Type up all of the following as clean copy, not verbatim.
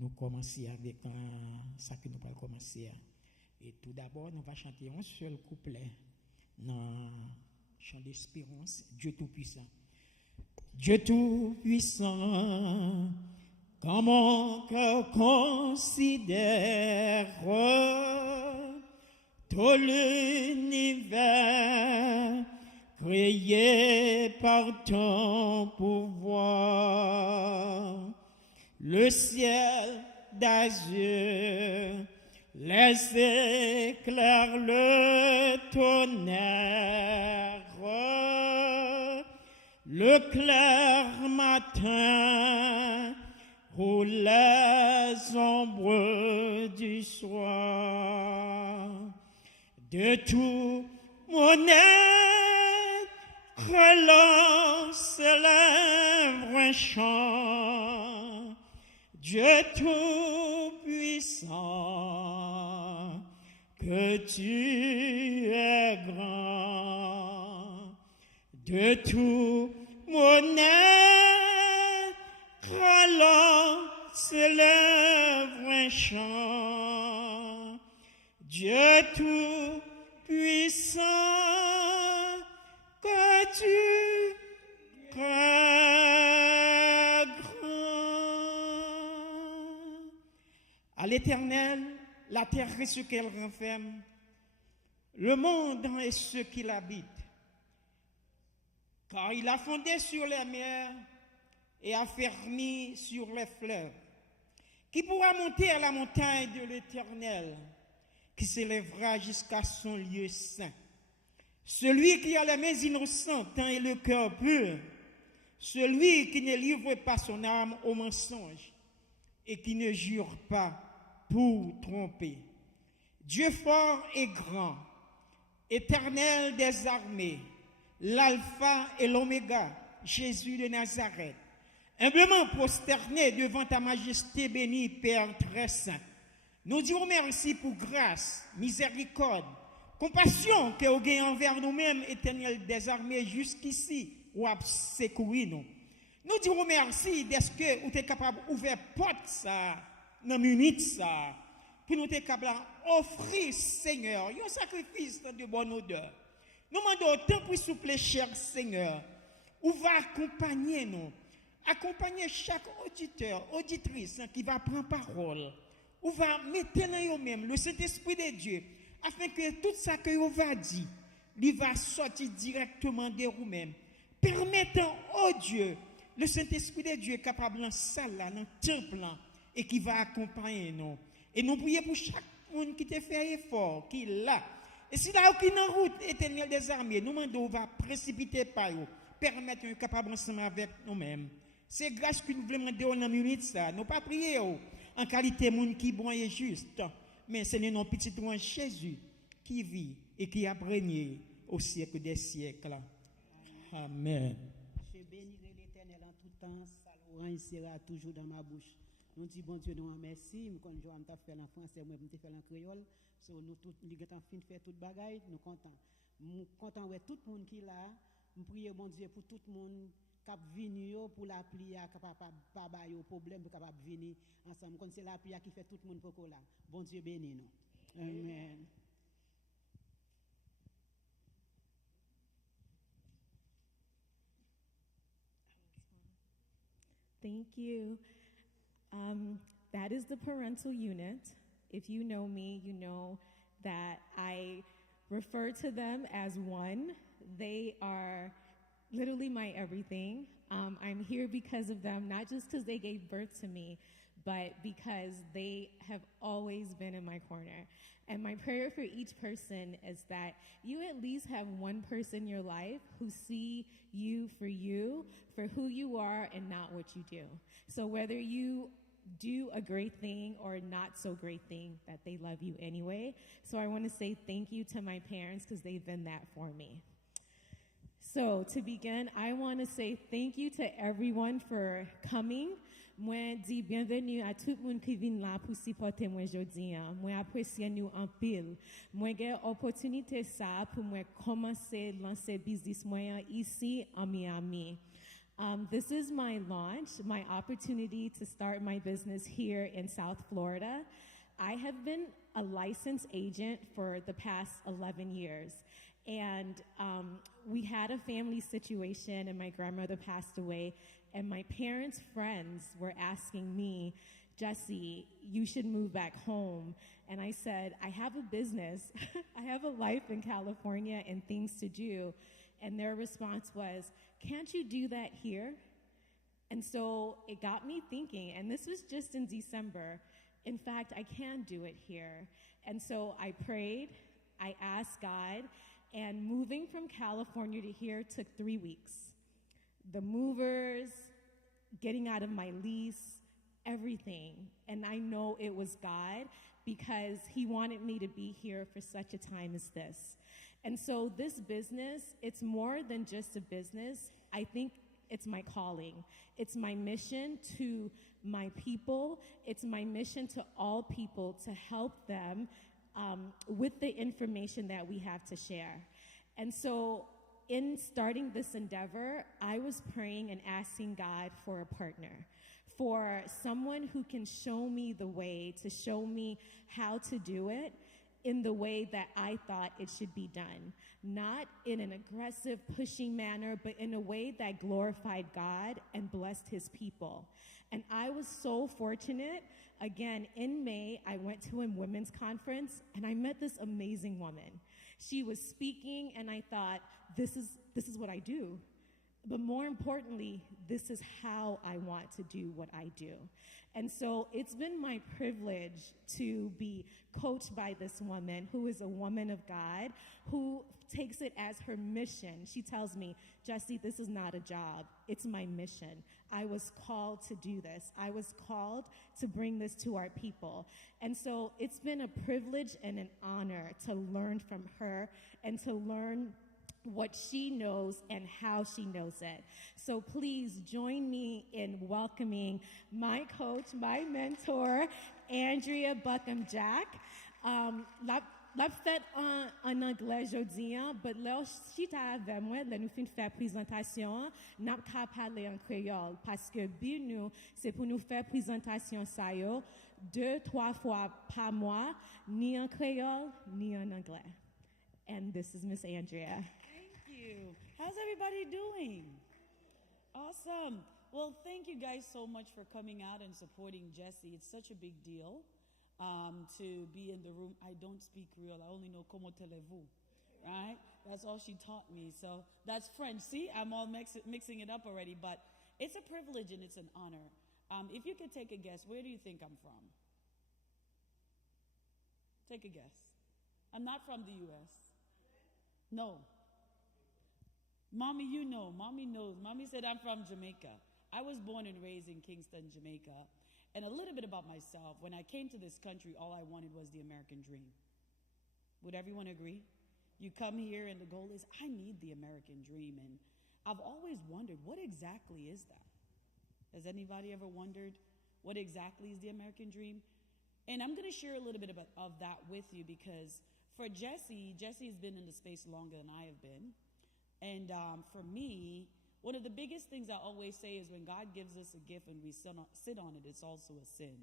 nous commencer avec ça que nous allons commencer. Et tout d'abord, nous allons chanter un seul couplet dans chant d'espérance, Dieu Tout-Puissant. Dieu Tout-Puissant, quand mon cœur considère tout l'univers créé par ton pouvoir, le ciel d'azur, les éclairs, le tonnerre, le clair matin ou les ombres du soir. De tout mon être, relance s'élève un chant. Dieu Tout-Puissant, que tu es grand. De tout mon être, alors s'élève un chant. Dieu Tout-Puissant, que tu es grand. À l'Éternel, la terre et ce qu'elle renferme, le monde et ceux qui l'habitent. Car il a fondé sur les mers et a fermé sur les fleuves. Qui pourra monter à la montagne de l'Éternel, qui s'élèvera jusqu'à son lieu saint? Celui qui a les mains innocentes et le cœur pur, celui qui ne livre pas son âme au mensonge et qui ne jure pas pour tromper. Dieu fort et grand, Éternel des armées, l'alpha et l'oméga, Jésus de Nazareth, humblement prosterné devant ta majesté bénie, Père très saint. Nous disons merci pour grâce, miséricorde, compassion que vous avez envers nous-mêmes, Éternel des armées, jusqu'ici, ou à secourir nous. Nous disons merci d'être que vous êtes capable d'ouvrir porte ça, dans minute ça, pour nous être capable d'offrir, Seigneur, un sacrifice de bonne odeur. Nous demandons autant pour souffler, cher Seigneur, où va accompagner nous, accompagner chaque auditeur, auditrice qui va prendre parole, où va mettre dans eux-mêmes le Saint-Esprit de Dieu, afin que tout ça que vous va dire, il va sortir directement de vous-mêmes, permettant, oh Dieu, le Saint-Esprit de Dieu est capable dans la salle, dans le temple, et qui va accompagner nous. Et nous prions pour chaque monde qui te fait effort, qui est là. Et si là, aucune route éternelle des armées, nous demandons, va précipiter par eux, permettre de capable ensemble avec nous-mêmes. C'est grâce que nous voulons demander dans la minute ça. Nous pas prier en qualité de monde qui est bon et juste, mais c'est notre petit roi Jésus qui vit et qui a régné au siècle des siècles. Amen. Je bénirai l'Éternel en tout temps, sa louange sera toujours dans ma bouche. Nous disons bon Dieu, nous remercions. Nous connaissons que fait en français, moi je fait en créole. Nous tous, nous avons fin faire toute bagaille. Nous contents. Nous contents avec tout le monde qui est là. Nous prions bon Dieu pour tout le monde qui vient pour la prière, qui n'a pas de problème, pour capable venir ensemble. C'est la prière qui fait tout le monde pour là. Bon Dieu bénis nous. Amen. Thank you. That is the parental unit. If you know me, you know that I refer to them as one. They are literally my everything. I'm here because of them, not just because they gave birth to me, but because they have always been in my corner. And my prayer for each person is that you at least have one person in your life who see you, for who you are and not what you do. So whether you do a great thing or not so great thing, that they love you anyway. So I want to say thank you to my parents because they've been that for me. So to begin, I want to say thank you to everyone for coming. Moi dis bienvenue à tout le monde qui vient là pour supporter moi aujourd'hui. Moi apprécie nous en pile. Moi j'ai opportunité ça pour moi commencer lancer business moi ici en Miami. This is my launch, my opportunity to start my business here in South Florida. I have been a licensed agent for the past 11 years. And we had a family situation, and my grandmother passed away. And my parents' friends were asking me, Jessy, you should move back home. And I said, I have a business. I have a life in California and things to do. And their response was, can't you do that here? And so it got me thinking, and this was just in December. In fact, I can do it here. And so I prayed, I asked God, and moving from California to here took 3 weeks. The movers, getting out of my lease, everything. And I know it was God because He wanted me to be here for such a time as this. And so this business, it's more than just a business. I think it's my calling. It's my mission to my people. It's my mission to all people to help them with the information that we have to share. And so in starting this endeavor, I was praying and asking God for a partner, for someone who can show me the way, to show me how to do it in the way that I thought it should be done. Not in an aggressive, pushing manner, but in a way that glorified God and blessed His people. And I was so fortunate. Again, in May, I went to a women's conference, and I met this amazing woman. She was speaking, and I thought, this is what I do. But more importantly, this is how I want to do what I do. And so it's been my privilege to be coached by this woman who is a woman of God, who takes it as her mission. She tells me, Jessy, this is not a job. It's my mission. I was called to do this. I was called to bring this to our people. And so it's been a privilege and an honor to learn from her and to learn what she knows and how she knows it. So please join me in welcoming my coach, my mentor, Andrea Buckhamjack. La fête en anglais jodi an, but là chita avec moi, là nous fin faire présentation, n'a pas parler en créole parce que but nous c'est pour nous faire présentation ça yo 2-3 fois par mois, ni en créole ni en anglais. And this is Miss Andrea. Thank you. How's everybody doing? Awesome. Well, thank you guys so much for coming out and supporting Jessy. It's such a big deal to be in the room. I don't speak Creole. I only know Como Telez-vous, right? That's all she taught me. So that's French. See, I'm all mixing it up already, but it's a privilege and it's an honor. If you could take a guess, where do you think I'm from? Take a guess. I'm not from the U.S. No. Mommy, you know. Mommy knows. Mommy said I'm from Jamaica. I was born and raised in Kingston, Jamaica. And a little bit about myself. When I came to this country, all I wanted was the American dream. Would everyone agree? You come here and the goal is, I need the American dream. And I've always wondered, what exactly is that? Has anybody ever wondered what exactly is the American dream? And I'm going to share a little bit of that with you because for Jessy's been in the space longer than I have been. And for me, one of the biggest things I always say is when God gives us a gift and we sit on it, it's also a sin,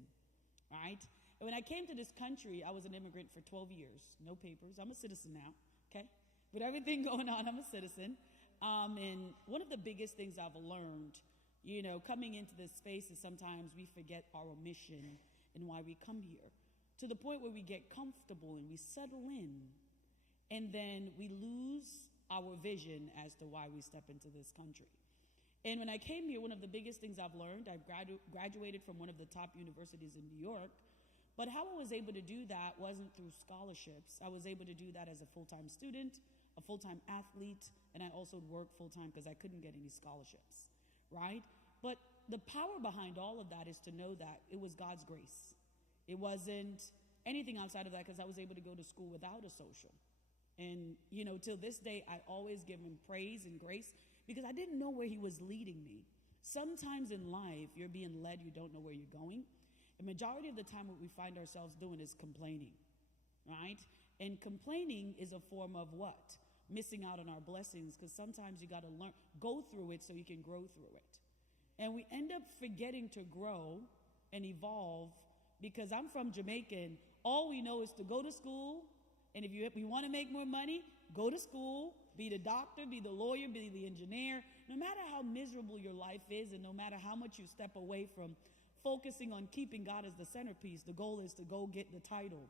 right? And when I came to this country, I was an immigrant for 12 years, no papers. I'm a citizen now, okay? With everything going on, I'm a citizen. And one of the biggest things I've learned, you know, coming into this space is sometimes we forget our mission and why we come here, to the point where we get comfortable and we settle in, and then we lose our vision as to why we step into this country. And when I came here, one of the biggest things I've learned, I graduated from one of the top universities in New York, but how I was able to do that wasn't through scholarships. I was able to do that as a full-time student, a full-time athlete, and I also worked full-time because I couldn't get any scholarships, right? But the power behind all of that is to know that it was God's grace. It wasn't anything outside of that because I was able to go to school without a social. And, you know, till this day, I always give him praise and grace because I didn't know where he was leading me. Sometimes in life, you're being led, you don't know where you're going. The majority of the time, what we find ourselves doing is complaining, right? And complaining is a form of what? missing out on our blessings, because sometimes you got to go through it so you can grow through it. And we end up forgetting to grow and evolve, because I'm from Jamaica, and all we know is to go to school, and if you want to make more money, go to school, be the doctor, be the lawyer, be the engineer. No matter how miserable your life is, and no matter how much you step away from focusing on keeping God as the centerpiece, the goal is to go get the title.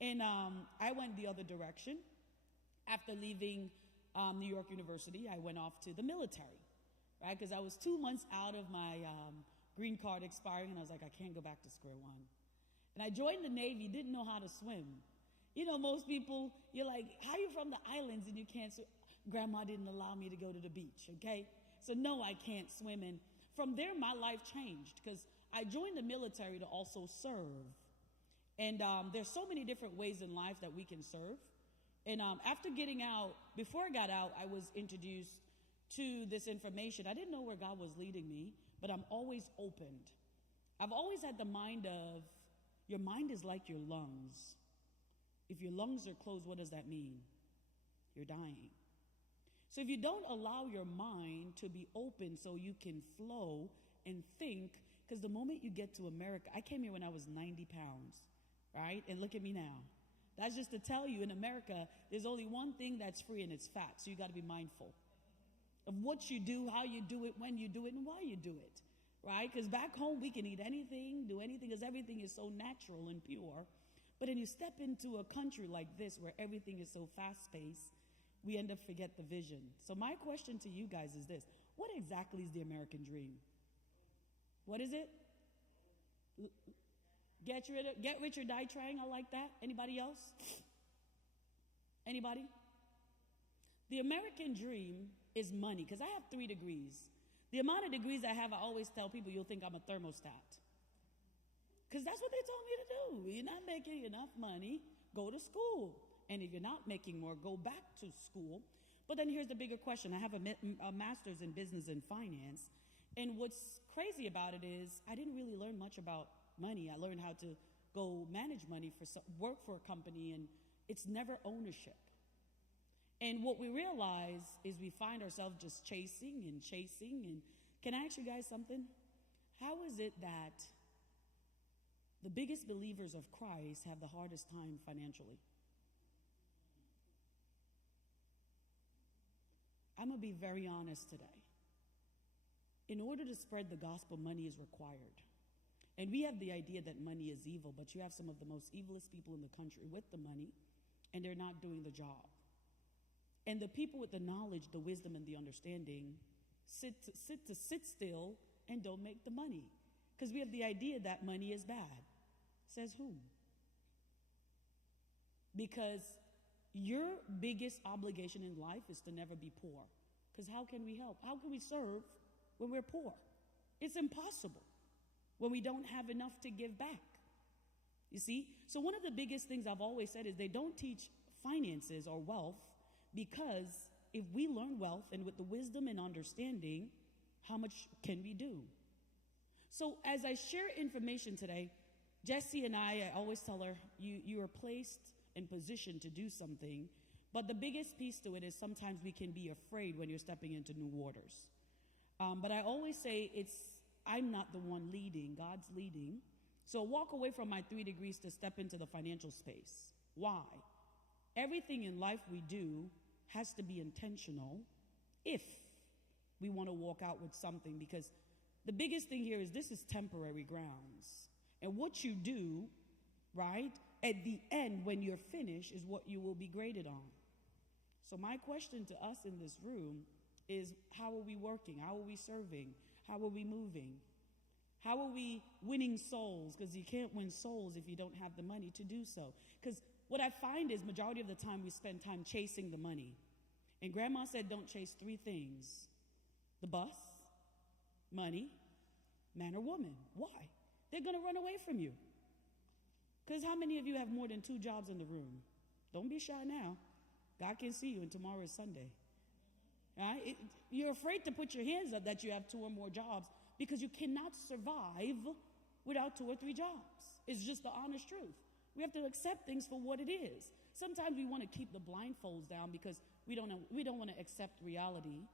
And I went the other direction. After leaving New York University, I went off to the military, right? Because I was 2 months out of my green card expiring, and I was like, I can't go back to square one. And I joined the Navy, didn't know how to swim. You know, most people, you're like, how are you from the islands and you can't swim? Grandma didn't allow me to go to the beach, okay? So no, I can't swim. And from there, my life changed, because I joined the military to also serve. And there's so many different ways in life that we can serve. And after getting out, before I got out, I was introduced to this information. I didn't know where God was leading me, but I'm always opened. I've always had the mind of, your mind is like your lungs. If your lungs are closed, what does that mean? You're dying. So if you don't allow your mind to be open so you can flow and think, because the moment you get to America, I came here when I was 90 pounds, right? And look at me now. That's just to tell you, in America, there's only one thing that's free, and it's fat. So you got to be mindful of what you do, how you do it, when you do it, and why you do it, right? Because back home, we can eat anything, do anything, because everything is so natural and pure. But then you step into a country like this where everything is so fast-paced, we end up forget the vision. So my question to you guys is this. What exactly is the American dream? What is it? Get rich or die trying. I like that. Anybody else? Anybody? The American dream is money, because I have 3 degrees. The amount of degrees I have, I always tell people, you'll think I'm a thermostat. Because that's what they told me to do. You're not making enough money, go to school. And if you're not making more, go back to school. But then here's the bigger question. I have a master's in business and finance. And what's crazy about it is I didn't really learn much about money. I learned how to go manage money, work for a company, and it's never ownership. And what we realize is we find ourselves just chasing. And can I ask you guys something? How is it that the biggest believers of Christ have the hardest time financially? I'm going to be very honest today. In order to spread the gospel, money is required. And we have the idea that money is evil, but you have some of the most evilest people in the country with the money, and they're not doing the job. And the people with the knowledge, the wisdom, and the understanding sit still and don't make the money. Because we have the idea that money is bad. Says who? Because your biggest obligation in life is to never be poor. Because how can we help? How can we serve when we're poor? It's impossible when we don't have enough to give back. You see? So one of the biggest things I've always said is they don't teach finances or wealth, because if we learn wealth and with the wisdom and understanding, how much can we do? So as I share information today, Jessy and I always tell her, you are placed in position to do something, but the biggest piece to it is sometimes we can be afraid when you're stepping into new waters. But I always say I'm not the one leading, God's leading. So walk away from my 3 degrees to step into the financial space. Why? Everything in life we do has to be intentional if we want to walk out with something, because the biggest thing here is this is temporary grounds. And what you do, right, at the end when you're finished is what you will be graded on. So my question to us in this room is, how are we working? How are we serving? How are we moving? How are we winning souls? Because you can't win souls if you don't have the money to do so. Because what I find is majority of the time we spend time chasing the money. And Grandma said don't chase 3 things. The bus, money, man or woman. Why? They're going to run away from you. Because how many of you have more than 2 jobs in the room? Don't be shy now. God can see you, and tomorrow is Sunday. Right? You're afraid to put your hands up that you have 2 or more jobs, because you cannot survive without 2 or 3 jobs. It's just the honest truth. We have to accept things for what it is. Sometimes we want to keep the blindfolds down because we don't want to accept reality,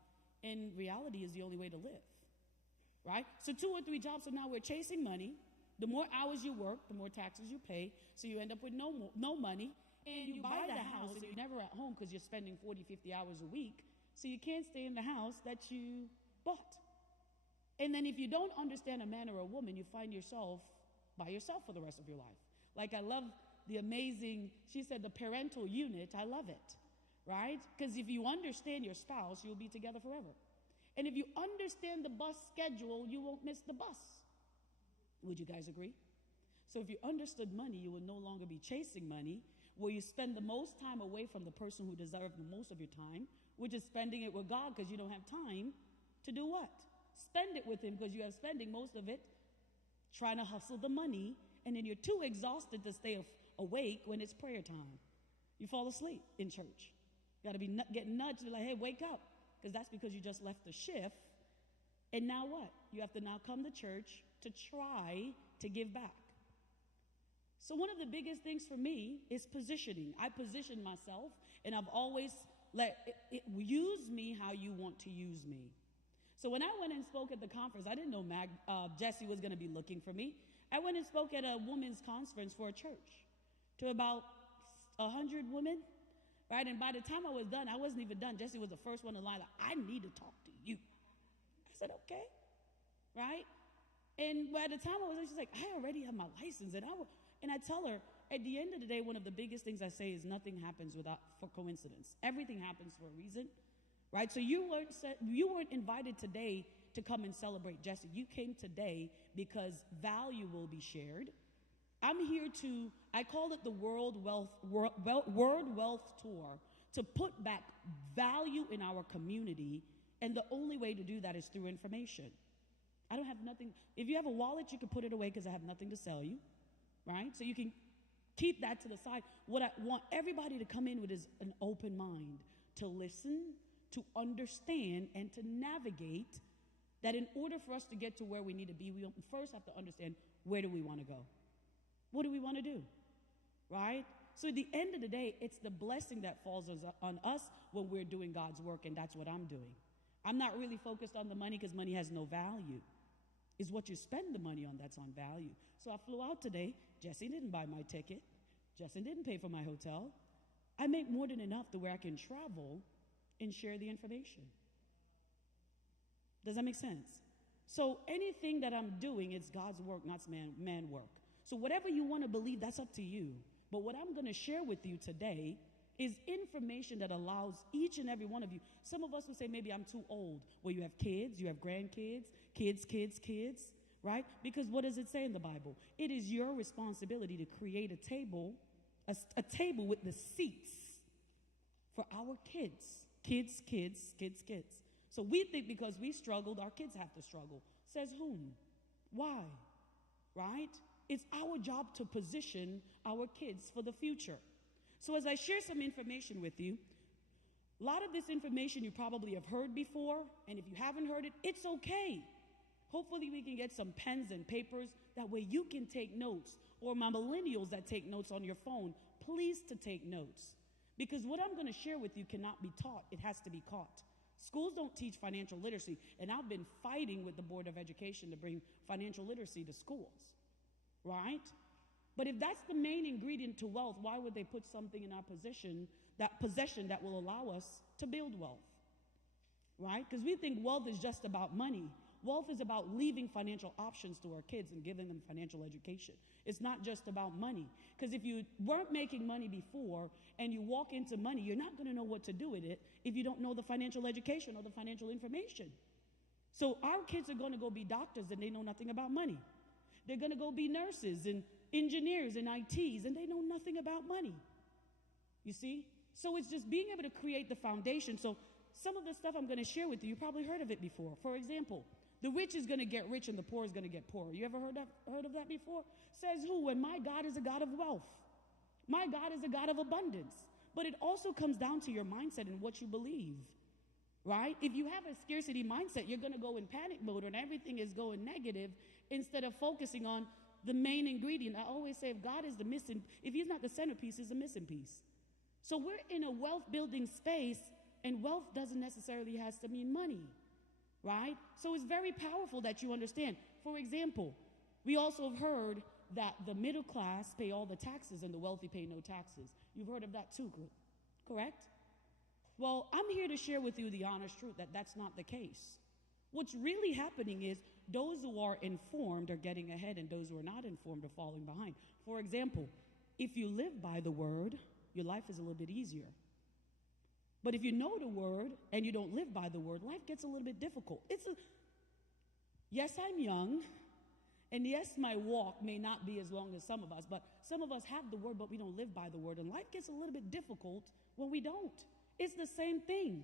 and reality is the only way to live, right? So 2 or 3 jobs, so now we're chasing money. The more hours you work, the more taxes you pay, so you end up with no money, and you buy the house, and you're never at home because you're spending 40, 50 hours a week, so you can't stay in the house that you bought. And then if you don't understand a man or a woman, you find yourself by yourself for the rest of your life. Like, I love the amazing, she said, the parental unit. I love it, right? Because if you understand your spouse, you'll be together forever. And if you understand the bus schedule, you won't miss the bus. Would you guys agree? So if you understood money, you will no longer be chasing money, where you spend the most time away from the person who deserves the most of your time, which is spending it with God, because you don't have time to do what? Spend it with him, because you are spending most of it trying to hustle the money, and then you're too exhausted to stay awake when it's prayer time. You fall asleep in church. You got to be getting nudged, like, hey, wake up, because that's because you just left the shift. And now what? You have to now come to church to try to give back. So one of the biggest things for me is positioning. I position myself, and I've always let it use me how you want to use me. So when I went and spoke at the conference, I didn't know Jessy was going to be looking for me. I went and spoke at a women's conference for a church to about 100 women, right? And by the time I was done, I wasn't even done. Jessy was the first one in line. Like, I need to talk to you. I said, okay, right? And by the time I was there, she's like, I already have my license. And I tell her, at the end of the day, one of the biggest things I say is nothing happens for coincidence. Everything happens for a reason, right? So you weren't invited today to come and celebrate Jessy. You came today because value will be shared. I'm here I call it the World Wealth Tour, to put back value in our community, and the only way to do that is through information. I don't have nothing. If you have a wallet, you can put it away because I have nothing to sell you, right? So you can keep that to the side. What I want everybody to come in with is an open mind, to listen, to understand, and to navigate, that in order for us to get to where we need to be, we first have to understand, where do we want to go? What do we want to do, right? So at the end of the day, it's the blessing that falls on us when we're doing God's work, and that's what I'm doing. I'm not really focused on the money, because money has no value. It's what you spend the money on that's on value. So I flew out today. Jessy didn't buy my ticket. Jessy didn't pay for my hotel. I make more than enough to where I can travel and share the information. Does that make sense? So anything that I'm doing, it's God's work, not man work. So whatever you want to believe, that's up to you. But what I'm going to share with you today is information that allows each and every one of you. Some of us will say, maybe I'm too old. Well, you have kids, you have grandkids, kids, right? Because what does it say in the Bible? It is your responsibility to create a table with the seats for our kids. Kids. So we think because we struggled, our kids have to struggle. Says whom? Why? Right? It's our job to position our kids for the future. So as I share some information with you, a lot of this information you probably have heard before, and if you haven't heard it, it's okay. Hopefully we can get some pens and papers, that way you can take notes, or my millennials that take notes on your phone, please to take notes. Because what I'm going to share with you cannot be taught, it has to be caught. Schools don't teach financial literacy, and I've been fighting with the Board of Education to bring financial literacy to schools, right? But if that's the main ingredient to wealth, why would they put something in our possession that will allow us to build wealth, right? Because we think wealth is just about money. Wealth is about leaving financial options to our kids and giving them financial education. It's not just about money. Because if you weren't making money before and you walk into money, you're not going to know what to do with it if you don't know the financial education or the financial information. So our kids are going to go be doctors and they know nothing about money. They're going to go be nurses and engineers and ITs, and they know nothing about money. You see? So it's just being able to create the foundation. So some of the stuff I'm going to share with you, you probably heard of it before. For example, the rich is going to get rich and the poor is going to get poorer. You ever heard of that before? Says who? And my God is a God of wealth. My God is a God of abundance. But it also comes down to your mindset and what you believe, right? If you have a scarcity mindset, you're going to go in panic mode and everything is going negative instead of focusing on the main ingredient. I always say, if he's not the centerpiece, he's a missing piece. So we're in a wealth building space And wealth doesn't necessarily has to mean money, right? So it's very powerful that you understand. For example, we also have heard that the middle class pay all the taxes and the wealthy pay no taxes. You've heard of that too, correct? Well, I'm here to share with you the honest truth that that's not the case. What's really happening is those who are informed are getting ahead and those who are not informed are falling behind. For example, if you live by the word, your life is a little bit easier. But if you know the word and you don't live by the word, life gets a little bit difficult. Yes, I'm young, and yes, my walk may not be as long as some of us, but some of us have the word, but we don't live by the word, and life gets a little bit difficult when we don't. It's the same thing.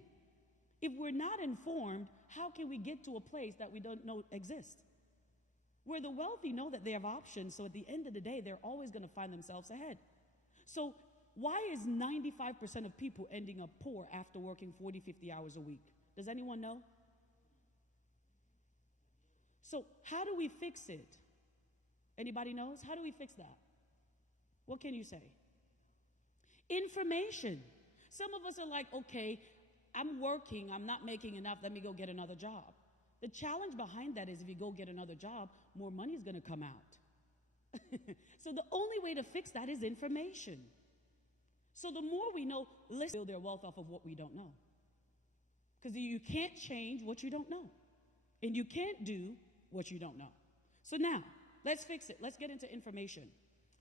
If we're not informed, how can we get to a place that we don't know exists? Where the wealthy know that they have options, so at the end of the day, they're always going to find themselves ahead. So why is 95% of people ending up poor after working 40, 50 hours a week? Does anyone know? So how do we fix it? Anybody knows? How do we fix that? What can you say? Information. Some of us are like, okay, I'm working, I'm not making enough, let me go get another job. The challenge behind that is if you go get another job, more money is going to come out. So the only way to fix that is information. So the more we know, let's build their wealth off of what we don't know. Because you can't change what you don't know. And you can't do what you don't know. So now, let's fix it. Let's get into information.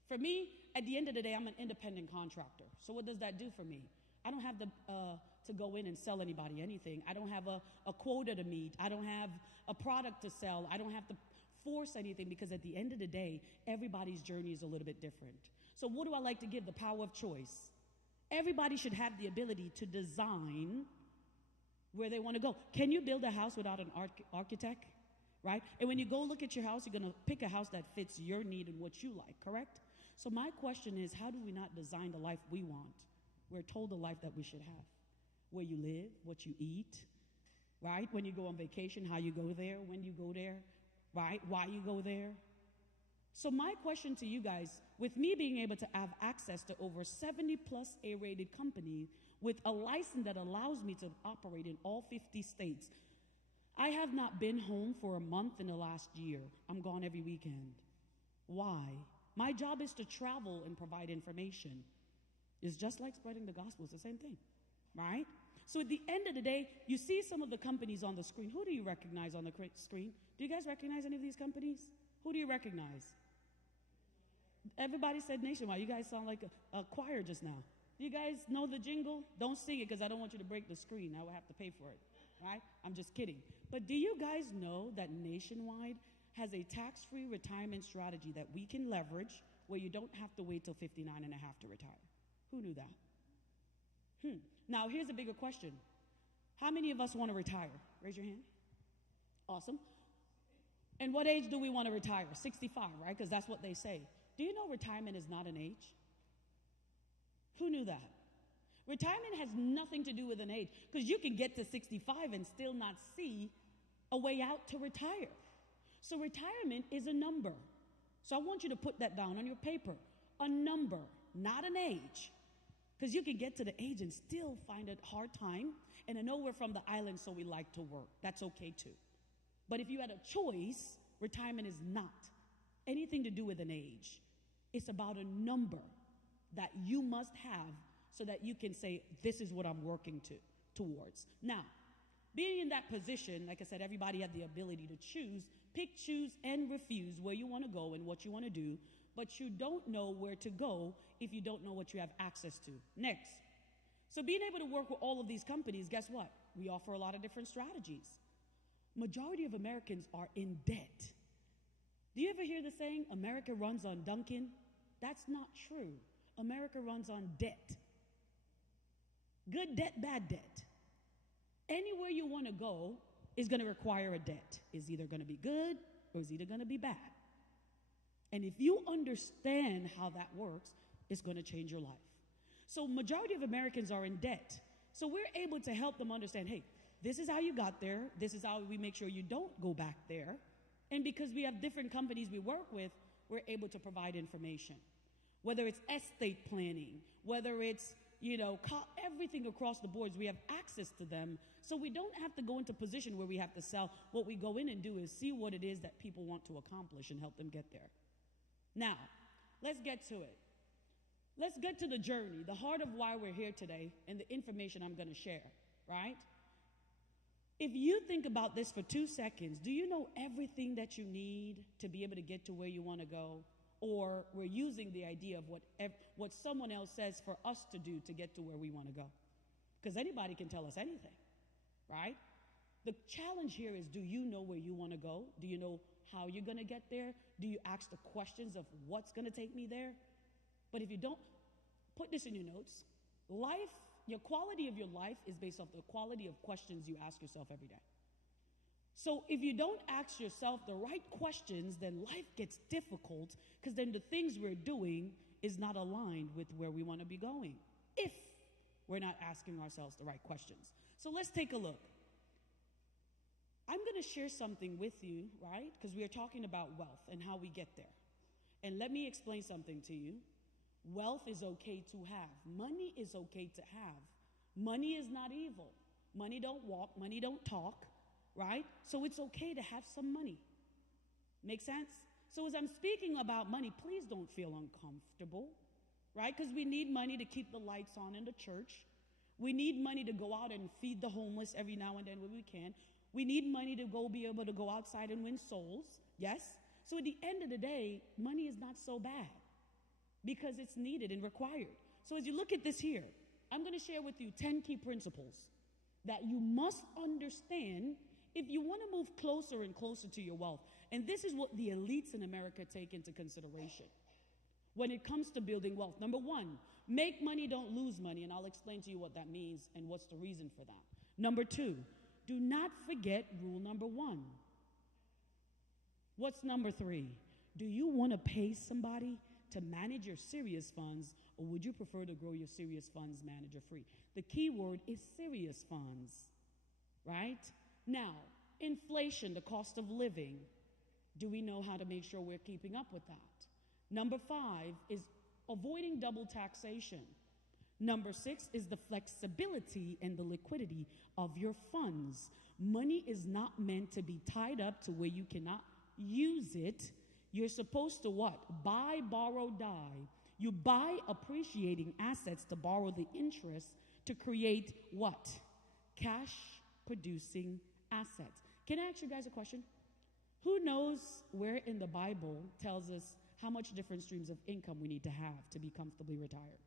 For me, at the end of the day, I'm an independent contractor. So what does that do for me? I don't have to go in and sell anybody anything. I don't have a quota to meet. I don't have a product to sell. I don't have to force anything because at the end of the day, everybody's journey is a little bit different. So what do I like to give? The power of choice. Everybody should have the ability to design where they want to go. Can you build a house without an architect? Right? And when you go look at your house, you're going to pick a house that fits your need and what you like, correct? So my question is, how do we not design the life we want? We're told the life that we should have. Where you live, what you eat, right? When you go on vacation, how you go there, when you go there, right? Why you go there. So my question to you guys, with me being able to have access to over 70 plus A-rated companies with a license that allows me to operate in all 50 states, I have not been home for a month in the last year. I'm gone every weekend. Why? My job is to travel and provide information. It's just like spreading the gospel. It's the same thing, right? So at the end of the day, you see some of the companies on the screen. Who do you recognize on the screen? Do you guys recognize any of these companies? Who do you recognize? Everybody said Nationwide. You guys sound like a choir just now. Do you guys know the jingle? Don't sing it because I don't want you to break the screen. I will have to pay for it, right? I'm just kidding. But do you guys know that Nationwide has a tax-free retirement strategy that we can leverage where you don't have to wait till 59 and a half to retire? Who knew that? Now, here's a bigger question. How many of us want to retire? Raise your hand. Awesome. And what age do we want to retire? 65, right? Because that's what they say. Do you know retirement is not an age? Who knew that? Retirement has nothing to do with an age because you can get to 65 and still not see a way out to retire. So retirement is a number. So I want you to put that down on your paper. A number, not an age. Because you can get to the age and still find it hard time. And I know we're from the island, so we like to work. That's okay too. But if you had a choice, retirement is not anything to do with an age. It's about a number that you must have so that you can say, this is what I'm working towards. Now, being in that position, like I said, everybody had the ability to choose, pick, choose, and refuse where you want to go and what you want to do, but you don't know where to go if you don't know what you have access to. Next. So being able to work with all of these companies, guess what? We offer a lot of different strategies. Majority of Americans are in debt. Do you ever hear the saying, America runs on Dunkin'? That's not true. America runs on debt. Good debt, bad debt. Anywhere you want to go is going to require a debt. It's either going to be good or it's either going to be bad. And if you understand how that works, it's going to change your life. So majority of Americans are in debt. So we're able to help them understand, hey, this is how you got there. This is how we make sure you don't go back there. And because we have different companies we work with, we're able to provide information. Whether it's estate planning, whether it's, everything across the boards. We have access to them, so we don't have to go into a position where we have to sell. What we go in and do is see what it is that people want to accomplish and help them get there. Now, let's get to it. Let's get to the journey, the heart of why we're here today, and the information I'm going to share, right? If you think about this for 2 seconds, do you know everything that you need to be able to get to where you want to go? Or we're using the idea of what someone else says for us to do to get to where we want to go? Because anybody can tell us anything, right? The challenge here is, do you know where you want to go? Do you know how you're going to get there? Do you ask the questions of what's going to take me there? But if you don't, put this in your notes. Your quality of your life is based off the quality of questions you ask yourself every day. So if you don't ask yourself the right questions, then life gets difficult, because then the things we're doing is not aligned with where we want to be going if we're not asking ourselves the right questions. So let's take a look. I'm going to share something with you, right? Because we are talking about wealth and how we get there. And let me explain something to you. Wealth is okay to have. Money is okay to have. Money is not evil. Money don't walk. Money don't talk, right? So it's okay to have some money. Make sense? So as I'm speaking about money, please don't feel uncomfortable, right? Because we need money to keep the lights on in the church. We need money to go out and feed the homeless every now and then when we can. We need money to be able to go outside and win souls. Yes? So at the end of the day, money is not so bad, because it's needed and required. So as you look at this here, I'm going to share with you 10 key principles that you must understand if you want to move closer and closer to your wealth. And this is what the elites in America take into consideration when it comes to building wealth. Number one, make money, don't lose money. And I'll explain to you what that means and what's the reason for that. Number two, do not forget rule number one. What's number three? Do you want to pay somebody to manage your serious funds, or would you prefer to grow your serious funds manager free? The key word is serious funds, right? Now, inflation, the cost of living. Do we know how to make sure we're keeping up with that? Number 5 is avoiding double taxation. Number 6 is the flexibility and the liquidity of your funds. Money is not meant to be tied up to where you cannot use it. You're supposed to what? Buy, borrow, die. You buy appreciating assets to borrow the interest to create what? Cash producing assets. Can I ask you guys a question? Who knows where in the Bible tells us how much different streams of income we need to have to be comfortably retired?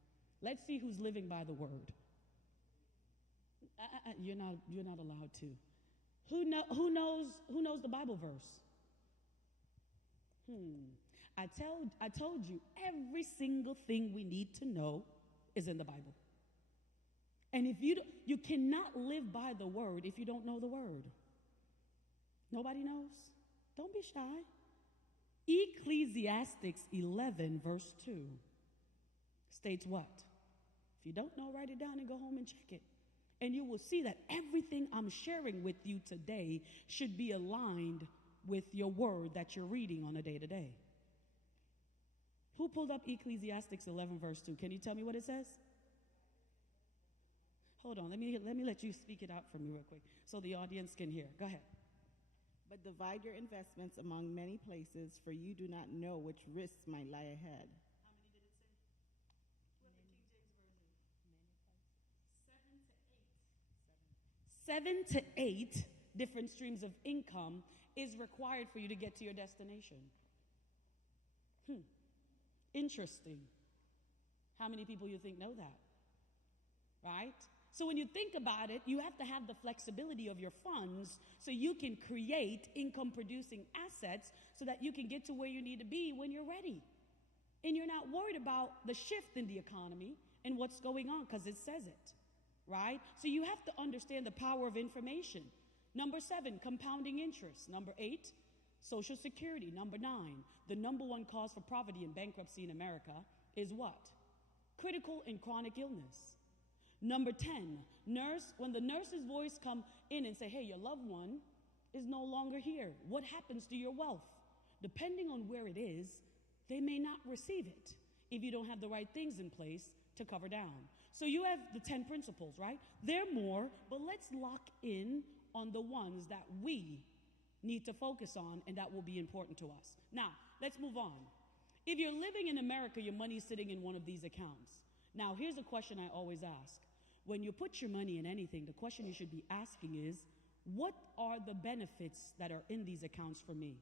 Let's see who's living by the word. You're not allowed to. Who knows the Bible verse? I told you every single thing we need to know is in the Bible. And if you cannot live by the word if you don't know the word. Nobody knows? Don't be shy. Ecclesiastes 11 verse 2 states what? If you don't know, write it down and go home and check it. And you will see that everything I'm sharing with you today should be aligned with your word that you're reading on a day-to-day. Who pulled up Ecclesiastes 11 verse 2? Can you tell me what it says? Hold on, let me let you speak it out for me real quick so the audience can hear. Go ahead. But divide your investments among many places, for you do not know which risks might lie ahead. How many did it say? 7 to 8 different streams of income is required for you to get to your destination. Interesting. How many people you think know that? Right? So when you think about it, you have to have the flexibility of your funds so you can create income-producing assets so that you can get to where you need to be when you're ready. And you're not worried about the shift in the economy and what's going on because it says it, right? So you have to understand the power of information. Number 7, compounding interest. Number 8, Social Security. Number 9, the number one cause for poverty and bankruptcy in America is what? Critical and chronic illness. Number 10, when the nurse's voice come in and say, hey, your loved one is no longer here. What happens to your wealth? Depending on where it is, they may not receive it. If you don't have the right things in place, to cover down. So you have the 10 principles, right? They're more, but let's lock in on the ones that we need to focus on and that will be important to us. Now, let's move on. If you're living in America, your money's sitting in one of these accounts. Now, here's a question I always ask. When you put your money in anything, the question you should be asking is, what are the benefits that are in these accounts for me?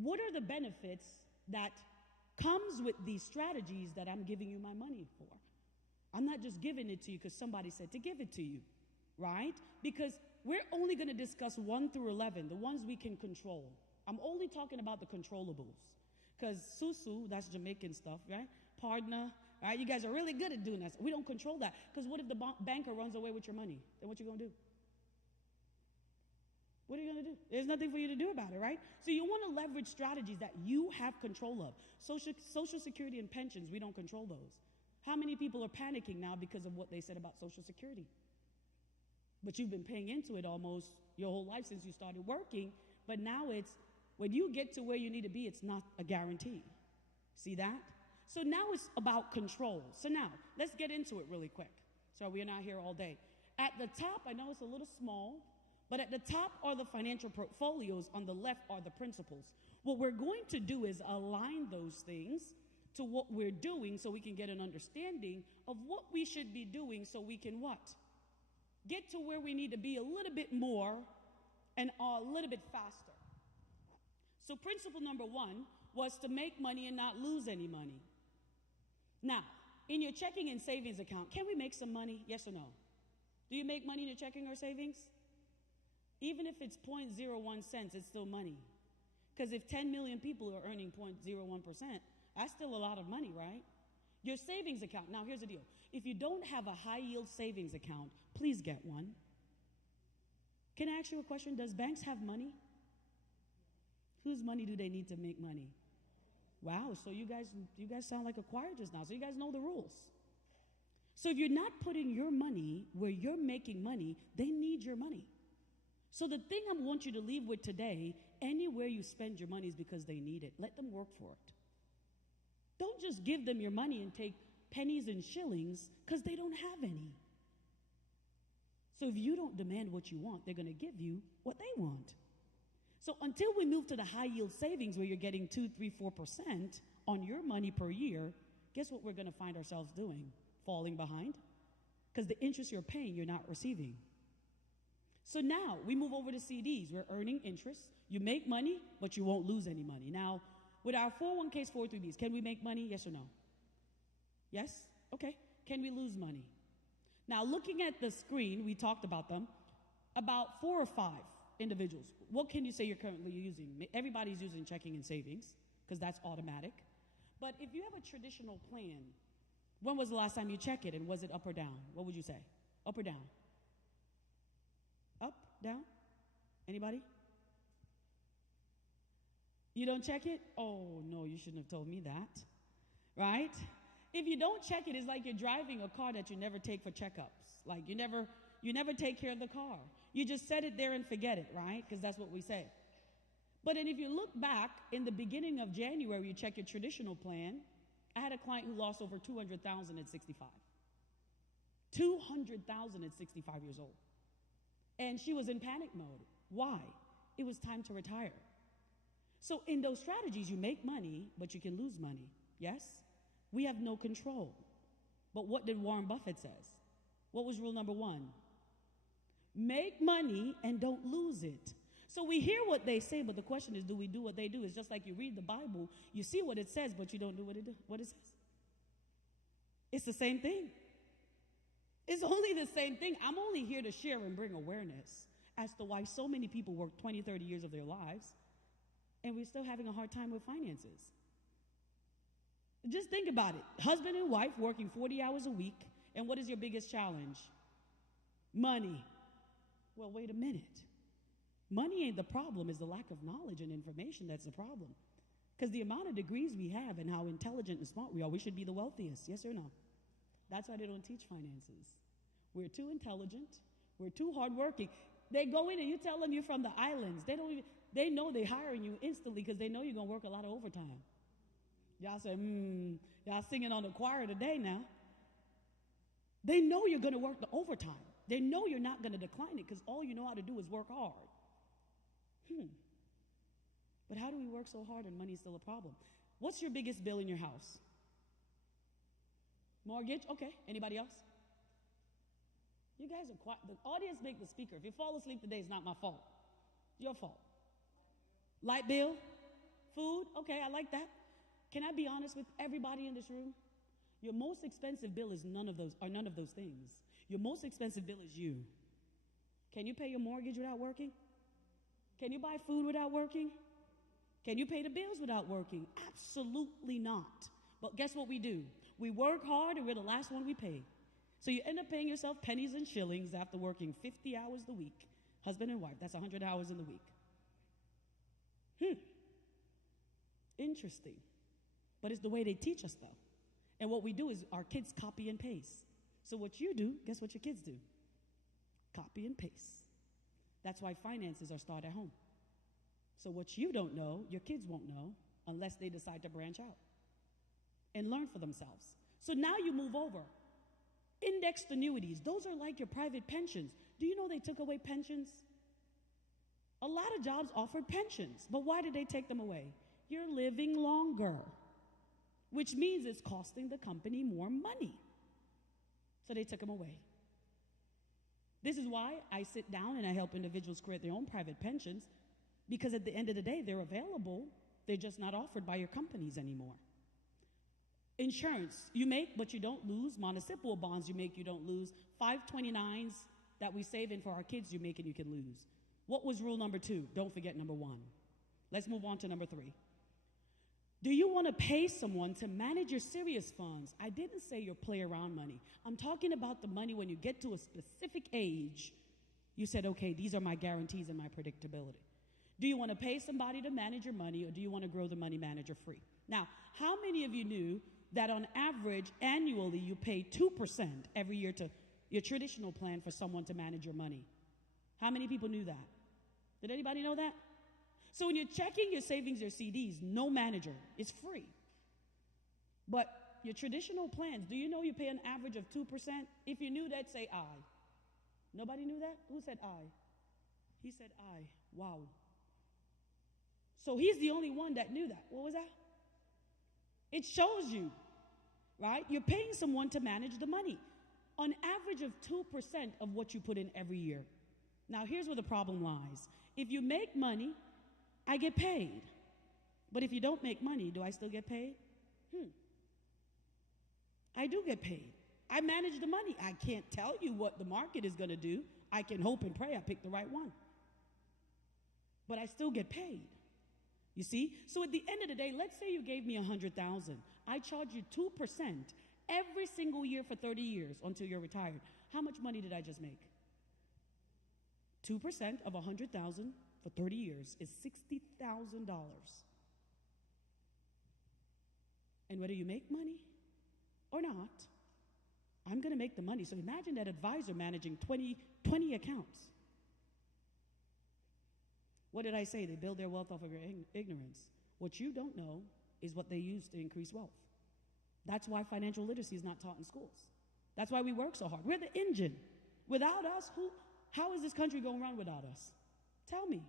What are the benefits that comes with these strategies that I'm giving you my money for? I'm not just giving it to you because somebody said to give it to you, right? Because we're only going to discuss 1 through 11, the ones we can control. I'm only talking about the controllables. Because susu, that's Jamaican stuff, right? Partner, right? You guys are really good at doing that. We don't control that. Because what if the banker runs away with your money? Then what you going to do? What are you going to do? There's nothing for you to do about it, right? So you want to leverage strategies that you have control of. Social Security and pensions, we don't control those. How many people are panicking now because of what they said about Social Security? But you've been paying into it almost your whole life since you started working. But now it's, when you get to where you need to be, it's not a guarantee. See that? So now it's about control. So now, let's get into it really quick. So we're not here all day. At the top, I know it's a little small, but at the top are the financial portfolios. On the left are the principles. What we're going to do is align those things to what we're doing so we can get an understanding of what we should be doing so we can what? Get to where we need to be a little bit more and a little bit faster. So principle number 1 was to make money and not lose any money. Now, in your checking and savings account, can we make some money? Yes or no? Do you make money in your checking or savings? Even if it's 0.01 cents, it's still money. Because if 10 million people are earning 0.01%, that's still a lot of money, right? Your savings account. Now, here's the deal. If you don't have a high-yield savings account, please get one. Can I ask you a question? Does banks have money? Whose money do they need to make money? Wow, so you guys sound like a choir just now. So you guys know the rules. So if you're not putting your money where you're making money, they need your money. So the thing I want you to leave with today, anywhere you spend your money is because they need it. Let them work for it. Don't just give them your money and take pennies and shillings because they don't have any. So if you don't demand what you want, they're going to give you what they want. So until we move to the high yield savings where you're getting 2, 3, 4% on your money per year, guess what we're going to find ourselves doing? Falling behind. Because the interest you're paying, you're not receiving. So now we move over to CDs. We're earning interest. You make money, but you won't lose any money. Now, with our 401ks, 403bs, can we make money? Yes or no? Yes? Okay. Can we lose money? Now, looking at the screen, we talked about them, about 4 or 5 individuals. What can you say you're currently using? Everybody's using checking and savings because that's automatic. But if you have a traditional plan, when was the last time you checked it and was it up or down? What would you say? Up or down? Up? Down? Anybody? You don't check it? Oh, no, you shouldn't have told me that. Right? If you don't check it, it's like you're driving a car that you never take for checkups. Like you never take care of the car. You just set it there and forget it, right? Because that's what we say. But then if you look back in the beginning of January, you check your traditional plan. I had a client who lost over $200,000 at 65. $200,000 at 65 years old. And she was in panic mode. Why? It was time to retire. So in those strategies, you make money, but you can lose money. Yes? We have no control. But what did Warren Buffett says? What was rule number 1? Make money and don't lose it. So we hear what they say, but the question is, do we do what they do? It's just like you read the Bible, you see what it says, but you don't do what it says. It's the same thing. It's only the same thing. I'm only here to share and bring awareness as to why so many people work 20, 30 years of their lives, and we're still having a hard time with finances. Just think about it. Husband and wife working 40 hours a week, and what is your biggest challenge? Money. Well, wait a minute. Money ain't the problem, it's the lack of knowledge and information that's the problem. Because the amount of degrees we have and how intelligent and smart we are, we should be the wealthiest, yes or no? That's why they don't teach finances. We're too intelligent, we're too hardworking. They go in and you tell them you're from the islands. They know they're hiring you instantly because they know you're going to work a lot of overtime. Y'all say, y'all singing on the choir today now. They know you're going to work the overtime. They know you're not going to decline it because all you know how to do is work hard. But how do we work so hard and money is still a problem? What's your biggest bill in your house? Mortgage? Okay. Anybody else? You guys are quiet. The audience make the speaker. If you fall asleep today, it's not my fault. It's your fault. Light bill? Food? Okay, I like that. Can I be honest with everybody in this room? Your most expensive bill is none of those things. Your most expensive bill is you. Can you pay your mortgage without working? Can you buy food without working? Can you pay the bills without working? Absolutely not. But guess what we do? We work hard and we're the last one we pay. So you end up paying yourself pennies and shillings after working 50 hours a week. Husband and wife, that's 100 hours in the week. Interesting. But it's the way they teach us, though. And what we do is our kids copy and paste. So what you do, guess what your kids do? Copy and paste. That's why finances are started at home. So what you don't know, your kids won't know unless they decide to branch out and learn for themselves. So now you move over. Indexed annuities, those are like your private pensions. Do you know they took away pensions? A lot of jobs offered pensions, but why did they take them away? You're living longer, which means it's costing the company more money. So they took them away. This is why I sit down and I help individuals create their own private pensions, because at the end of the day, they're available. They're just not offered by your companies anymore. Insurance, you make, but you don't lose. Municipal bonds, you make, you don't lose. 529s that we save in for our kids, you make and you can lose. What was rule number 2? Don't forget number 1. Let's move on to number 3. Do you want to pay someone to manage your serious funds? I didn't say your play around money. I'm talking about the money when you get to a specific age. You said, okay, these are my guarantees and my predictability. Do you want to pay somebody to manage your money, or do you want to grow the money manager free? Now, how many of you knew that on average, annually, you pay 2% every year to your traditional plan for someone to manage your money? How many people knew that? Did anybody know that? So when you're checking your savings, your CDs, no manager. It's free. But your traditional plans, do you know you pay an average of 2%? If you knew that, say I. Nobody knew that? Who said I? He said I. Wow. So he's the only one that knew that. What was that? It shows you, right? You're paying someone to manage the money. On average of 2% of what you put in every year. Now, here's where the problem lies. If you make money, I get paid. But if you don't make money, do I still get paid? I do get paid. I manage the money. I can't tell you what the market is going to do. I can hope and pray I pick the right one. But I still get paid. You see? So at the end of the day, let's say you gave me $100,000. I charge you 2% every single year for 30 years until you're retired. How much money did I just make? 2% of $100,000 for 30 years is $60,000. And whether you make money or not, I'm going to make the money. So imagine that advisor managing 20 accounts. What did I say? They build their wealth off of your ignorance. What you don't know is what they use to increase wealth. That's why financial literacy is not taught in schools. That's why we work so hard. We're the engine. Without us, how is this country going to run without us? Tell me.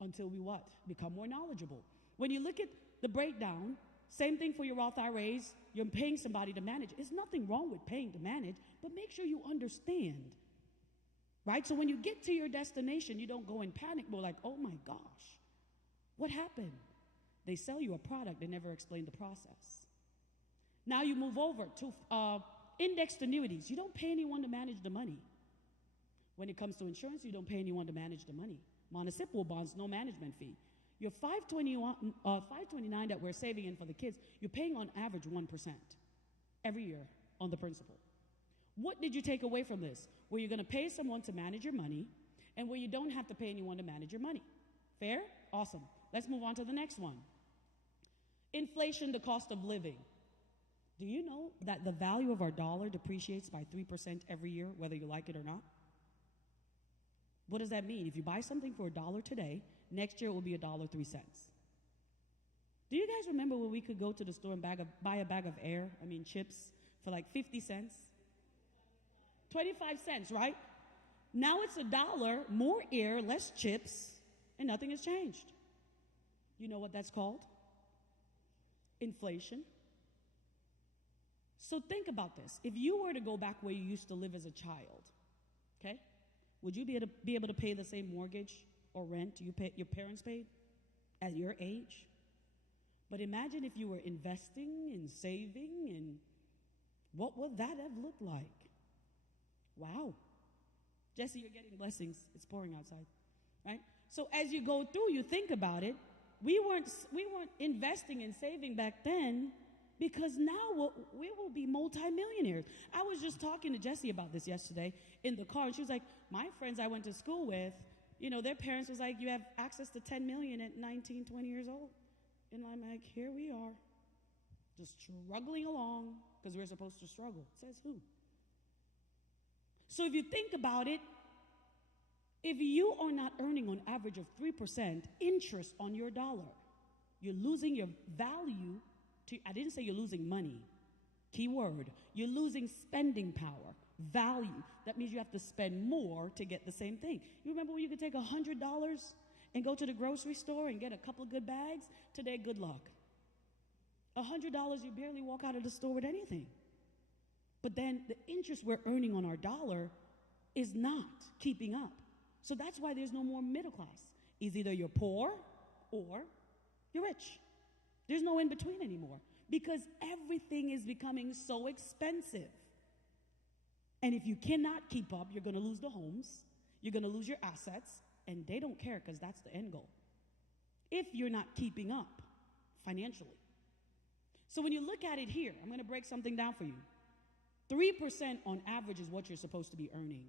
Until we what? Become more knowledgeable. When you look at the breakdown, same thing for your Roth IRAs, you're paying somebody to manage. There's nothing wrong with paying to manage, but make sure you understand. Right? So when you get to your destination, you don't go in panic mode like, oh my gosh, what happened? They sell you a product, they never explain the process. Now you move over to indexed annuities. You don't pay anyone to manage the money. When it comes to insurance, you don't pay anyone to manage the money. Municipal bonds, no management fee. Your 529 that we're saving in for the kids, you're paying on average 1% every year on the principal. What did you take away from this? Where you're going to pay someone to manage your money, and where you don't have to pay anyone to manage your money. Fair? Awesome. Let's move on to the next one. Inflation, the cost of living. Do you know that the value of our dollar depreciates by 3% every year, whether you like it or not? What does that mean? If you buy something for $1 today, next year it will be $1.03. Do you guys remember when we could go to the store and buy a bag of chips for like 50 cents? 25 cents, right? Now it's $1, more air, less chips, and nothing has changed. You know what that's called? Inflation. So think about this. If you were to go back where you used to live as a child, okay, would you be able to pay the same mortgage or rent your parents paid at your age? But imagine if you were investing and saving, and what would that have looked like? Wow. Jesse, you're getting blessings. It's pouring outside, right? So as you go through, you think about it. We weren't investing and saving back then, because now we will be multimillionaires. I was just talking to Jessie about this yesterday in the car, and she was like, my friends I went to school with, their parents was like, you have access to 10 million at 19, 20 years old. And I'm like, here we are, just struggling along, because we're supposed to struggle. Says who? So if you think about it, if you are not earning on average of 3% interest on your dollar, you're losing your value to, I didn't say you're losing money. Key word, you're losing spending power, value. That means you have to spend more to get the same thing. You remember when you could take $100 and go to the grocery store and get a couple of good bags? Today, good luck. $100, you barely walk out of the store with anything. But then the interest we're earning on our dollar is not keeping up. So that's why there's no more middle class. It's either you're poor or you're rich. There's no in between anymore, because everything is becoming so expensive. And if you cannot keep up, you're going to lose the homes, you're going to lose your assets, and they don't care, because that's the end goal. If you're not keeping up financially. So when you look at it here, I'm going to break something down for you. 3% on average is what you're supposed to be earning.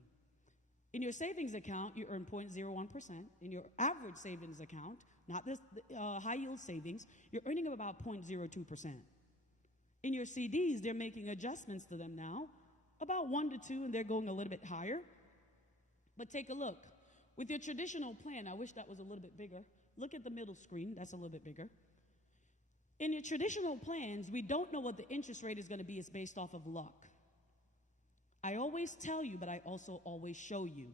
In your savings account, you earn 0.01%. In your average savings account, not this high yield savings, you're earning about 0.02%. In your CDs, they're making adjustments to them now, about 1 to 2, and they're going a little bit higher. But take a look. With your traditional plan, I wish that was a little bit bigger. Look at the middle screen, that's a little bit bigger. In your traditional plans, we don't know what the interest rate is going to be. It's based off of luck. I always tell you, but I also always show you.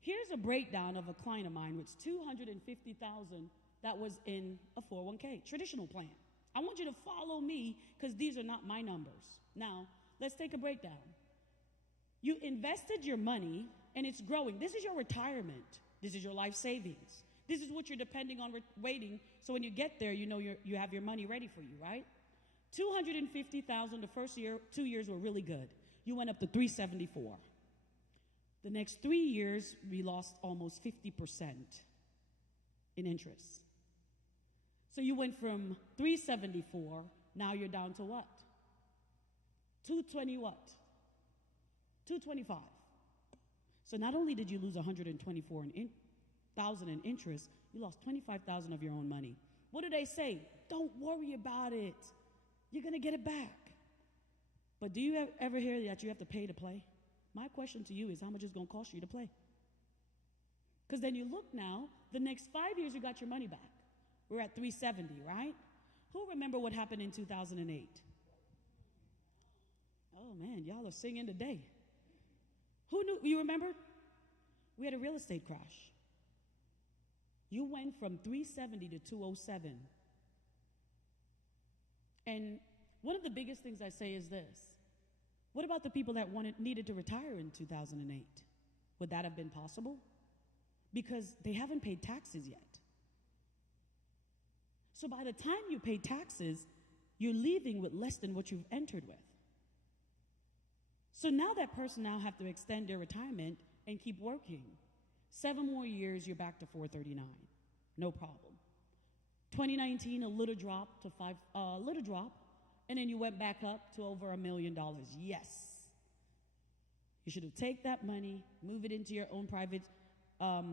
Here's a breakdown of a client of mine with $250,000 that was in a 401k, traditional plan. I want you to follow me, because these are not my numbers. Now, let's take a breakdown. You invested your money, and it's growing. This is your retirement. This is your life savings. This is what you're depending on waiting, so when you get there, you have your money ready for you, right? $250,000 the first year, 2 years were really good. You went up to $374,000. The next 3 years, we lost almost 50% in interest. So you went from $374,000, now you're down to what? $220 what? $225,000. So not only did you lose $124,000 in interest, you lost $25,000 of your own money. What do they say? Don't worry about it. You're going to get it back. But do you ever hear that you have to pay to play? My question to you is, how much is it going to cost you to play? Because then you look now, the next 5 years you got your money back. We're at $370,000, right? Who remember what happened in 2008? Oh man, y'all are singing today. Who knew? You remember? We had a real estate crash. You went from $370,000 to $207,000. And one of the biggest things I say is this. What about the people that needed to retire in 2008? Would that have been possible? Because they haven't paid taxes yet. So by the time you pay taxes, you're leaving with less than what you've entered with. So now that person now have to extend their retirement and keep working. 7 more years, you're back to $439,000. No problem. 2019, a little drop, and then you went back up to over $1 million. Yes. You should have taken that money, move it into your own private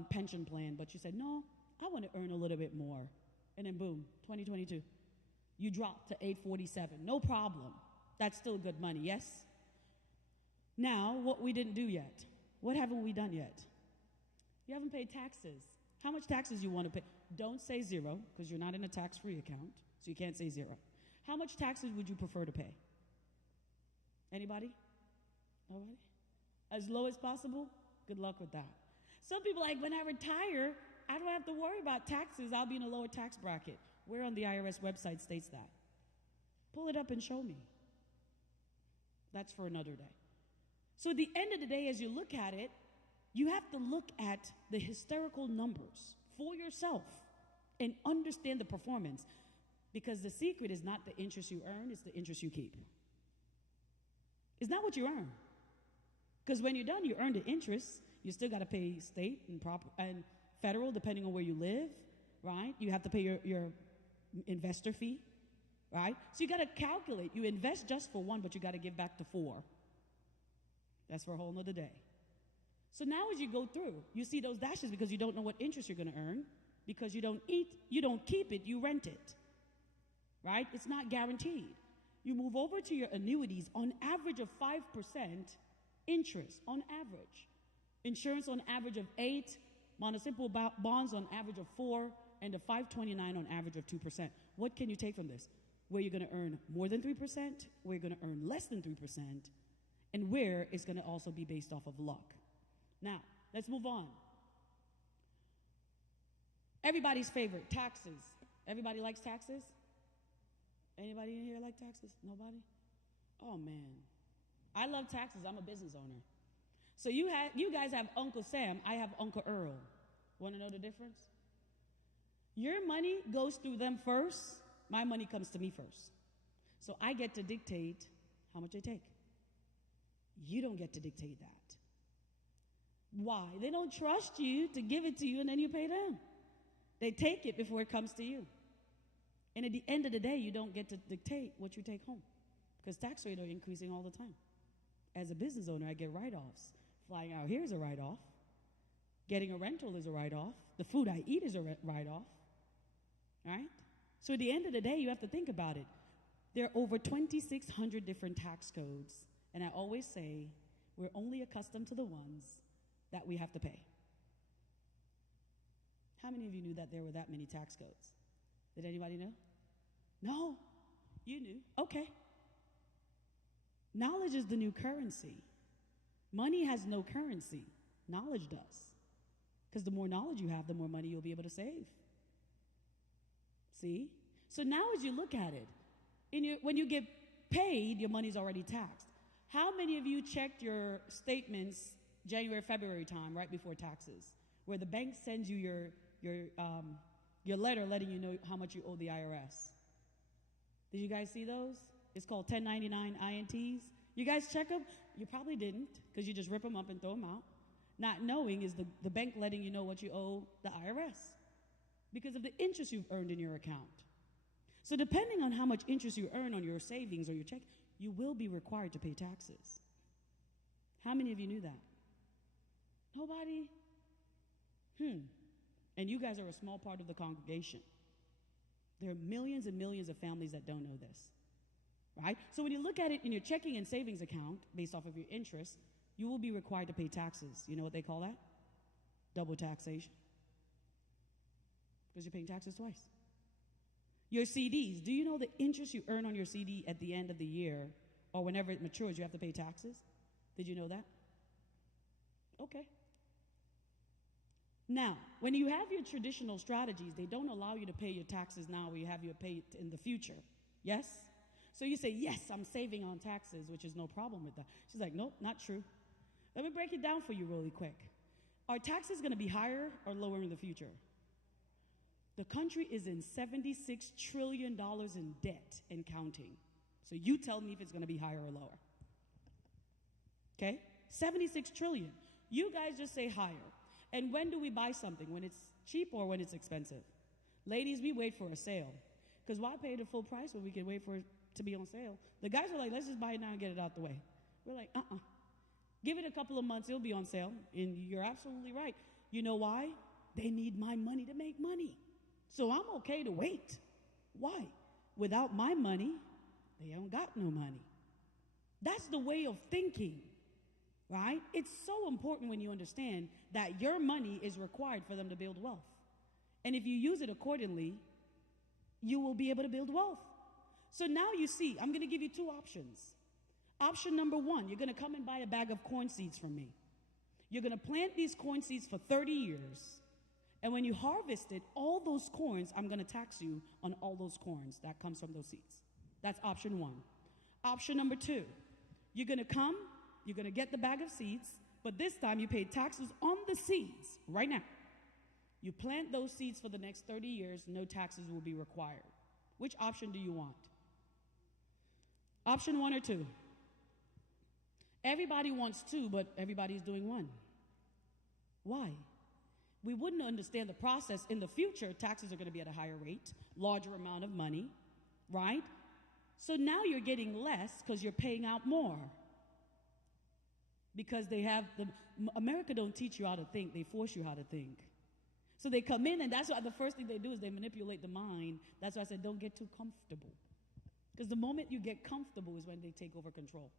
pension plan, but you said, no, I want to earn a little bit more. And then boom, 2022, you dropped to $847,000. No problem. That's still good money, yes? Now, what we didn't do yet. What haven't we done yet? You haven't paid taxes. How much taxes you want to pay? Don't say zero, because you're not in a tax-free account. So you can't say 0. How much taxes would you prefer to pay? Anybody? Nobody? As low as possible? Good luck with that. Some people like, when I retire, I don't have to worry about taxes. I'll be in a lower tax bracket. Where on the IRS website states that? Pull it up and show me. That's for another day. So at the end of the day, as you look at it, you have to look at the historical numbers for yourself and understand the performance. Because the secret is not the interest you earn, it's the interest you keep. It's not what you earn. Because when you're done, you earn the interest. You still got to pay state and federal, depending on where you live, right? You have to pay your investor fee, right? So you got to calculate. You invest just for 1, but you got to give back to 4. That's for a whole nother day. So now as you go through, you see those dashes because you don't know what interest you're going to earn, because you don't keep it, you rent it, right? It's not guaranteed. You move over to your annuities on average of 5% interest on average. Insurance on average of 8, municipal bonds on average of 4, and a 529 on average of 2%. What can you take from this? Where you're going to earn more than 3%, where you're going to earn less than 3%, and where it's going to also be based off of luck. Now, let's move on. Everybody's favorite, taxes. Everybody likes taxes? Anybody in here like taxes? Nobody? Oh, man. I love taxes. I'm a business owner. So you guys have Uncle Sam. I have Uncle Earl. Want to know the difference? Your money goes through them first. My money comes to me first. So I get to dictate how much they take. You don't get to dictate that. Why? They don't trust you to give it to you and then you pay them. They take it before it comes to you. And at the end of the day, you don't get to dictate what you take home, because tax rates are increasing all the time. As a business owner, I get write-offs. Flying out here is a write-off. Getting a rental is a write-off. The food I eat is a write-off. Right? So at the end of the day, you have to think about it. There are over 2,600 different tax codes. And I always say, we're only accustomed to the ones that we have to pay. How many of you knew that there were that many tax codes? Did anybody know? No. You knew. Okay. Knowledge is the new currency. Money has no currency. Knowledge does. Because the more knowledge you have, the more money you'll be able to save. See? So now as you look at it, when you get paid, your money's already taxed. How many of you checked your statements January, February time, right before taxes, where the bank sends you your letter letting you know how much you owe the IRS? Did you guys see those? It's called 1099 INTs. You guys check them? You probably didn't, because you just rip them up and throw them out. Not knowing is the bank letting you know what you owe the IRS because of the interest you've earned in your account. So depending on how much interest you earn on your savings or your check, you will be required to pay taxes. How many of you knew that? Nobody? And you guys are a small part of the congregation. There are millions and millions of families that don't know this, right? So when you look at it in your checking and savings account, based off of your interest, you will be required to pay taxes. You know what they call that? Double taxation. Because you're paying taxes twice. Your CDs, do you know the interest you earn on your CD at the end of the year or whenever it matures, you have to pay taxes? Did you know that? Okay. Now, when you have your traditional strategies, they don't allow you to pay your taxes now, you have you pay it in the future. Yes? So you say, yes, I'm saving on taxes, which is no problem with that. She's like, nope, not true. Let me break it down for you really quick. Are taxes going to be higher or lower in the future? The country is in $76 trillion in debt and counting. So you tell me if it's going to be higher or lower. Okay? 76 trillion. You guys just say higher. And when do we buy something? When it's cheap or when it's expensive? Ladies, we wait for a sale. Because why pay the full price when we can wait for it to be on sale? The guys are like, let's just buy it now and get it out the way. We're like, Give it a couple of months, it'll be on sale. And you're absolutely right. You know why? They need my money to make money. So I'm okay to wait. Why? Without my money, they don't got no money. That's the way of thinking, right? It's so important when you understand that your money is required for them to build wealth. And if you use it accordingly, you will be able to build wealth. So now you see, I'm going to give you two options. Option number one, you're going to come and buy a bag of corn seeds from me. You're going to plant these corn seeds for 30 years. And when you harvest it, all those corns, I'm going to tax you on all those corns that comes from those seeds. That's option one. Option number two, you're going to come, you're going to get the bag of seeds, but this time you pay taxes on the seeds right now. You plant those seeds for the next 30 years, no taxes will be required. Which option do you want? Option one or two? Everybody wants two, but everybody's doing one. Why? We wouldn't understand the process. In the future, taxes are going to be at a higher rate, larger amount of money, right? So now you're getting less because you're paying out more. Because America don't teach you how to think, they force you how to think. So they come in, and that's why the first thing they do is they manipulate the mind. That's why I said don't get too comfortable. Because the moment you get comfortable is when they take over control.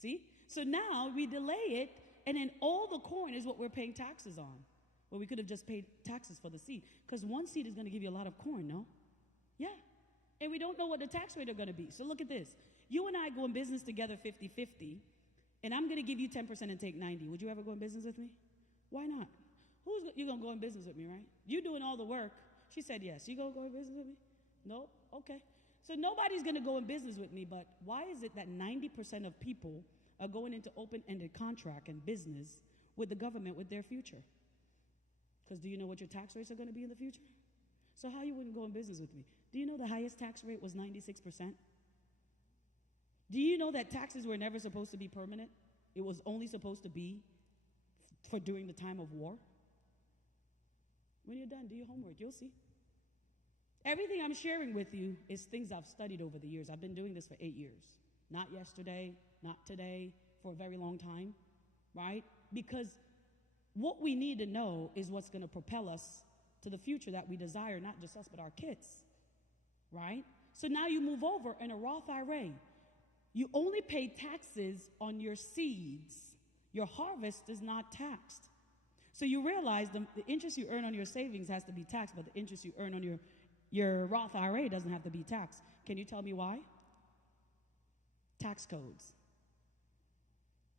See? So now we delay it, and then all the corn is what we're paying taxes on. Well, we could have just paid taxes for the seed. Because one seed is going to give you a lot of corn, no? Yeah. And we don't know what the tax rate are going to be. So look at this. You and I go in business together 50-50, and I'm going to give you 10% and take 90. Would you ever go in business with me? Why not? You going to go in business with me, right? You doing all the work. She said yes. You going to go in business with me? No? Okay. So nobody's going to go in business with me, but why is it that 90% of people are going into open-ended contract and business with the government with their future? Because do you know what your tax rates are going to be in the future? So how you wouldn't go in business with me? Do you know the highest tax rate was 96%? Do you know that taxes were never supposed to be permanent? It was only supposed to be for during the time of war? When you're done, do your homework. You'll see. Everything I'm sharing with you is things I've studied over the years. I've been doing this for 8 years. Not yesterday, not today, for a very long time, right? Because what we need to know is what's going to propel us to the future that we desire, not just us, but our kids, right? So now you move over in a Roth IRA. You only pay taxes on your seeds. Your harvest is not taxed. So you realize the interest you earn on your savings has to be taxed, but the interest you earn on your Roth IRA doesn't have to be taxed. Can you tell me why? Tax codes,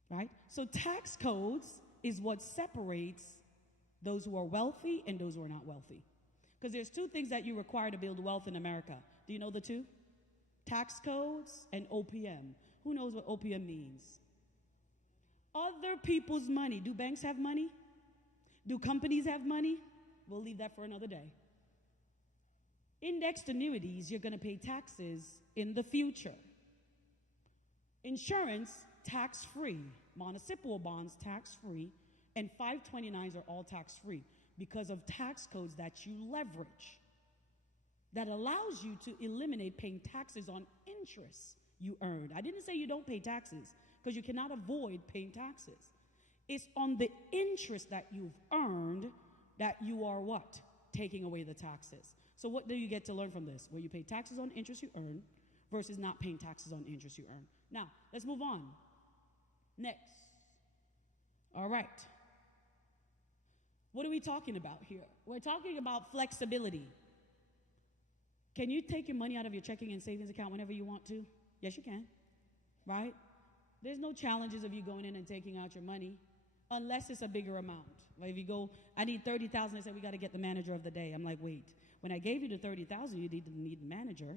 right? So tax codes is what separates those who are wealthy and those who are not wealthy. Because there's two things that you require to build wealth in America. Do you know the two? Tax codes and OPM. Who knows what OPM means? Other people's money. Do banks have money? Do companies have money? We'll leave that for another day. Indexed annuities, you're going to pay taxes in the future. Insurance, tax-free. Municipal bonds, tax-free. And 529s are all tax-free because of tax codes that you leverage that allows you to eliminate paying taxes on interest you earned. I didn't say you don't pay taxes because you cannot avoid paying taxes. It's on the interest that you've earned that you are what? Taking away the taxes. So what do you get to learn from this? Where you pay taxes on interest you earn versus not paying taxes on interest you earn. Now, let's move on. Next. All right. What are we talking about here? We're talking about flexibility. Can you take your money out of your checking and savings account whenever you want to? Yes, you can. Right? There's no challenges of you going in and taking out your money unless it's a bigger amount. Like if you go, I need $30,000, they say we got to get the manager of the day. I'm like, wait. When I gave you the $30,000, you didn't need the manager.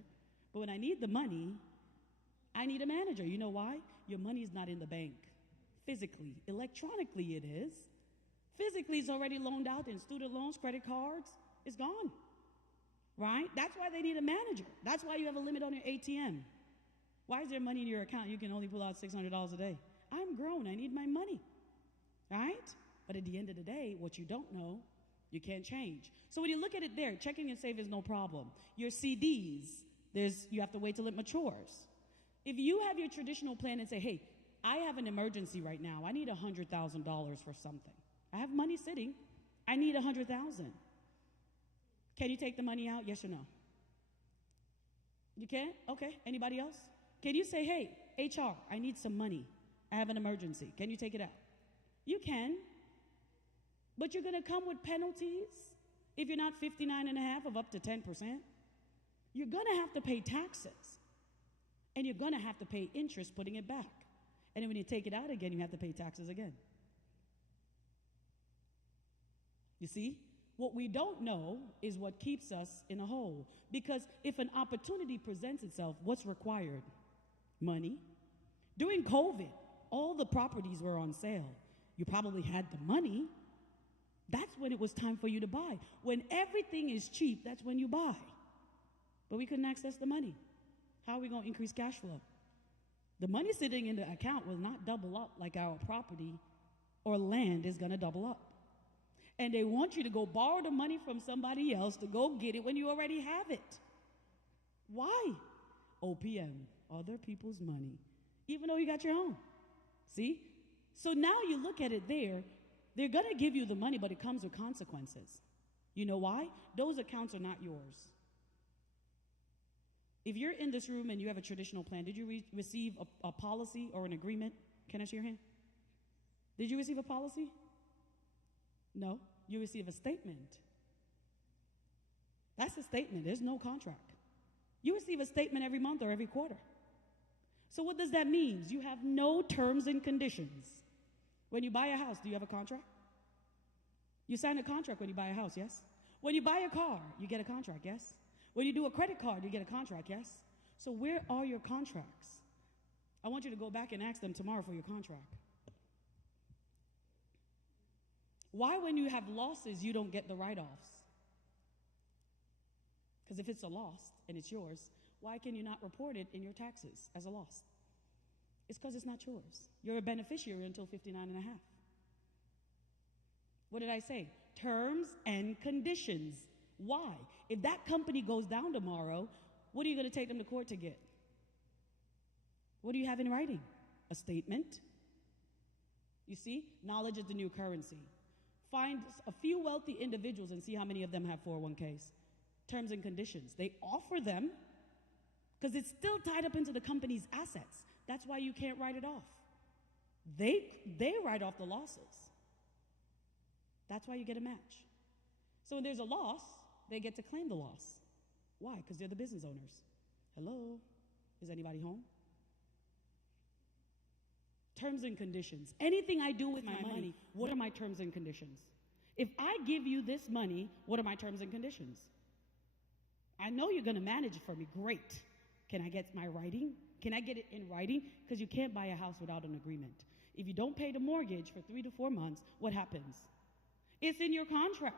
But when I need the money, I need a manager. You know why? Your money is not in the bank. Physically. Electronically it is. Physically it's already loaned out in student loans, credit cards. It's gone. Right? That's why they need a manager. That's why you have a limit on your ATM. Why is there money in your account? You can only pull out $600 a day. I'm grown. I need my money. Right? But at the end of the day, what you don't know, you can't change. So when you look at it there, checking and saving is no problem. Your CDs, you have to wait till it matures. If you have your traditional plan and say, hey, I have an emergency right now. I need $100,000 for something. I have money sitting. I need $100,000. Can you take the money out? Yes or no? You can? Okay. Anybody else? Can you say, hey, HR, I need some money. I have an emergency. Can you take it out? You can. But you're going to come with penalties if you're not 59.5 of up to 10%. You're going to have to pay taxes. And you're going to have to pay interest putting it back. And then when you take it out again, you have to pay taxes again. You see? What we don't know is what keeps us in a hole. Because if an opportunity presents itself, what's required? Money. During COVID, all the properties were on sale. You probably had the money. That's when it was time for you to buy. When everything is cheap, that's when you buy. But we couldn't access the money. How are we going to increase cash flow? The money sitting in the account will not double up like our property or land is going to double up. And they want you to go borrow the money from somebody else to go get it when you already have it. Why? OPM, other people's money, even though you got your own. See? So now you look at it there, they're going to give you the money, but it comes with consequences. You know why? Those accounts are not yours. If you're in this room and you have a traditional plan, did you receive a policy or an agreement? Can I see your hand? Did you receive a policy? No. You receive a statement. That's a statement. There's no contract. You receive a statement every month or every quarter. So what does that mean? You have no terms and conditions. When you buy a house, do you have a contract? You sign a contract when you buy a house, yes? When you buy a car, you get a contract, yes? When you do a credit card, you get a contract, yes? So where are your contracts? I want you to go back and ask them tomorrow for your contract. Why, when you have losses, you don't get the write-offs? Because if it's a loss and it's yours, why can you not report it in your taxes as a loss? It's because it's not yours. You're a beneficiary until 59 and a half. What did I say? Terms and conditions. Why? If that company goes down tomorrow, what are you going to take them to court to get? What do you have in writing? A statement. You see, knowledge is the new currency. Find a few wealthy individuals and see how many of them have 401ks. Terms and conditions. They offer them because it's still tied up into the company's assets. That's why you can't write it off. They write off the losses. That's why you get a match. So when there's a loss, they get to claim the loss. Why? Because they're the business owners. Hello? Is anybody home? Terms and conditions. Anything I do with my money, what are my terms and conditions? If I give you this money, what are my terms and conditions? I know you're going to manage it for me. Great. Can I get my writing? Can I get it in writing? Because you can't buy a house without an agreement. If you don't pay the mortgage for 3 to 4 months, what happens? It's in your contract.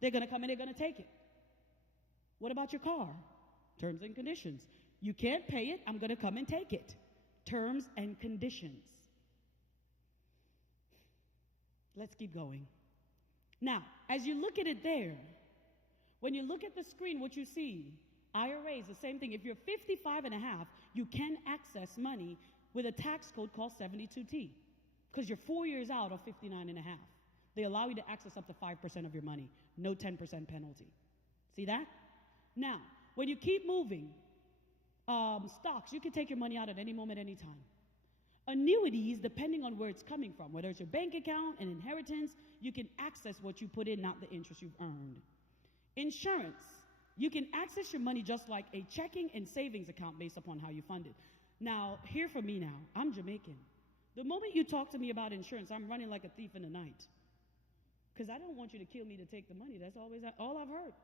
They're going to come and they're going to take it. What about your car? Terms and conditions. You can't pay it. I'm going to come and take it. Terms and conditions. Let's keep going. Now, as you look at it there, when you look at the screen, what you see, IRA is the same thing. If you're 55 and a half, you can access money with a tax code called 72T because you're 4 years out of 59 and a half. They allow you to access up to 5% of your money, no 10% penalty. See that? Now, when you keep moving, stocks, you can take your money out at any moment, any time. Annuities, depending on where it's coming from, whether it's your bank account, an inheritance, you can access what you put in, not the interest you've earned. Insurance, you can access your money just like a checking and savings account based upon how you fund it. Now, hear from me now. I'm Jamaican. The moment you talk to me about insurance, I'm running like a thief in the night. Because I don't want you to kill me to take the money. That's always all I've heard.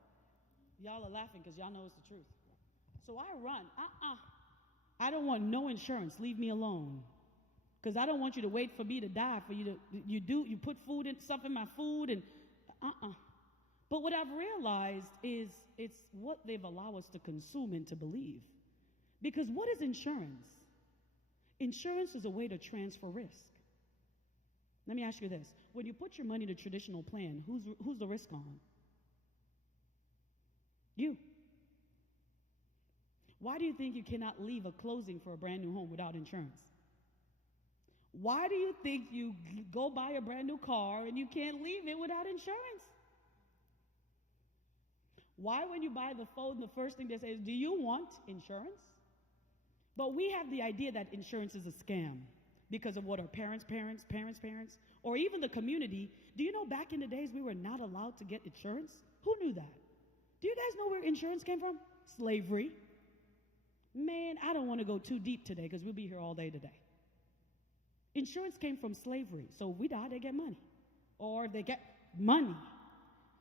Y'all are laughing because y'all know it's the truth. So I run. I don't want no insurance. Leave me alone. Because I don't want you to wait for me to die for you to, you put stuff in my food and But what I've realized is it's what they've allowed us to consume and to believe. Because what is insurance? Insurance is a way to transfer risk. Let me ask you this. When you put your money in a traditional plan, who's the risk on? You. Why do you think you cannot leave a closing for a brand new home without insurance? Why do you think you go buy a brand new car and you can't leave it without insurance? Why, when you buy the phone, the first thing they say is, do you want insurance? But we have the idea that insurance is a scam because of what our parents, or even the community. Do you know back in the days we were not allowed to get insurance? Who knew that? Do you guys know where insurance came from? slavery. Man, I don't want to go too deep today because we'll be here all day today. Insurance came from slavery. So if we die, they get money. Or they get money.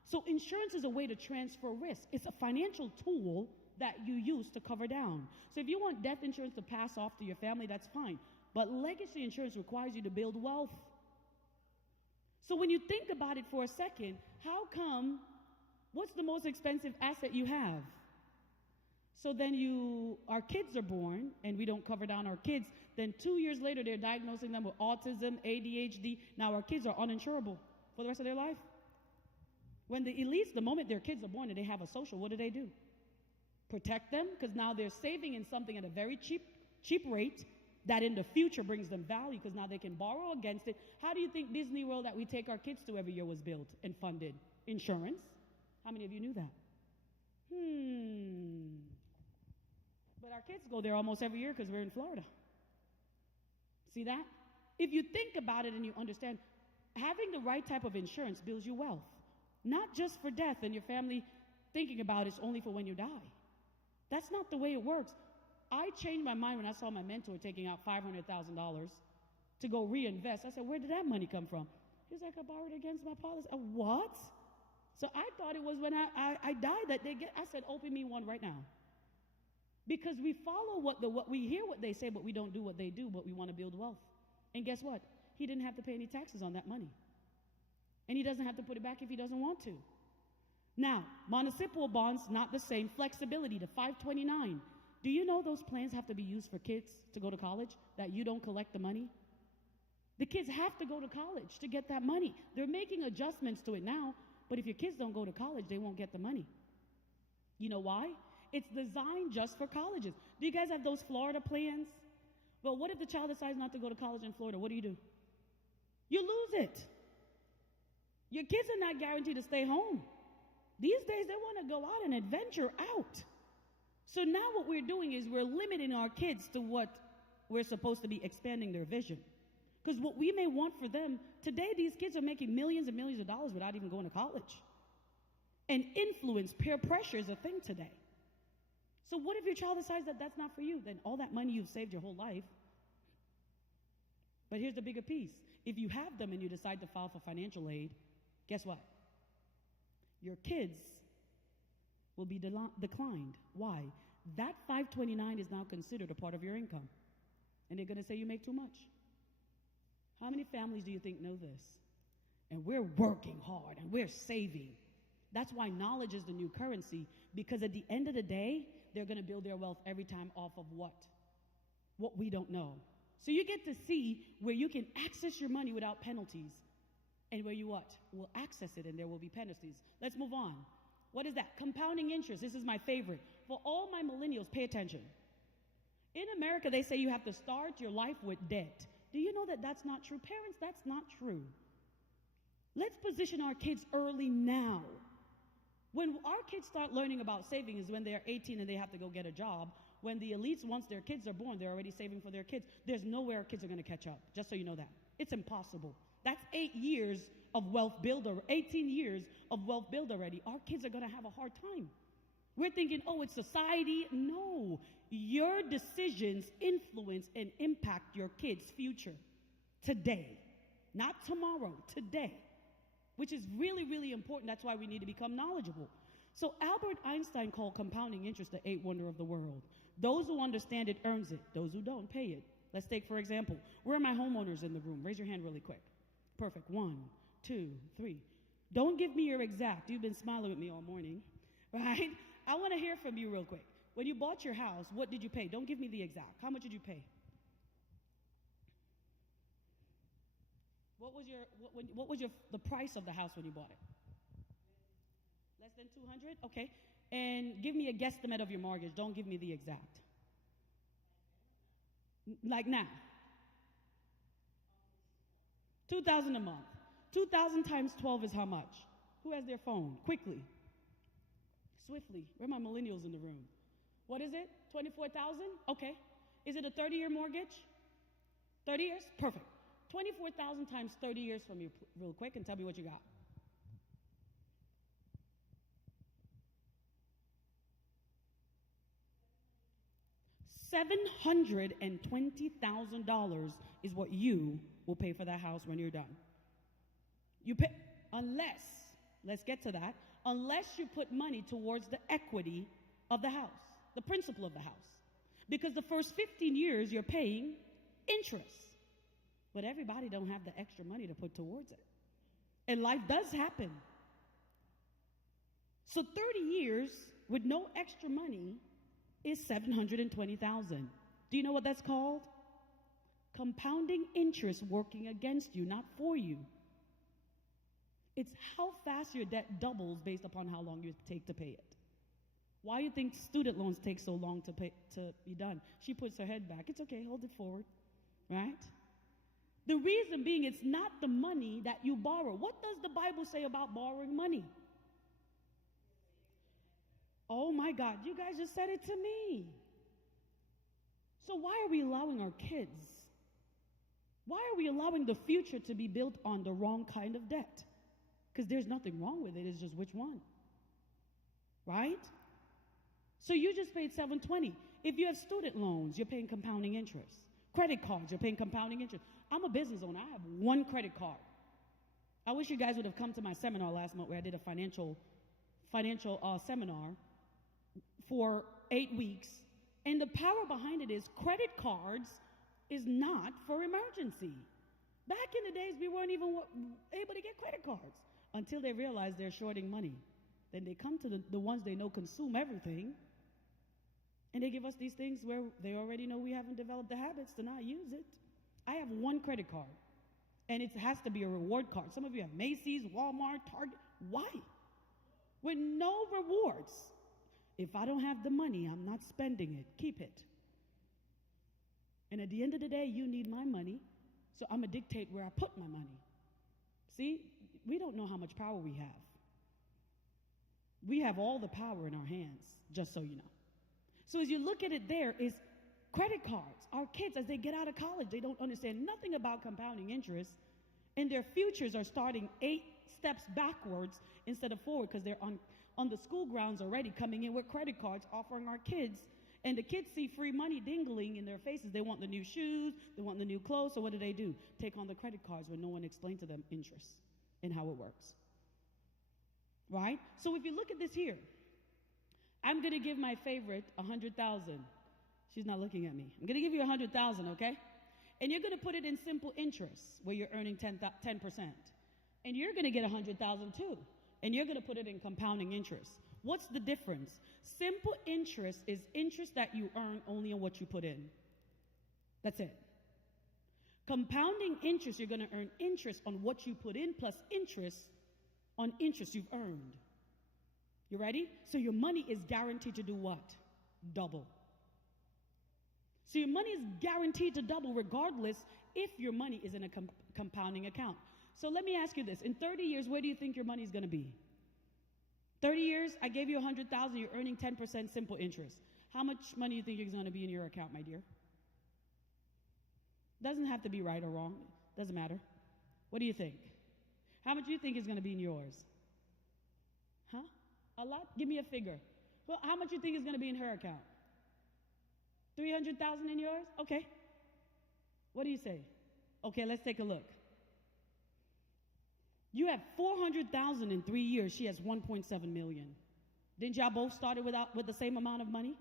So insurance is a way to transfer risk. It's a financial tool that you use to cover down. So if you want death insurance to pass off to your family, that's fine. But legacy insurance requires you to build wealth. So when you think about it for a second, how come, what's the most expensive asset you have? So then our kids are born, and we don't cover down our kids. Then 2 years later, they're diagnosing them with autism, ADHD. Now our kids are uninsurable for the rest of their life. When the elites, the moment their kids are born and they have a social, what do? Protect them, because now they're saving in something at a very cheap rate that in the future brings them value, because now they can borrow against it. How do you think Disney World that we take our kids to every year was built and funded? Insurance. How many of you knew that? But our kids go there almost every year because we're in Florida. See that? If you think about it and you understand, having the right type of insurance builds you wealth. Not just for death and your family thinking about it's only for when you die. That's not the way it works. I changed my mind when I saw my mentor taking out $500,000 to go reinvest. I said, where did that money come from? He was like, I borrowed against my policy. What? So I thought it was when I died that they get. I said, open me one right now. Because we follow what we hear what they say, but we don't do what they do, but we want to build wealth. And guess what? He didn't have to pay any taxes on that money. And he doesn't have to put it back if he doesn't want to. Now, municipal bonds, not the same. Flexibility to 529. Do you know those plans have to be used for kids to go to college, that you don't collect the money? The kids have to go to college to get that money. They're making adjustments to it now, but if your kids don't go to college, they won't get the money. You know why? It's designed just for colleges. Do you guys have those Florida plans? Well, what if the child decides not to go to college in Florida? What do? You lose it. Your kids are not guaranteed to stay home. These days, they want to go out and adventure out. So now what we're doing is we're limiting our kids to what we're supposed to be expanding their vision. Because what we may want for them, today these kids are making millions and millions of dollars without even going to college. And influence, peer pressure is a thing today. So what if your child decides that that's not for you? Then all that money you've saved your whole life. But here's the bigger piece. If you have them and you decide to file for financial aid, guess what? Your kids will be declined. Why? That 529 is now considered a part of your income. And they're going to say you make too much. How many families do you think know this? And we're working hard and we're saving. That's why knowledge is the new currency, because at the end of the day, they're going to build their wealth every time off of what? What we don't know. So you get to see where you can access your money without penalties, and where you what? Will access it and there will be penalties. Let's move on. What is that? Compounding interest. This is my favorite. For all my millennials, pay attention. In America, they say you have to start your life with debt. Do you know that that's not true? Parents, that's not true. Let's position our kids early now. When our kids start learning about saving is when they're 18 and they have to go get a job. When the elites, once their kids are born, they're already saving for their kids. There's no way our kids are going to catch up, just so you know that. It's impossible. That's 8 years of wealth build, 18 years of wealth build already. Our kids are going to have a hard time. We're thinking, oh, it's society. No. Your decisions influence and impact your kids' future today, not tomorrow, today, which is really, really important. That's why we need to become knowledgeable. So Albert Einstein called compounding interest the eighth wonder of the world. Those who understand it earns it. Those who don't pay it. Let's take, for example, where are my homeowners in the room? Raise your hand really quick. Perfect. 1, 2, 3. Don't give me your exact. You've been smiling with me all morning, right? I want to hear from you real quick. When you bought your house, what did you pay? Don't give me the exact. How much did you pay? What was the price of the house when you bought it? Less than 200? Okay. And give me a guesstimate of your mortgage. Don't give me the exact. Like now. 2,000 a month. 2,000 times 12 is how much? Who has their phone? Quickly. Swiftly. Where are my millennials in the room? What is it? 24,000? Okay. Is it a 30-year mortgage? 30 years? Perfect. 24,000 times 30 years from you real quick and tell me what you got. $720,000 is what you will pay for that house when you're done. You pay, unless, let's get to that, unless you put money towards the equity of the house, the principal of the house. Because the first 15 years you're paying interest. But everybody don't have the extra money to put towards it. And life does happen. So 30 years with no extra money is $720,000. Do you know what that's called? Compounding interest working against you, not for you. It's how fast your debt doubles based upon how long you take to pay it. Why do you think student loans take so long to be done? She puts her head back. It's okay, hold it forward, right? The reason being, it's not the money that you borrow. What does the Bible say about borrowing money? Oh my God, you guys just said it to me. So why are we allowing our kids? Why are we allowing the future to be built on the wrong kind of debt? Because there's nothing wrong with it, it's just which one, right? So you just paid $720. If you have student loans, you're paying compounding interest. Credit cards, you're paying compounding interest. I'm a business owner. I have one credit card. I wish you guys would have come to my seminar last month where I did a financial seminar for 8 weeks. And the power behind it is credit cards is not for emergency. Back in the days, we weren't even able to get credit cards until they realized they're shorting money. Then they come to the ones they know consume everything, and they give us these things where they already know we haven't developed the habits to not use it. I have one credit card, and it has to be a reward card. Some of you have Macy's, Walmart, Target. Why? With no rewards. If I don't have the money, I'm not spending it. Keep it. And at the end of the day, you need my money, so I'm going to dictate where I put my money. See, we don't know how much power we have. We have all the power in our hands, just so you know. So as you look at it, there is credit cards. Our kids, as they get out of college, they don't understand nothing about compounding interest, and their futures are starting 8 steps backwards instead of forward because they're on the school grounds already coming in with credit cards offering our kids, and the kids see free money dingling in their faces. They want the new shoes, they want the new clothes, so what do? Take on the credit cards when no one explained to them interest and how it works. Right? So if you look at this here, I'm going to give my favorite 100,000. She's not looking at me. I'm going to give you 100,000, okay? And you're going to put it in simple interest where you're earning 10%. And you're going to get 100,000 too. And you're going to put it in compounding interest. What's the difference? Simple interest is interest that you earn only on what you put in. That's it. Compounding interest, you're going to earn interest on what you put in plus interest on interest you've earned. You ready? So your money is guaranteed to do what? Double. So your money is guaranteed to double regardless if your money is in a compounding account. So let me ask you this. In 30 years, where do you think your money is going to be? 30 years, I gave you 100,000, you're earning 10% simple interest. How much money do you think is going to be in your account, my dear? Doesn't have to be right or wrong. Doesn't matter. What do you think? How much do you think is going to be in yours? Huh? A lot? Give me a figure. Well, how much do you think is going to be in her account? 300,000 in yours? Okay. What do you say? Okay, let's take a look. You have 400,000 in 3 years. She has 1.7 million. Didn't y'all both start it with the same amount of money?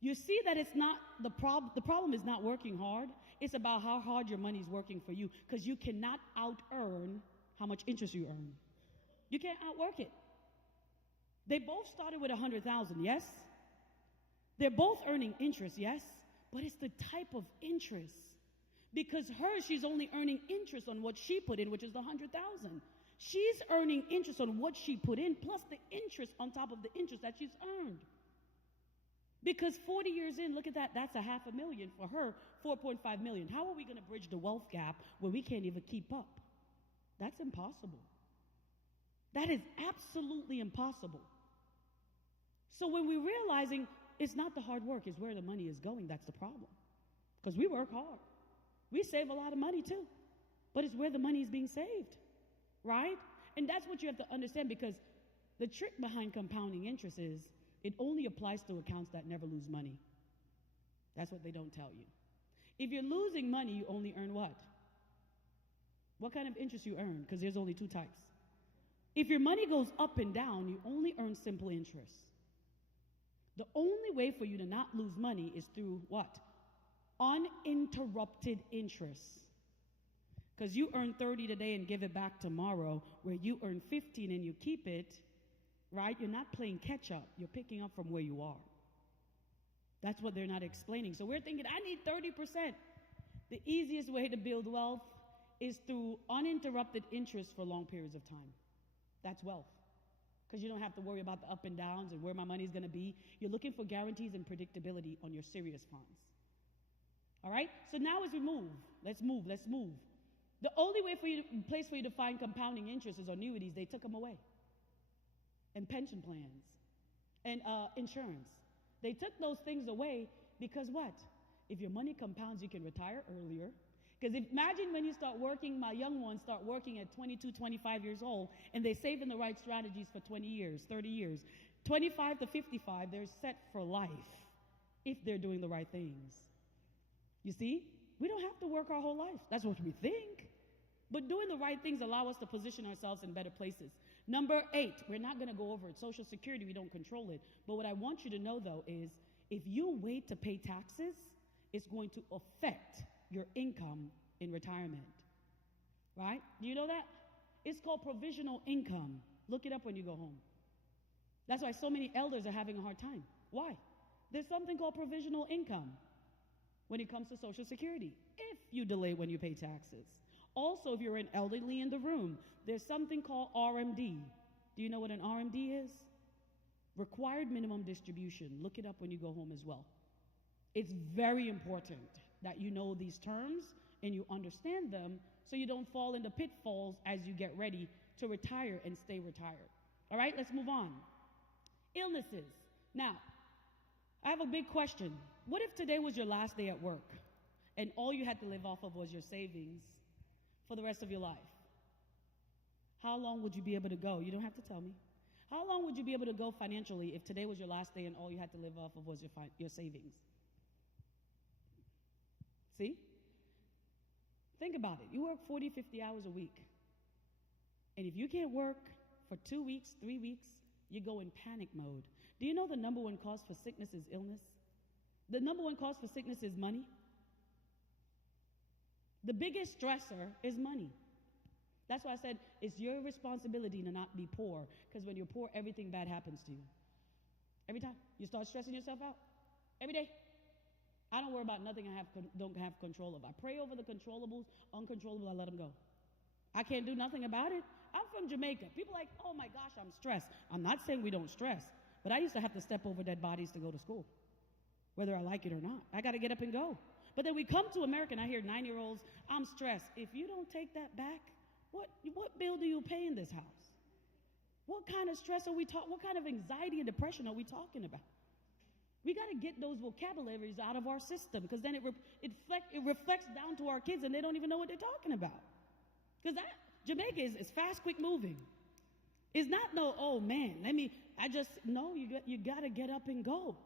You see that it's not the problem is not working hard. It's about how hard your money is working for you, because you cannot out-earn how much interest you earn. You can't outwork it. They both started with 100,000, yes? They're both earning interest, yes? But it's the type of interest. Because she's only earning interest on what she put in, which is the 100,000. She's earning interest on what she put in, plus the interest on top of the interest that she's earned. Because 40 years in, look at that, that's $500,000 for her, 4.5 million. How are we going to bridge the wealth gap where we can't even keep up? That's impossible. That is absolutely impossible. So when we're realizing it's not the hard work, it's where the money is going, that's the problem. Because we work hard. We save a lot of money too. But it's where the money is being saved, right? And that's what you have to understand, because the trick behind compounding interest is it only applies to accounts that never lose money. That's what they don't tell you. If you're losing money, you only earn what? What kind of interest you earn? Because there's only two types. If your money goes up and down, you only earn simple interest. The only way for you to not lose money is through what? Uninterrupted interest. Because you earn 30 today and give it back tomorrow, where you earn 15 and you keep it, right? You're not playing catch up. You're picking up from where you are. That's what they're not explaining. So we're thinking, I need 30%. The easiest way to build wealth is through uninterrupted interest for long periods of time. That's wealth. Because you don't have to worry about the up and downs and where my money is going to be. You're looking for guarantees and predictability on your serious funds. All right? So now as we move, let's move. The only place for you to find compounding interest is annuities. They took them away. And pension plans. And insurance. They took those things away because what? If your money compounds, you can retire earlier. Because imagine when you start working, my young ones start working at 22, 25 years old, and they save in the right strategies for 20 years, 30 years. 25 to 55, they're set for life if they're doing the right things. You see? We don't have to work our whole life. That's what we think. But doing the right things allow us to position ourselves in better places. Number 8, we're not going to go over it. Social Security, we don't control it. But what I want you to know, though, is if you wait to pay taxes, it's going to affect your income in retirement. Right? Do you know that? It's called provisional income. Look it up when you go home. That's why so many elders are having a hard time. Why? There's something called provisional income when it comes to Social Security, if you delay when you pay taxes. Also, if you're an elderly in the room, there's something called RMD. Do you know what an RMD is? Required minimum distribution. Look it up when you go home as well. It's very important that you know these terms and you understand them so you don't fall into pitfalls as you get ready to retire and stay retired. All right, let's move on. Illnesses. Now, I have a big question. What if today was your last day at work and all you had to live off of was your savings for the rest of your life? How long would you be able to go? You don't have to tell me. How long would you be able to go financially if today was your last day and all you had to live off of was your savings? See? Think about it. You work 40, 50 hours a week. And if you can't work for 2 weeks, 3 weeks, you go in panic mode. Do you know the number one cause for sickness is illness? The number one cause for sickness is money. The biggest stressor is money. That's why I said it's your responsibility to not be poor, because when you're poor, everything bad happens to you. Every time. You start stressing yourself out. Every day. I don't worry about nothing I don't have control of. I pray over the controllables. Uncontrollable, I let them go. I can't do nothing about it. I'm from Jamaica. People are like, oh my gosh, I'm stressed. I'm not saying we don't stress, but I used to have to step over dead bodies to go to school, whether I like it or not. I got to get up and go. But then we come to America and I hear 9-year-olds, I'm stressed. If you don't take that back, what bill do you pay in this house? What kind of stress are we talking? What kind of anxiety and depression are we talking about? We got to get those vocabularies out of our system, because then it reflects down to our kids and they don't even know what they're talking about. Because Jamaica is fast, quick moving. It's not no, oh man, you got to get up and go.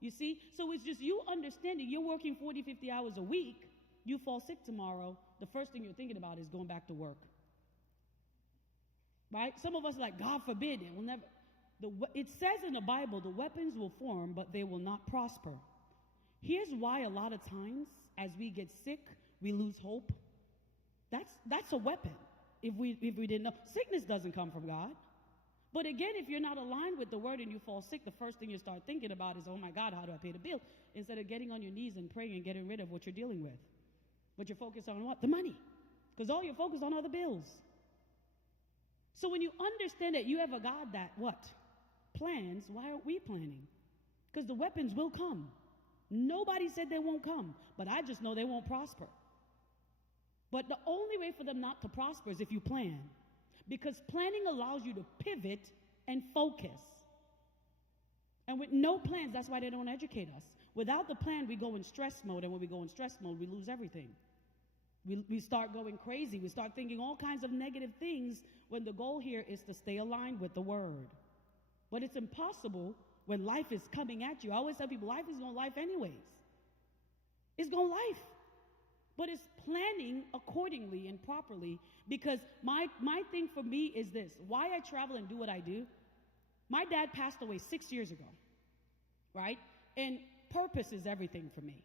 You see? So it's just you understanding you're working 40, 50 hours a week. You fall sick tomorrow. The first thing you're thinking about is going back to work. Right? Some of us are like, God forbid, it will never. It says in the Bible, the weapons will form, but they will not prosper. Here's why a lot of times, as we get sick, we lose hope. That's a weapon. If we didn't know, sickness doesn't come from God. But again, if you're not aligned with the word and you fall sick, the first thing you start thinking about is, oh my God, how do I pay the bill? Instead of getting on your knees and praying and getting rid of what you're dealing with. But you're focused on what? The money. Because all you're focused on are the bills. So when you understand that you have a God that what? Plans, why aren't we planning? Because the weapons will come. Nobody said they won't come, but I just know they won't prosper. But the only way for them not to prosper is if you plan. Because planning allows you to pivot and focus. And with no plans, that's why they don't educate us. Without the plan, we go in stress mode, and when we go in stress mode, we lose everything. We start going crazy. We start thinking all kinds of negative things when the goal here is to stay aligned with the word. But it's impossible when life is coming at you. I always tell people life is going to life anyways. It's going life. But it's planning accordingly and properly, because my thing for me is this. Why I travel and do what I do, my dad passed away 6 years ago, right? And purpose is everything for me.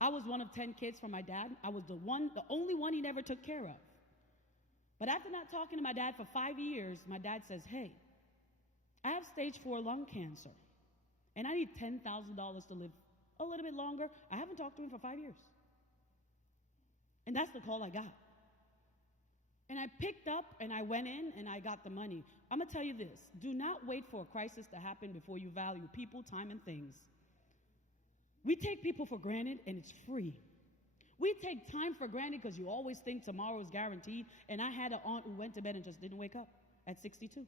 I was one of 10 kids from my dad. I was the only one he never took care of. But after not talking to my dad for 5 years, my dad says, hey, I have stage 4 lung cancer, and I need $10,000 to live a little bit longer. I haven't talked to him for 5 years. And that's the call I got. And I picked up and I went in and I got the money. I'm going to tell you this. Do not wait for a crisis to happen before you value people, time, and things. We take people for granted and it's free. We take time for granted because you always think tomorrow is guaranteed. And I had an aunt who went to bed and just didn't wake up at 62.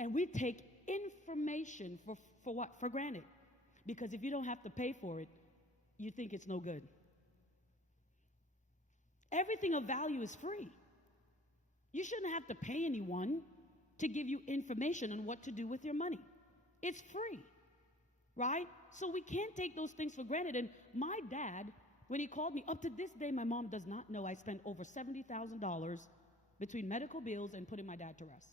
And we take information for what? For granted. Because if you don't have to pay for it, you think it's no good. Everything of value is free. You shouldn't have to pay anyone to give you information on what to do with your money. It's free, right? So we can't take those things for granted. And my dad, when he called me, up to this day, my mom does not know I spent over $70,000 between medical bills and putting my dad to rest.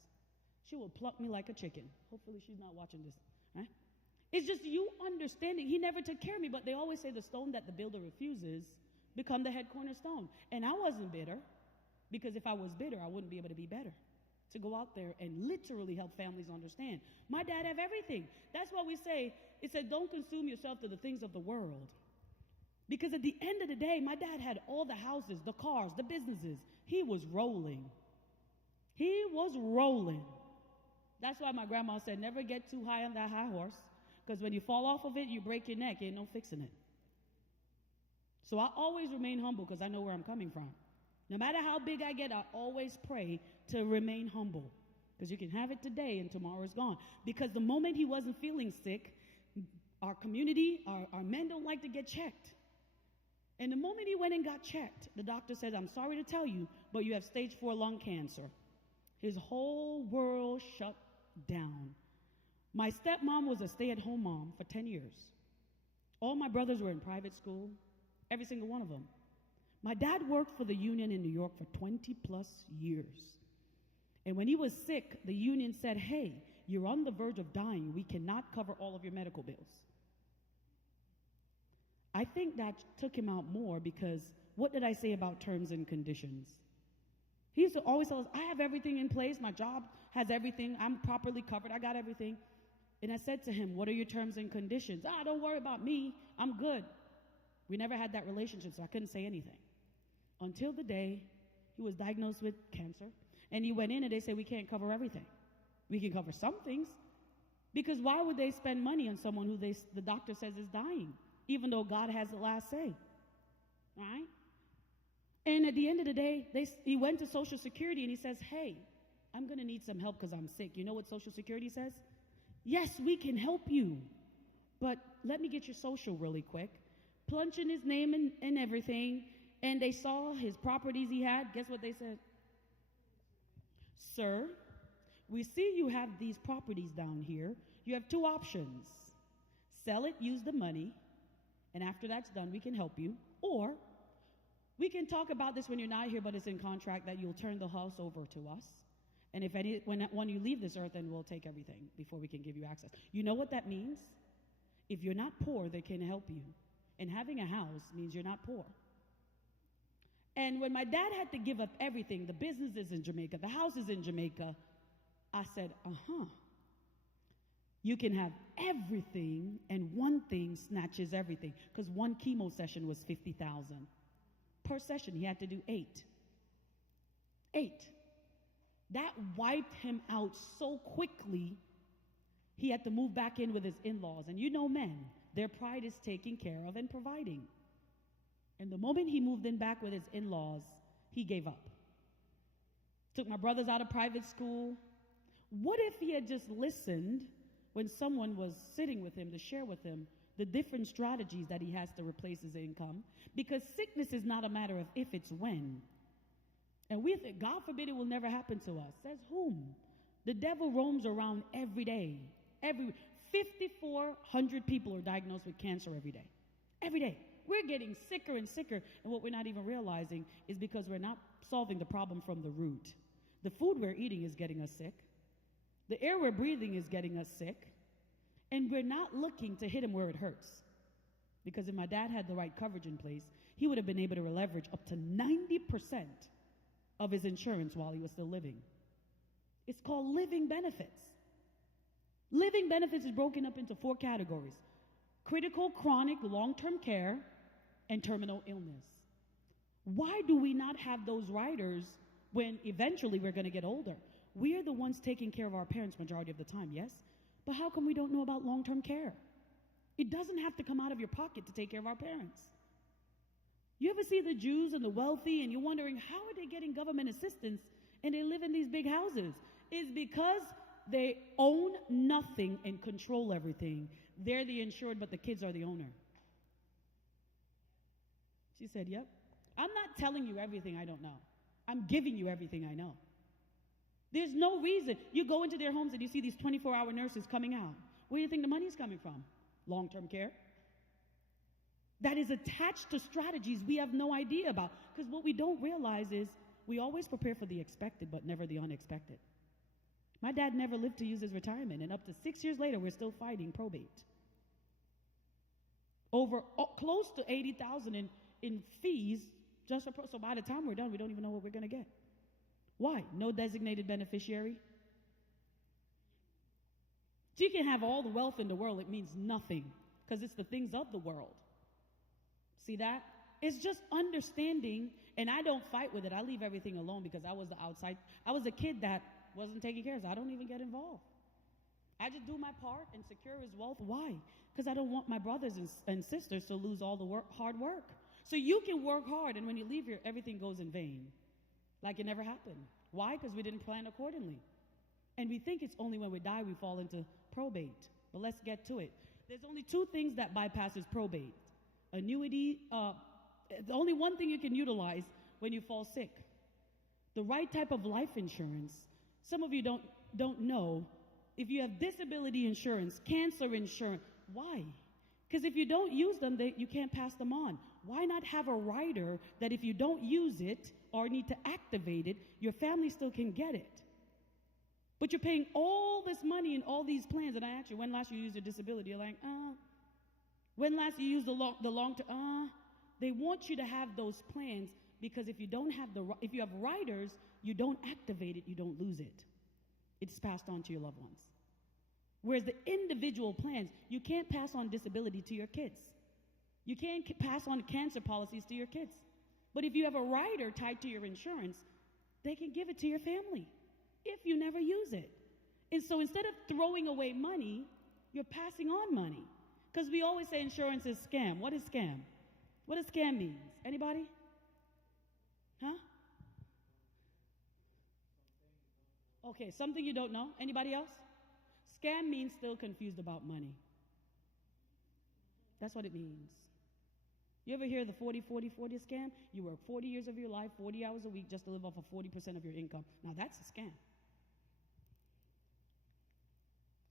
She will pluck me like a chicken. Hopefully she's not watching this, right? It's just you understanding. He never took care of me, but they always say the stone that the builder refuses become the head cornerstone. And I wasn't bitter, because if I was bitter, I wouldn't be able to be better. To go out there and literally help families understand. My dad have everything. That's why we say, it said, don't consume yourself to the things of the world. Because at the end of the day, my dad had all the houses, the cars, the businesses. He was rolling. He was rolling. That's why my grandma said, never get too high on that high horse, because when you fall off of it, you break your neck. Ain't no fixing it. So I always remain humble because I know where I'm coming from. No matter how big I get, I always pray to remain humble, because you can have it today and tomorrow is gone. Because the moment he wasn't feeling sick, our community, our men don't like to get checked. And the moment he went and got checked, the doctor said, I'm sorry to tell you, but you have stage 4 lung cancer. His whole world shut down. My stepmom was a stay-at-home mom for 10 years. All my brothers were in private school, every single one of them. My dad worked for the union in New York for 20 plus years. And when he was sick, the union said, hey, you're on the verge of dying. We cannot cover all of your medical bills. I think that took him out more, because what did I say about terms and conditions? He used to always tell us, I have everything in place. My job has everything. I'm properly covered. I got everything. And I said to him, what are your terms and conditions? Don't worry about me. I'm good. We never had that relationship, so I couldn't say anything. Until the day he was diagnosed with cancer, and he went in and they said, we can't cover everything. We can cover some things, because why would they spend money on someone who the doctor says is dying, even though God has the last say, right? And at the end of the day, he went to Social Security and he says, hey, I'm going to need some help because I'm sick. You know what Social Security says? Yes, we can help you, but let me get your social really quick. Plunge in his name and everything. And they saw his properties he had. Guess what they said? Sir, we see you have these properties down here. You have two options. Sell it, use the money, and after that's done, we can help you. Or we can talk about this when you're not here, but it's in contract that you'll turn the house over to us. And when you leave this earth, then we'll take everything before we can give you access. You know what that means? If you're not poor, they can help you. And having a house means you're not poor. And when my dad had to give up everything, the business is in Jamaica, the house is in Jamaica, I said, you can have everything, and one thing snatches everything. Because one chemo session was $50,000. Per session, he had to do 8. That wiped him out so quickly, he had to move back in with his in-laws. And you know men, their pride is taking care of and providing. And the moment he moved in back with his in-laws, he gave up. Took my brothers out of private school. What if he had just listened when someone was sitting with him to share with him the different strategies that he has to replace his income? Because sickness is not a matter of if, it's when. And we think, God forbid it will never happen to us. Says whom? The devil roams around every day. 5,400 people are diagnosed with cancer every day. Every day. We're getting sicker and sicker, and what we're not even realizing is because we're not solving the problem from the root. The food we're eating is getting us sick. The air we're breathing is getting us sick. And we're not looking to hit him where it hurts. Because if my dad had the right coverage in place, he would have been able to leverage up to 90% of his insurance while he was still living. It's called living benefits. Living benefits is broken up into 4 categories: critical, chronic, long-term care, and terminal illness. Why do we not have those riders when eventually we're going to get older? We are the ones taking care of our parents majority of the time, yes? But how come we don't know about long-term care? It doesn't have to come out of your pocket to take care of our parents. You ever see the Jews and the wealthy and you're wondering, how are they getting government assistance and they live in these big houses? It's because they own nothing and control everything. They're the insured, but the kids are the owner. She said, yep. I'm not telling you everything I don't know. I'm giving you everything I know. There's no reason. You go into their homes and you see these 24-hour nurses coming out. Where do you think the money's coming from? Long-term care. That is attached to strategies we have no idea about. Because what we don't realize is we always prepare for the expected, but never the unexpected. My dad never lived to use his retirement, and up to 6 years later, we're still fighting probate. Over close to $80,000 in fees, so by the time we're done, we don't even know what we're going to get. Why? No designated beneficiary. So you can have all the wealth in the world, it means nothing, because it's the things of the world. See that? It's just understanding, and I don't fight with it. I leave everything alone because I was the outside. I was a kid that wasn't taking care of, so I don't even get involved. I just do my part and secure his wealth. Why? Because I don't want my brothers and sisters to lose all the hard work. So you can work hard, and when you leave here, everything goes in vain. Like it never happened. Why? Because we didn't plan accordingly. And we think it's only when we die we fall into probate. But let's get to it. There's only 2 things that bypasses probate. Annuity, the only one thing you can utilize when you fall sick. The right type of life insurance. Some of you don't know. If you have disability insurance, cancer insurance, why? Because if you don't use them, you can't pass them on. Why not have a rider that if you don't use it or need to activate it, your family still can get it? But you're paying all this money in all these plans, and I ask you, when last you used your disability? You're like, When last you used the long term? They want you to have those plans because if you have riders, you don't activate it, you don't lose it. It's passed on to your loved ones. Whereas the individual plans, you can't pass on disability to your kids. You can't pass on cancer policies to your kids. But if you have a rider tied to your insurance, they can give it to your family if you never use it. And so instead of throwing away money, you're passing on money. Because we always say insurance is scam. What is scam? What does scam mean? Anybody? Huh? Okay, something you don't know. Anybody else? Scam means still confused about money. That's what it means. You ever hear the 40-40-40 scam? You work 40 years of your life, 40 hours a week just to live off of 40% of your income. Now that's a scam.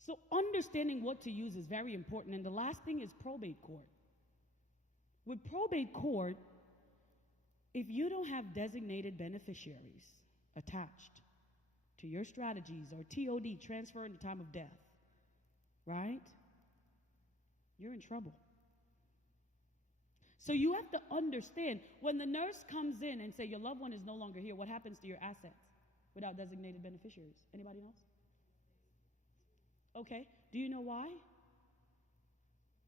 So understanding what to use is very important. And the last thing is probate court. With probate court, if you don't have designated beneficiaries attached to your strategies or TOD, transfer in the time of death, right? You're in trouble. So you have to understand, when the nurse comes in and say your loved one is no longer here, what happens to your assets without designated beneficiaries? Anybody else? Okay, do you know why?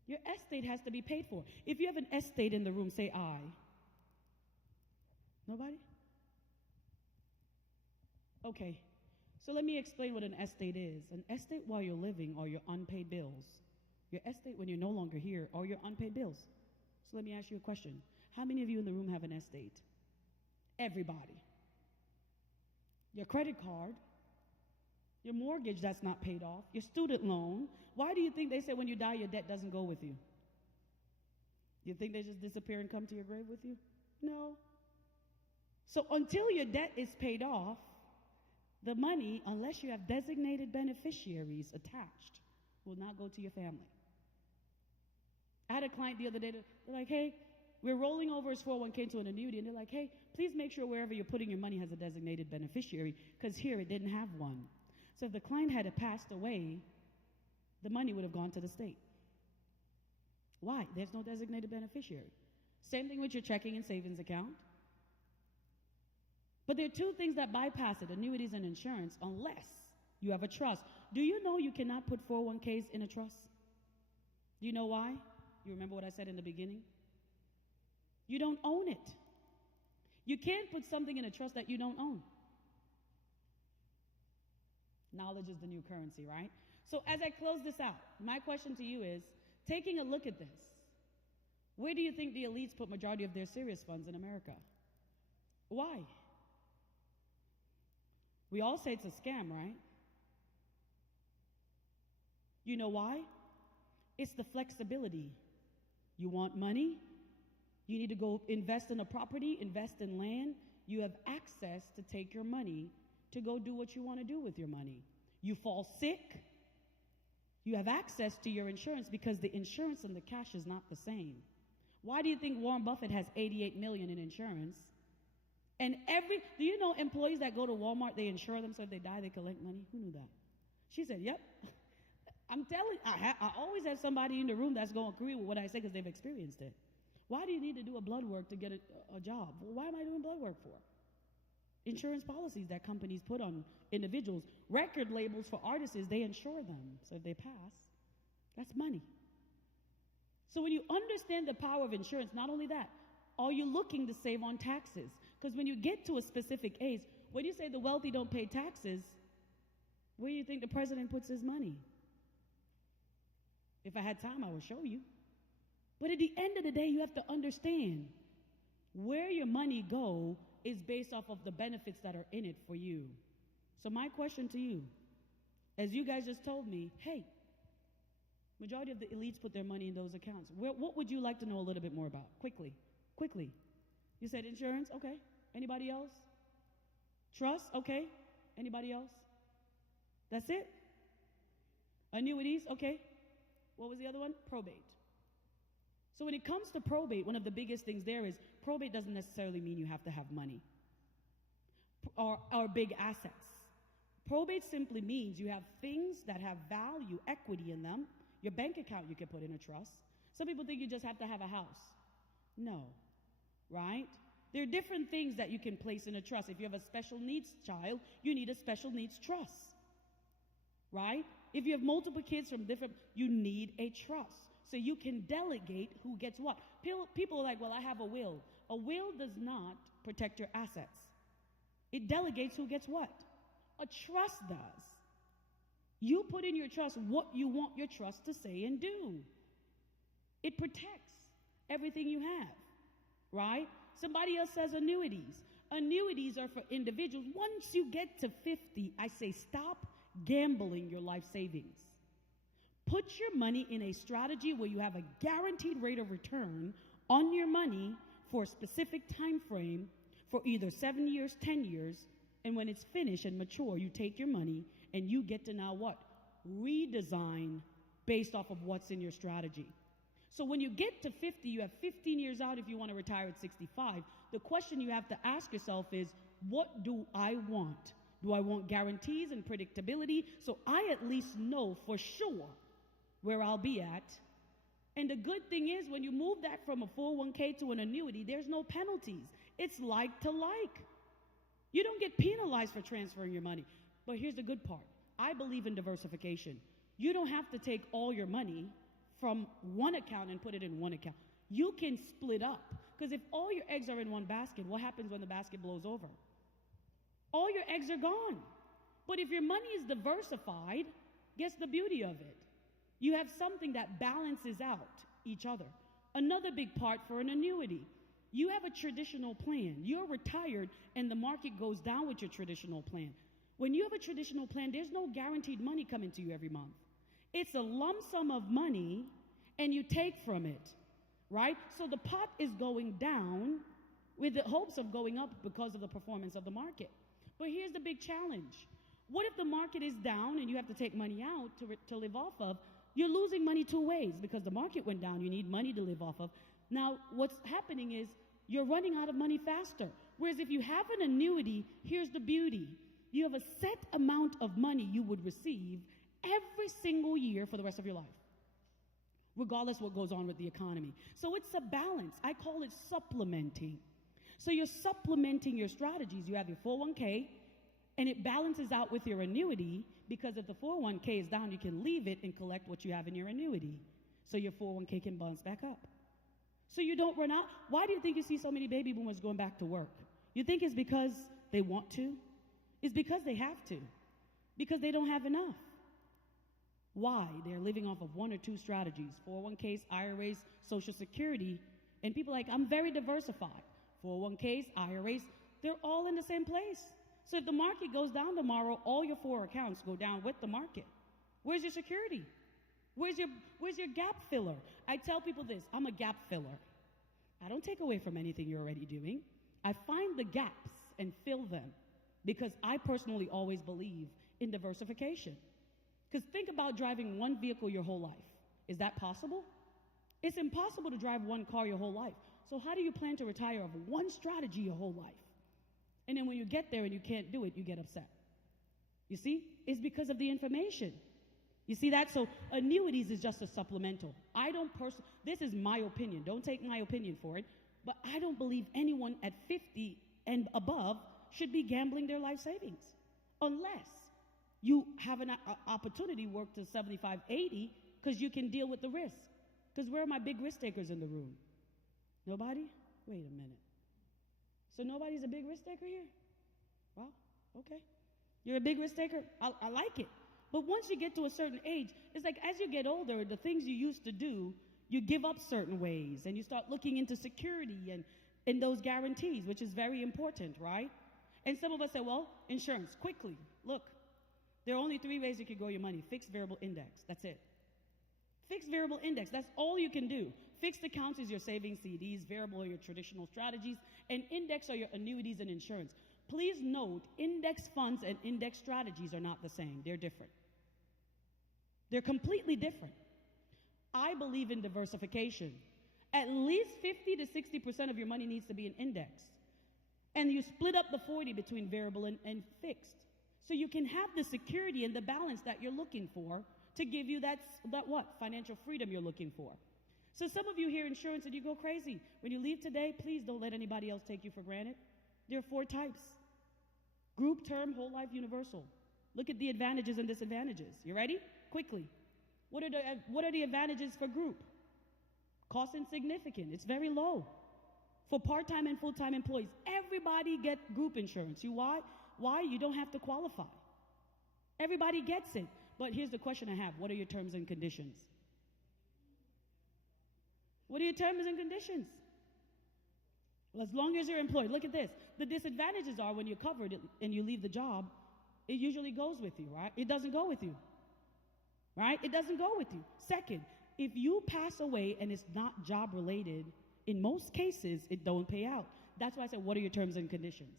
Your estate has to be paid for. If you have an estate in the room, say I. Nobody? Okay, so let me explain what an estate is. An estate while you're living are your unpaid bills. Your estate when you're no longer here are your unpaid bills. So let me ask you a question. How many of you in the room have an estate? Everybody. Your credit card, your mortgage that's not paid off, your student loan. Why do you think they say when you die your debt doesn't go with you? You think they just disappear and come to your grave with you? No. So until your debt is paid off, the money, unless you have designated beneficiaries attached, will not go to your family. I had a client the other day, they're like, hey, we're rolling over his 401k to an annuity, and they're like, hey, please make sure wherever you're putting your money has a designated beneficiary, because here it didn't have one. So if the client had passed away, the money would have gone to the state. Why? There's no designated beneficiary. Same thing with your checking and savings account. But there are two things that bypass it, annuities and insurance, unless you have a trust. Do you know you cannot put 401ks in a trust? Do you know why? You remember what I said in the beginning? You don't own it. You can't put something in a trust that you don't own. Knowledge is the new currency, right? So as I close this out, my question to you is, taking a look at this, where do you think the elites put majority of their serious funds in America? Why? We all say it's a scam, right? You know why? It's the flexibility. You want money? You need to go invest in a property, invest in land. You have access to take your money to go do what you want to do with your money. You fall sick, you have access to your insurance because the insurance and the cash is not the same. Why do you think Warren Buffett has $88 million in insurance? And do you know employees that go to Walmart, they insure them so if they die, they collect money? Who knew that? She said, yep. I'm telling I always have somebody in the room that's going to agree with what I say because they've experienced it. Why do you need to do a blood work to get a job? Well, why am I doing blood work for? Insurance policies that companies put on individuals. Record labels for artists, they insure them. So if they pass, that's money. So when you understand the power of insurance, not only that, are you looking to save on taxes? Because when you get to a specific age, when you say the wealthy don't pay taxes, where do you think the president puts his money? If I had time, I would show you. But at the end of the day, you have to understand where your money go is based off of the benefits that are in it for you. So my question to you, as you guys just told me, hey, majority of the elites put their money in those accounts. What would you like to know a little bit more about? Quickly. You said insurance? Okay. Anybody else? Trust? Okay. Anybody else? That's it? Annuities? Okay. What was the other one? Probate. So when it comes to probate, one of the biggest things there is probate doesn't necessarily mean you have to have money or big assets. Probate simply means you have things that have value, equity in them. Your bank account you can put in a trust. Some people think you just have to have a house. No, right? There are different things that you can place in a trust. If you have a special needs child, you need a special needs trust, right? If you have multiple kids from different, you need a trust. So you can delegate who gets what. People are like, well, I have a will. A will does not protect your assets. It delegates who gets what. A trust does. You put in your trust what you want your trust to say and do. It protects everything you have, right? Somebody else says annuities. Annuities are for individuals. Once you get to 50, I say stop gambling your life savings. Put your money in a strategy where you have a guaranteed rate of return on your money for a specific time frame for either 7 years, 10 years, and when it's finished and mature, you take your money and you get to now what? Redesign based off of what's in your strategy. So when you get to 50, you have 15 years out if you want to retire at 65. The question you have to ask yourself is, what do I want? Do I want guarantees and predictability so I at least know for sure where I'll be at? And the good thing is when you move that from a 401k to an annuity, there's no penalties. It's like to like. You don't get penalized for transferring your money. But here's the good part. I believe in diversification. You don't have to take all your money from one account and put it in one account. You can split up. Because if all your eggs are in one basket, what happens when the basket blows over? All your eggs are gone. But if your money is diversified, guess the beauty of it? You have something that balances out each other. Another big part for an annuity. You have a traditional plan. You're retired and the market goes down with your traditional plan. When you have a traditional plan, there's no guaranteed money coming to you every month. It's a lump sum of money and you take from it, right? So the pot is going down with the hopes of going up because of the performance of the market. But here's the big challenge. What if the market is down and you have to take money out to live off of? You're losing money two ways because the market went down. You need money to live off of. Now, what's happening is you're running out of money faster. Whereas if you have an annuity, here's the beauty. You have a set amount of money you would receive every single year for the rest of your life, regardless what goes on with the economy. So it's a balance. I call it supplementing. So you're supplementing your strategies. You have your 401k, and it balances out with your annuity, because if the 401k is down, you can leave it and collect what you have in your annuity. So your 401k can bounce back up. So you don't run out. Why do you think you see so many baby boomers going back to work? You think it's because they want to? It's because they have to. Because they don't have enough. Why? They're living off of one or two strategies: 401ks, IRAs, Social Security. And people are like, I'm very diversified. 401ks, IRAs, they're all in the same place. So if the market goes down tomorrow, all your 4 accounts go down with the market. Where's your security? Where's your gap filler? I tell people this: I'm a gap filler. I don't take away from anything you're already doing. I find the gaps and fill them, because I personally always believe in diversification. Because think about driving one vehicle your whole life. Is that possible? It's impossible to drive one car your whole life. So how do you plan to retire of one strategy your whole life? And then when you get there and you can't do it, you get upset. You see? It's because of the information. You see that? So annuities is just a supplemental. This is my opinion. Don't take my opinion for it. But I don't believe anyone at 50 and above should be gambling their life savings, unless you have an opportunity work to 75, 80, because you can deal with the risk. Because where are my big risk takers in the room? Nobody? Wait a minute. So nobody's a big risk taker here? Well, okay. You're a big risk taker? I like it. But once you get to a certain age, it's like as you get older, the things you used to do, you give up certain ways, and you start looking into security and those guarantees, which is very important, right? And some of us say, well, insurance, quickly. Look, there are only 3 ways you can grow your money: fixed, variable, index. That's it. Fixed, variable, index. That's all you can do. Fixed accounts is your savings, CDs. Variable are your traditional strategies. And index are your annuities and insurance. Please note, index funds and index strategies are not the same. They're different. They're completely different. I believe in diversification. At least 50 to 60% of your money needs to be in index. And you split up the 40 between variable and fixed. So you can have the security and the balance that you're looking for to give you that financial freedom you're looking for. So some of you hear insurance and you go crazy. When you leave today, please don't let anybody else take you for granted. There are 4 types: group, term, whole life, universal. Look at the advantages and disadvantages. You ready? Quickly. What are the advantages for group? Cost insignificant. It's very low. For part-time and full-time employees, everybody gets group insurance. Why? You don't have to qualify. Everybody gets it. But here's the question I have: what are your terms and conditions? What are your terms and conditions? Well, as long as you're employed. Look at this. The disadvantages are when you're covered and you leave the job, it usually goes with you, right? It doesn't go with you. Right? It doesn't go with you. Second, if you pass away and it's not job related, in most cases, it don't pay out. That's why I said, what are your terms and conditions?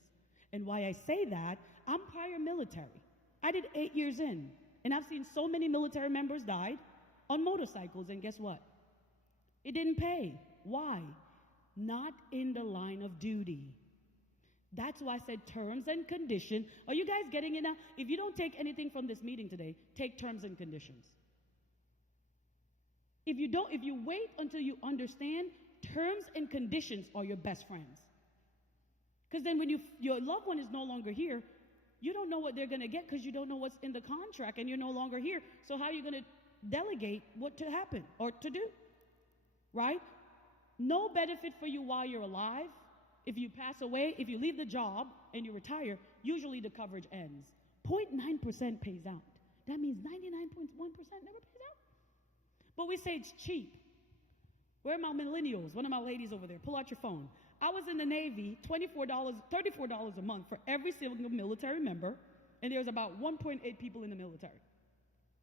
And why I say that, I'm prior military. I did 8 years in, and I've seen so many military members died on motorcycles, and guess what? It didn't pay. Why? Not in the line of duty. That's why I said terms and conditions. Are you guys getting it now? If you don't take anything from this meeting today, take terms and conditions. If you wait until you understand, terms and conditions are your best friends. Because then when your loved one is no longer here, you don't know what they're going to get because you don't know what's in the contract and you're no longer here. So how are you going to delegate what to happen or to do? Right? No benefit for you while you're alive. If you pass away, if you leave the job and you retire, usually the coverage ends. 0.9% pays out. That means 99.1% never pays out. But we say it's cheap. Where are my millennials? One of my ladies over there. Pull out your phone. I was in the Navy, $34 a month for every single military member, and there's about 1.8 people in the military.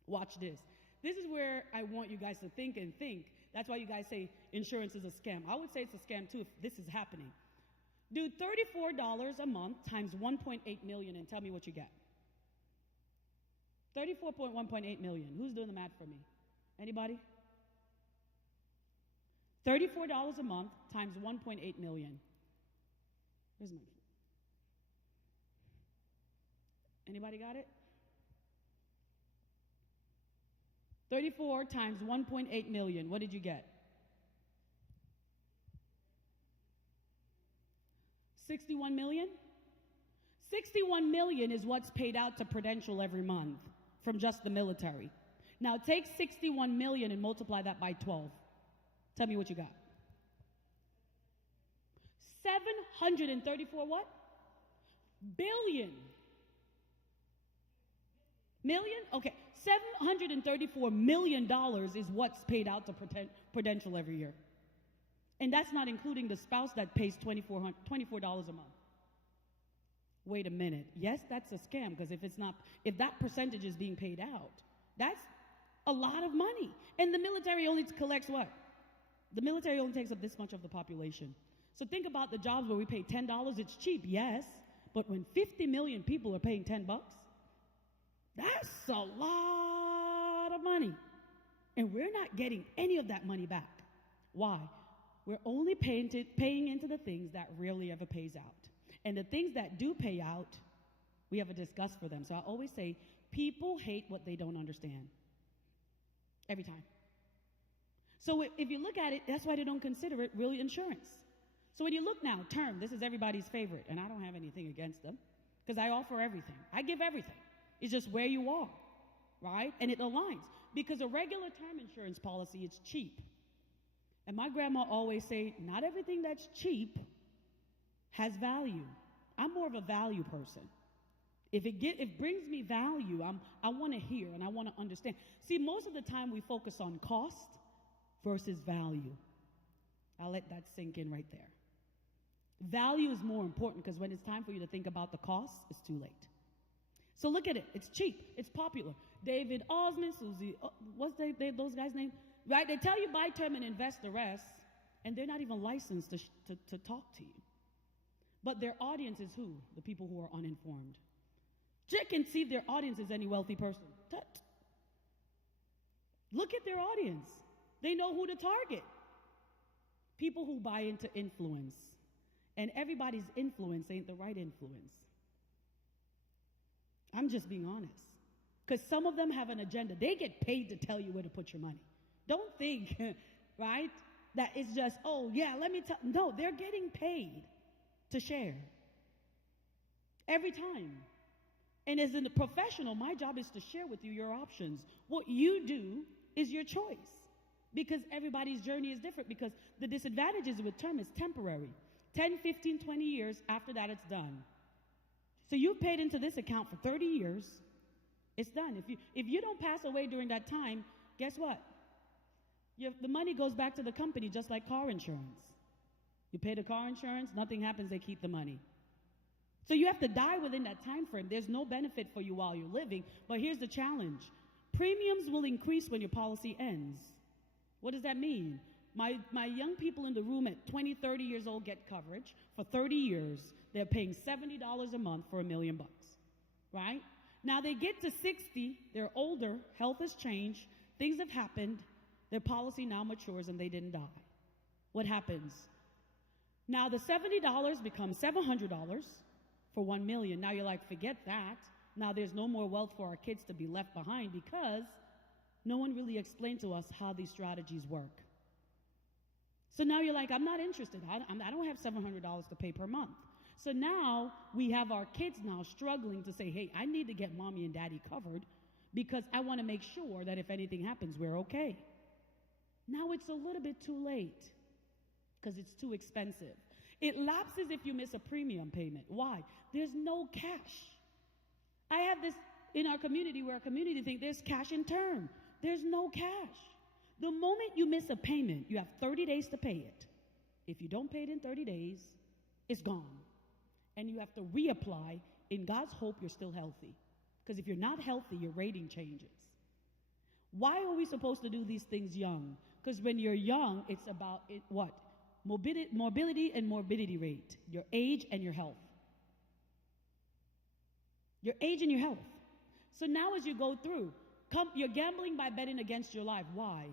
Watch this. This is where I want you guys to think and think. That's why you guys say insurance is a scam. I would say it's a scam too if this is happening. Do $34 a month times 1.8 million and tell me what you get. 1.8 million. Who's doing the math for me? Anybody? $34 a month times 1.8 million. Where's my? Anybody got it? 34 times 1.8 million. What did you get? 61 million? 61 million is what's paid out to Prudential every month from just the military. Now take 61 million and multiply that by 12. Tell me what you got. 734 what? Billion. Million? Okay. $734 million is what's paid out to Prudential every year. And that's not including the spouse that pays $24 a month. Wait a minute. Yes, that's a scam, because if that percentage is being paid out, that's a lot of money. And the military only collects what? The military only takes up this much of the population. So think about the jobs where we pay $10. It's cheap, yes, but when 50 million people are paying $10, that's a lot of money. And we're not getting any of that money back. Why? We're only paying into the things that rarely ever pays out. And the things that do pay out, we have a disgust for them. So I always say, people hate what they don't understand. Every time. So if you look at it, that's why they don't consider it really insurance. So when you look now, term, this is everybody's favorite, and I don't have anything against them, because I offer everything. I give everything. It's just where you are, right? And it aligns. Because a regular term insurance policy, it's cheap. And my grandma always say, not everything that's cheap has value. I'm more of a value person. If it brings me value, I want to hear and I want to understand. See, most of the time we focus on cost versus value. I'll let that sink in right there. Value is more important, because when it's time for you to think about the cost, it's too late. So look at it. It's cheap. It's popular. David Osmond, Susie, what's those guys' name? Right? They tell you buy term and invest the rest, and they're not even licensed to talk to you. But their audience is who? The people who are uninformed. Check and see if their audience is any wealthy person. Look at their audience. They know who to target. People who buy into influence. And everybody's influence ain't the right influence. I'm just being honest. Because some of them have an agenda. They get paid to tell you where to put your money. Don't think, right, that it's just, oh, yeah, let me tell. No, they're getting paid to share. Every time. And as a professional, my job is to share with you your options. What you do is your choice. Because everybody's journey is different. Because the disadvantages with term is temporary. 10, 15, 20 years, after that it's done. So you've paid into this account for 30 years. It's done. If you don't pass away during that time, guess what? The money goes back to the company, just like car insurance. You pay the car insurance, nothing happens, they keep the money. So you have to die within that time frame. There's no benefit for you while you're living. But here's the challenge. Premiums will increase when your policy ends. What does that mean? My young people in the room at 20, 30 years old get coverage. For 30 years, they're paying $70 a month for $1 million, right? Now they get to 60, they're older, health has changed, things have happened, their policy now matures and they didn't die. What happens? Now the $70 becomes $700 for $1 million. Now you're like, forget that. Now there's no more wealth for our kids to be left behind, because no one really explained to us how these strategies work. So now you're like, I'm not interested. I don't have $700 to pay per month. So now we have our kids now struggling to say, hey, I need to get mommy and daddy covered, because I want to make sure that if anything happens, we're okay. Now it's a little bit too late, because it's too expensive. It lapses if you miss a premium payment. Why? There's no cash. I have this in our community where our community thinks there's cash in term. There's no cash. The moment you miss a payment, you have 30 days to pay it. If you don't pay it in 30 days, it's gone. And you have to reapply. In God's hope, you're still healthy. Because if you're not healthy, your rating changes. Why are we supposed to do these things young? Because when you're young, it's about what? Mobility and morbidity rate. Your age and your health. Your age and your health. So now as you go through, you're gambling by betting against your life. Why?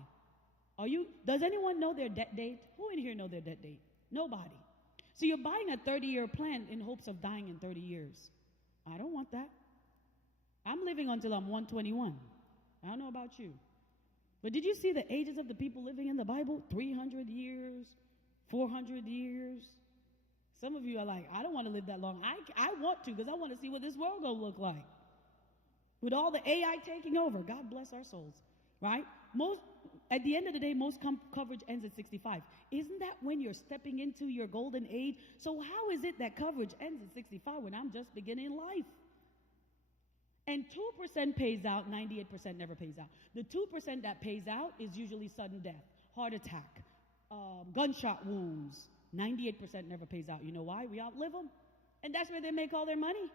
Does anyone know their debt date? Who in here know their debt date? Nobody. So you're buying a 30-year plan in hopes of dying in 30 years. I don't want that. I'm living until I'm 121. I don't know about you. But did you see the ages of the people living in the Bible? 300 years, 400 years. Some of you are like, I don't want to live that long. I want to, because I want to see what this world going to look like. With all the AI taking over. God bless our souls. Right? At the end of the day, most coverage ends at 65. Isn't that when you're stepping into your golden age? So how is it that coverage ends at 65 when I'm just beginning life? And 2% pays out, 98% never pays out. The 2% that pays out is usually sudden death, heart attack, gunshot wounds. 98% never pays out. You know why? We outlive them. And that's where they make all their money.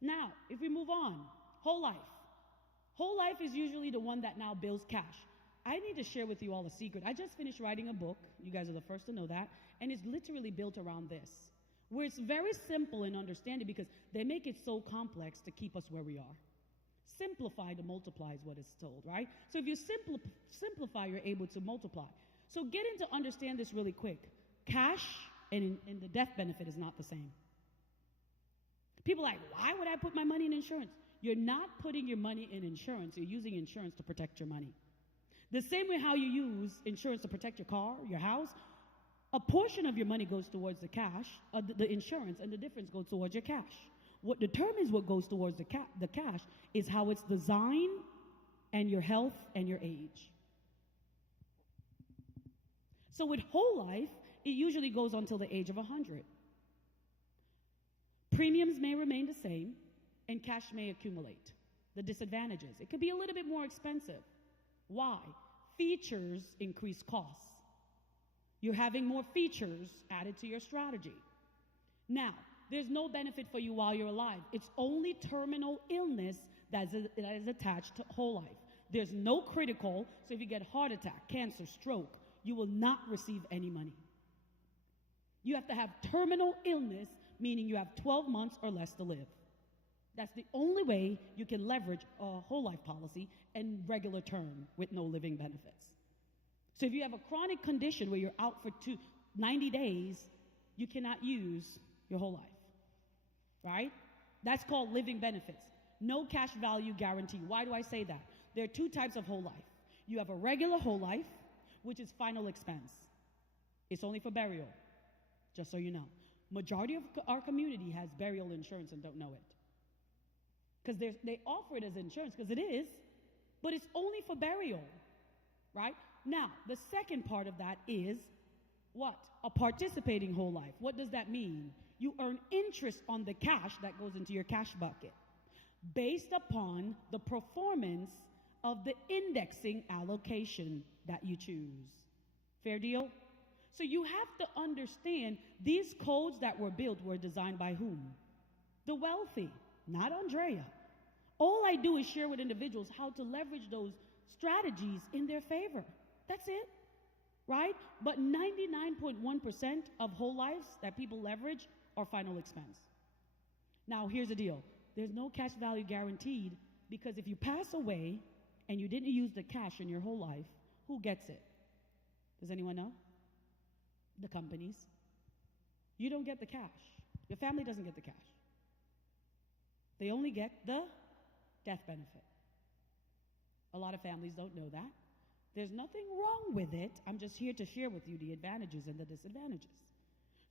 Now, if we move on, whole life. Whole life is usually the one that now builds cash. I need to share with you all a secret. I just finished writing a book. You guys are the first to know that. And it's literally built around this, where it's very simple in understanding because they make it so complex to keep us where we are. Simplify to multiply is what it's told, right? So if you simplify, you're able to multiply. So getting to understand this really quick. Cash and the death benefit is not the same. People are like, why would I put my money in insurance? You're not putting your money in insurance. You're using insurance to protect your money. The same way how you use insurance to protect your car, your house, a portion of your money goes towards the cash, the insurance, and the difference goes towards your cash. What determines what goes towards the cash is how it's designed and your health and your age. So with whole life, it usually goes until the age of 100. Premiums may remain the same, and cash may accumulate. The disadvantages, it could be a little bit more expensive. Why? Features increase costs. You're having more features added to your strategy. Now, there's no benefit for you while you're alive. It's only terminal illness that is attached to whole life. There's no critical, so if you get heart attack, cancer, stroke, you will not receive any money. You have to have terminal illness, meaning you have 12 months or less to live. That's the only way you can leverage a whole life policy and regular term with no living benefits. So if you have a chronic condition where you're out for 90 days, you cannot use your whole life, right? That's called living benefits. No cash value guarantee. Why do I say that? There are two types of whole life. You have a regular whole life, which is final expense. It's only for burial, just so you know. Majority of our community has burial insurance and don't know it. Because they offer it as insurance, because it is, but it's only for burial, right? Now, the second part of that is what? A participating whole life. What does that mean? You earn interest on the cash that goes into your cash bucket based upon the performance of the indexing allocation that you choose. Fair deal? So you have to understand these codes that were built were designed by whom? The wealthy, not Andrea. All I do is share with individuals how to leverage those strategies in their favor. That's it, right? But 99.1% of whole lives that people leverage are final expense. Now, here's the deal. There's no cash value guaranteed because if you pass away and you didn't use the cash in your whole life, who gets it? Does anyone know? The companies. You don't get the cash. Your family doesn't get the cash. They only get the death benefit. A lot of families don't know that. There's nothing wrong with it. I'm just here to share with you the advantages and the disadvantages.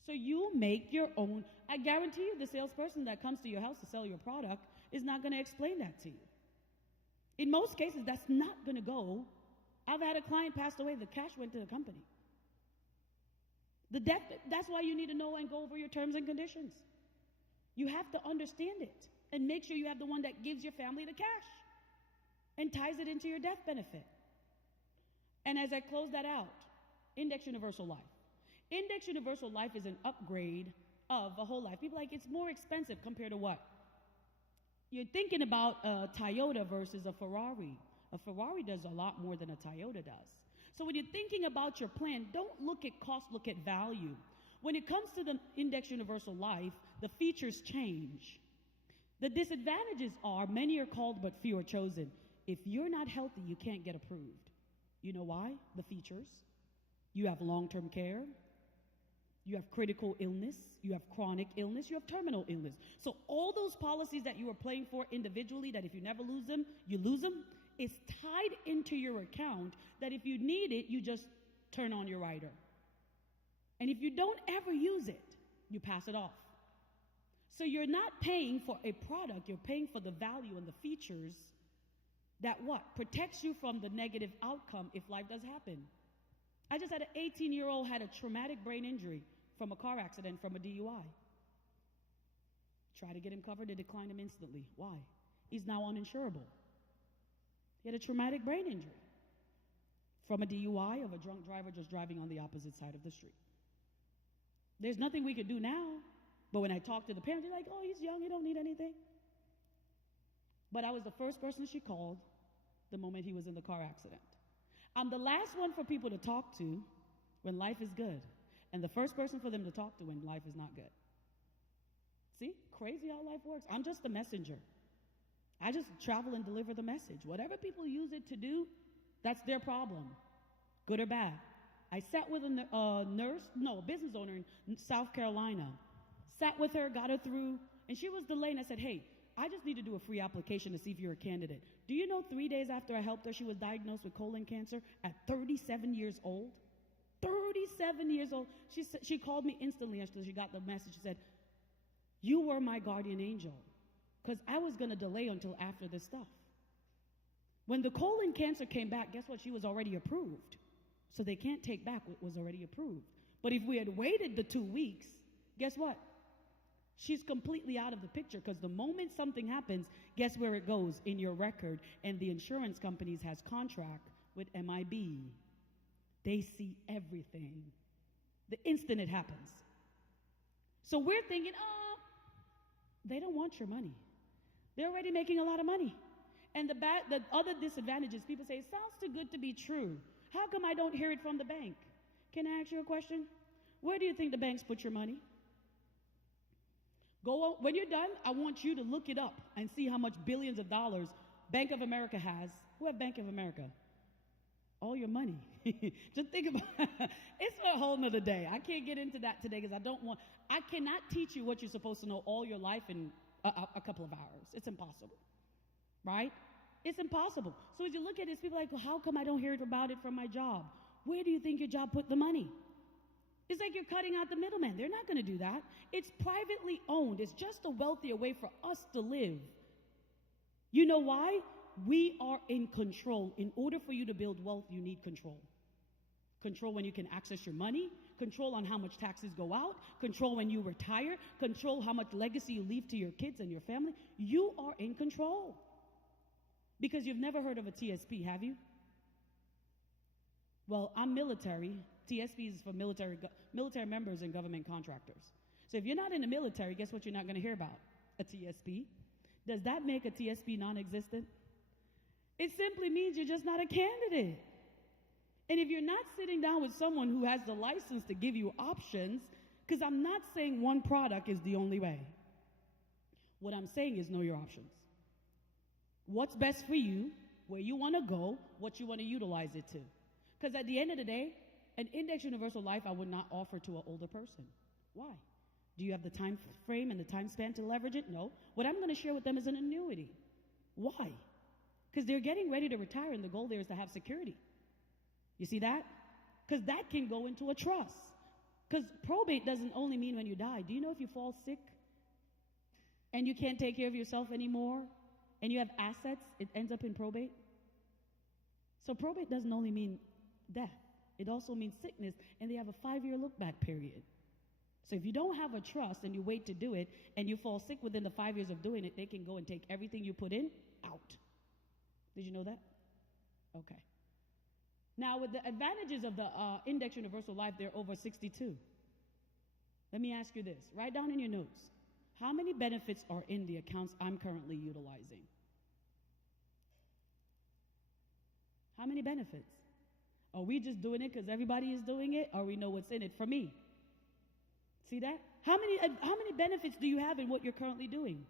So you make your own. I guarantee you the salesperson that comes to your house to sell your product is not going to explain that to you. In most cases, that's not going to go. I've had a client pass away. The cash went to the company. The death, that's why you need to know and go over your terms and conditions. You have to understand it and make sure you have the one that gives your family the cash and ties it into your death benefit. And as I close that out, Index Universal Life. Index Universal Life is an upgrade of a whole life. People are like, it's more expensive compared to what? You're thinking about a Toyota versus a Ferrari. A Ferrari does a lot more than a Toyota does. So when you're thinking about your plan, don't look at cost, look at value. When it comes to the Index Universal Life, the features change. The disadvantages are many are called but few are chosen. If you're not healthy, you can't get approved. You know why? The features. You have long-term care. You have critical illness. You have chronic illness. You have terminal illness. So all those policies that you are paying for individually, that if you never lose them, you lose them, is tied into your account that if you need it, you just turn on your rider. And if you don't ever use it, you pass it off. So you're not paying for a product, you're paying for the value and the features that what? Protects you from the negative outcome if life does happen. I just had an 18-year-old had a traumatic brain injury from a car accident, from a DUI. Try to get him covered, they declined him instantly. Why? He's now uninsurable. He had a traumatic brain injury from a DUI of a drunk driver just driving on the opposite side of the street. There's nothing we could do now, but when I talk to the parents, they're like, oh, he's young, he don't need anything. But I was the first person she called the moment he was in the car accident. I'm the last one for people to talk to when life is good, and the first person for them to talk to when life is not good. See? Crazy how life works. I'm just the messenger. I just travel and deliver the message. Whatever people use it to do, that's their problem, good or bad. I sat with a business owner in South Carolina. Sat with her, got her through, and she was delayed. I said, hey, I just need to do a free application to see if you're a candidate. Do you know 3 days after I helped her, she was diagnosed with colon cancer at 37 years old? 37 years old. She called me instantly after she got the message. She said, you were my guardian angel, because I was going to delay until after this stuff. When the colon cancer came back, guess what? She was already approved. So they can't take back what was already approved. But if we had waited the 2 weeks, guess what? She's completely out of the picture, because the moment something happens, guess where it goes? In your record. And the insurance companies has contract with MIB. They see everything the instant it happens. So we're thinking, they don't want your money. They're already making a lot of money. And the other disadvantage is people say, it sounds too good to be true. How come I don't hear it from the bank? Can I ask you a question? Where do you think the banks put your money? When you're done, I want you to look it up and see how much billions of dollars Bank of America has. Who have Bank of America? All your money. Just think about it. It's a whole nother day. I can't get into that today because I cannot teach you what you're supposed to know all your life in a couple of hours. It's impossible. Right? It's impossible. So as you look at this, people are like, well, how come I don't hear about it from my job? Where do you think your job put the money? It's like you're cutting out the middleman. They're not going to do that. It's privately owned. It's just a wealthier way for us to live. You know why? We are in control. In order for you to build wealth, you need control. Control when you can access your money. Control on how much taxes go out. Control when you retire. Control how much legacy you leave to your kids and your family. You are in control. Because you've never heard of a TSP, have you? Well, I'm military. TSP is for military members and government contractors. So if you're not in the military, guess what you're not going to hear about? A TSP. Does that make a TSP non-existent? It simply means you're just not a candidate. And if you're not sitting down with someone who has the license to give you options, because I'm not saying one product is the only way. What I'm saying is know your options. What's best for you, where you want to go, what you want to utilize it to. Because at the end of the day, an index universal life I would not offer to an older person. Why? Do you have the time frame and the time span to leverage it? No. What I'm going to share with them is an annuity. Why? Because they're getting ready to retire, and the goal there is to have security. You see that? Because that can go into a trust. Because probate doesn't only mean when you die. Do you know if you fall sick and you can't take care of yourself anymore and you have assets, it ends up in probate? So probate doesn't only mean death. It also means sickness, and they have a 5-year look-back period. So if you don't have a trust and you wait to do it and you fall sick within the 5 years of doing it, they can go and take everything you put in out. Did you know that? Okay. Now, with the advantages of the Index Universal Life, they're over 62. Let me ask you this. Write down in your notes. How many benefits are in the accounts I'm currently utilizing? How many benefits? Are we just doing it because everybody is doing it, or we know what's in it for me? See that? How many benefits do you have in what you're currently doing?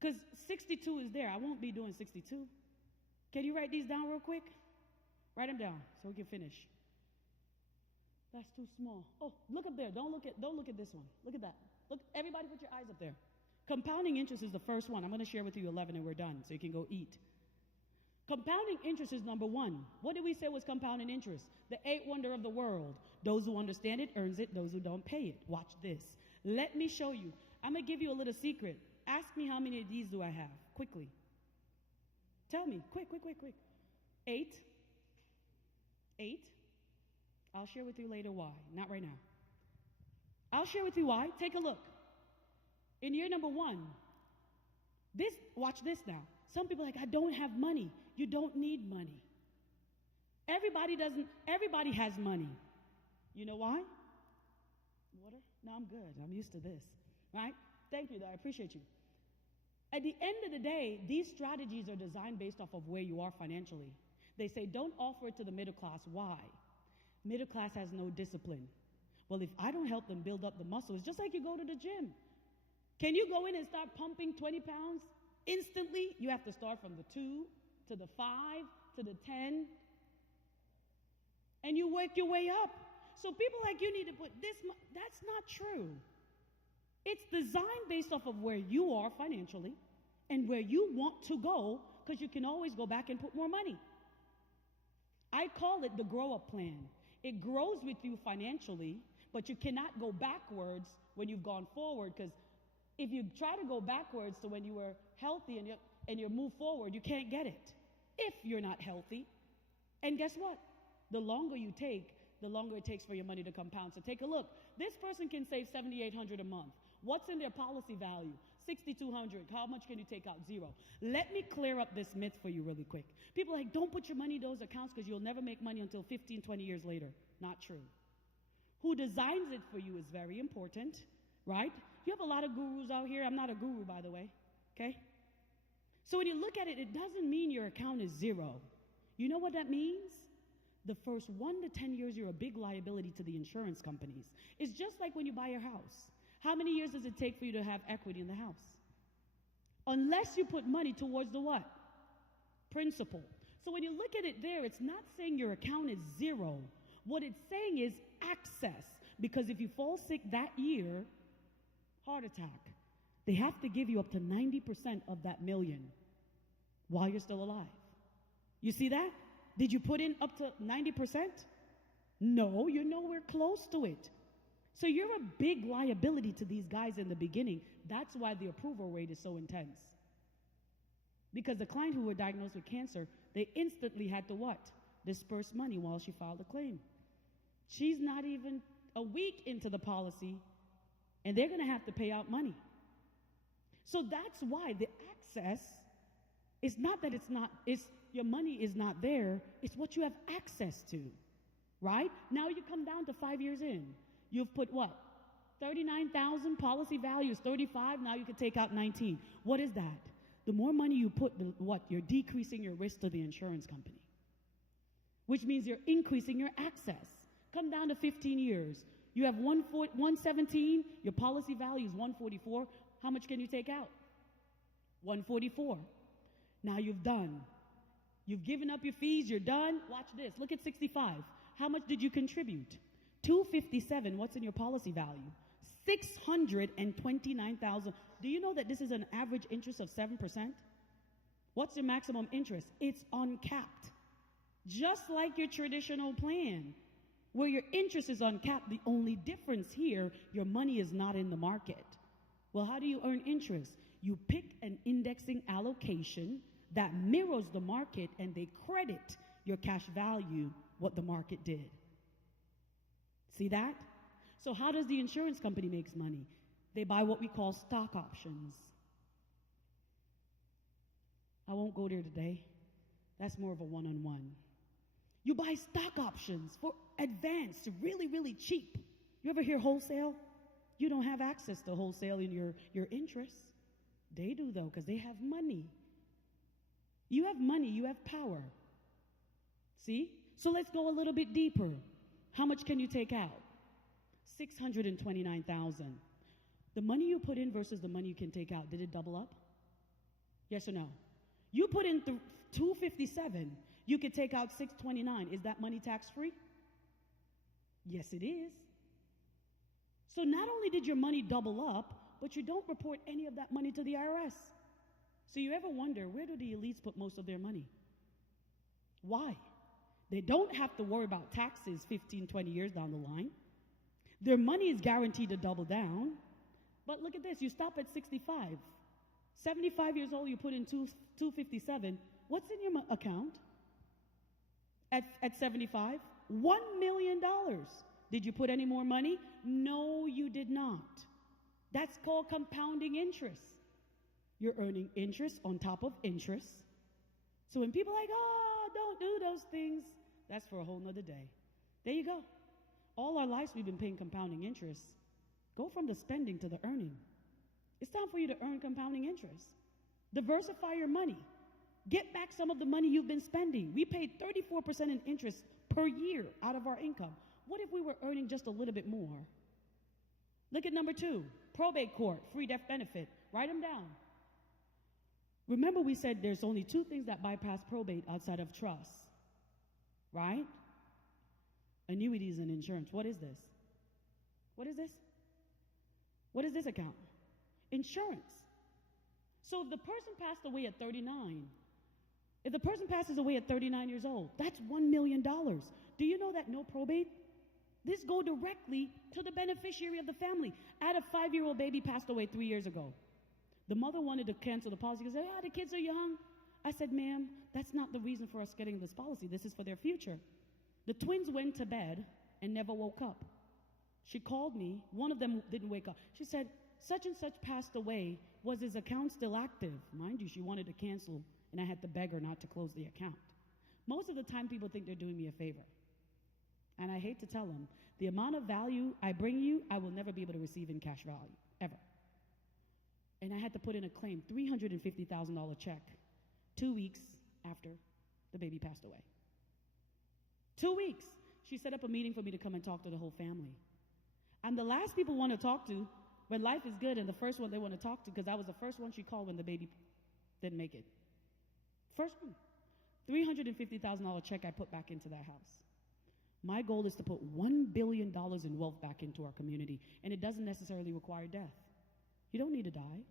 Because 62 is there. I won't be doing 62. Can you write these down real quick? Write them down so we can finish. That's too small. Oh, look up there. Don't look at this one. Look at that. Look, everybody put your eyes up there. Compounding interest is the first one. I'm going to share with you 11 and we're done so you can go eat. Compounding interest is number one. What did we say was compounding interest? The eighth wonder of the world. Those who understand it earns it. Those who don't pay it. Watch this. Let me show you. I'm going to give you a little secret. Ask me how many of these do I have. Quickly. Tell me. Quick. 8. I'll share with you later why. Not right now. I'll share with you why. Take a look. In year number 1, watch this now. Some people are like, I don't have money. You don't need money. Everybody has money. You know why? Water? No, I'm good. I'm used to this. Right? Thank you, though. I appreciate you. At the end of the day, these strategies are designed based off of where you are financially. They say, don't offer it to the middle class. Why? Middle class has no discipline. Well, if I don't help them build up the muscle, it's just like you go to the gym. Can you go in and start pumping 20 pounds instantly? You have to start from the 2 to the 5 to the 10. And you work your way up. So people like, you need to put this. That's not true. It's designed based off of where you are financially and where you want to go, because you can always go back and put more money. I call it the grow-up plan. It grows with you financially, but you cannot go backwards when you've gone forward, because if you try to go backwards to when you were healthy and you move forward, you can't get it if you're not healthy. And guess what? The longer you take, the longer it takes for your money to compound. So take a look. This person can save $7,800 a month. What's in their policy value? $6,200. How much can you take out? 0. Let me clear up this myth for you really quick. People are like, don't put your money in those accounts because you'll never make money until 15, 20 years later. Not true. Who designs it for you is very important, right? You have a lot of gurus out here. I'm not a guru, by the way, okay? So when you look at it, it doesn't mean your account is 0. You know what that means? The first 1 to 10 years, you're a big liability to the insurance companies. It's just like when you buy your house. How many years does it take for you to have equity in the house? Unless you put money towards the what? Principal. So when you look at it there, it's not saying your account is 0. What it's saying is access. Because if you fall sick that year, heart attack, they have to give you up to 90% of that million while you're still alive. You see that? Did you put in up to 90%? No, you're nowhere close to it. So you're a big liability to these guys in the beginning. That's why the approval rate is so intense. Because the client who were diagnosed with cancer, they instantly had to what? Disperse money while she filed a claim. She's not even a week into the policy, and they're going to have to pay out money. So that's why the access is not that your money is not there, it's what you have access to, right? Now you come down to 5 years in. You've put what? 39,000, policy value is 35, now you can take out 19. What is that? The more money you put, you're decreasing your risk to the insurance company, which means you're increasing your access. Come down to 15 years. You have 117, your policy value is 144. How much can you take out? 144. Now you've done. You've given up your fees, you're done. Watch this. Look at 65. How much did you contribute? 257. What's in your policy value? 629,000. Do you know that this is an average interest of 7%? What's your maximum interest? It's uncapped. Just like your traditional plan, where your interest is uncapped. The only difference here, your money is not in the market. Well, how do you earn interest? You pick an indexing allocation that mirrors the market, and they credit your cash value what the market did. See that? So how does the insurance company make money? They buy what we call stock options. I won't go there today. That's more of a one-on-one. You buy stock options for advance, really, really cheap. You ever hear wholesale? You don't have access to wholesale in your interests. They do, though, because they have money. You have money, you have power. See? So let's go a little bit deeper. How much can you take out? 629,000. The money you put in versus the money you can take out, did it double up? Yes or no? You put in 257, you could take out 629. Is that money tax-free? Yes, it is. So not only did your money double up, but you don't report any of that money to the IRS. So you ever wonder, where do the elites put most of their money? Why? They don't have to worry about taxes 15, 20 years down the line. Their money is guaranteed to double down. But look at this, you stop at 65. 75 years old, you put in 257. What's in your account at 75? $1 million. Did you put any more money? No, you did not. That's called compounding interest. You're earning interest on top of interest. So when people are like, oh, don't do those things, that's for a whole nother day. There you go. All our lives we've been paying compounding interest. Go from the spending to the earning. It's time for you to earn compounding interest. Diversify your money. Get back some of the money you've been spending. We paid 34% in interest per year out of our income. What if we were earning just a little bit more? Look at number 2, probate court, free death benefit. Write them down. Remember we said there's only 2 things that bypass probate outside of trust, right? Annuities and insurance. What is this? What is this? What is this account? Insurance. So if the person passed away at 39, if the person passes away at 39 years old, that's $1 million. Do you know that no probate? This go directly to the beneficiary of the family. I had a 5-year-old baby passed away 3 years ago. The mother wanted to cancel the policy because the kids are young. I said, ma'am, that's not the reason for us getting this policy. This is for their future. The twins went to bed and never woke up. She called me. One of them didn't wake up. She said, such and such passed away. Was his account still active? Mind you, she wanted to cancel, and I had to beg her not to close the account. Most of the time, people think they're doing me a favor. And I hate to tell them, the amount of value I bring you, I will never be able to receive in cash value, ever. And I had to put in a claim, $350,000 check, 2 weeks after the baby passed away. 2 weeks. She set up a meeting for me to come and talk to the whole family. I'm the last people want to talk to when life is good, and the first one they want to talk to, because I was the first one she called when the baby didn't make it. First one. $350,000 check I put back into that house. My goal is to put $1 billion in wealth back into our community, and it doesn't necessarily require death. You don't need to die,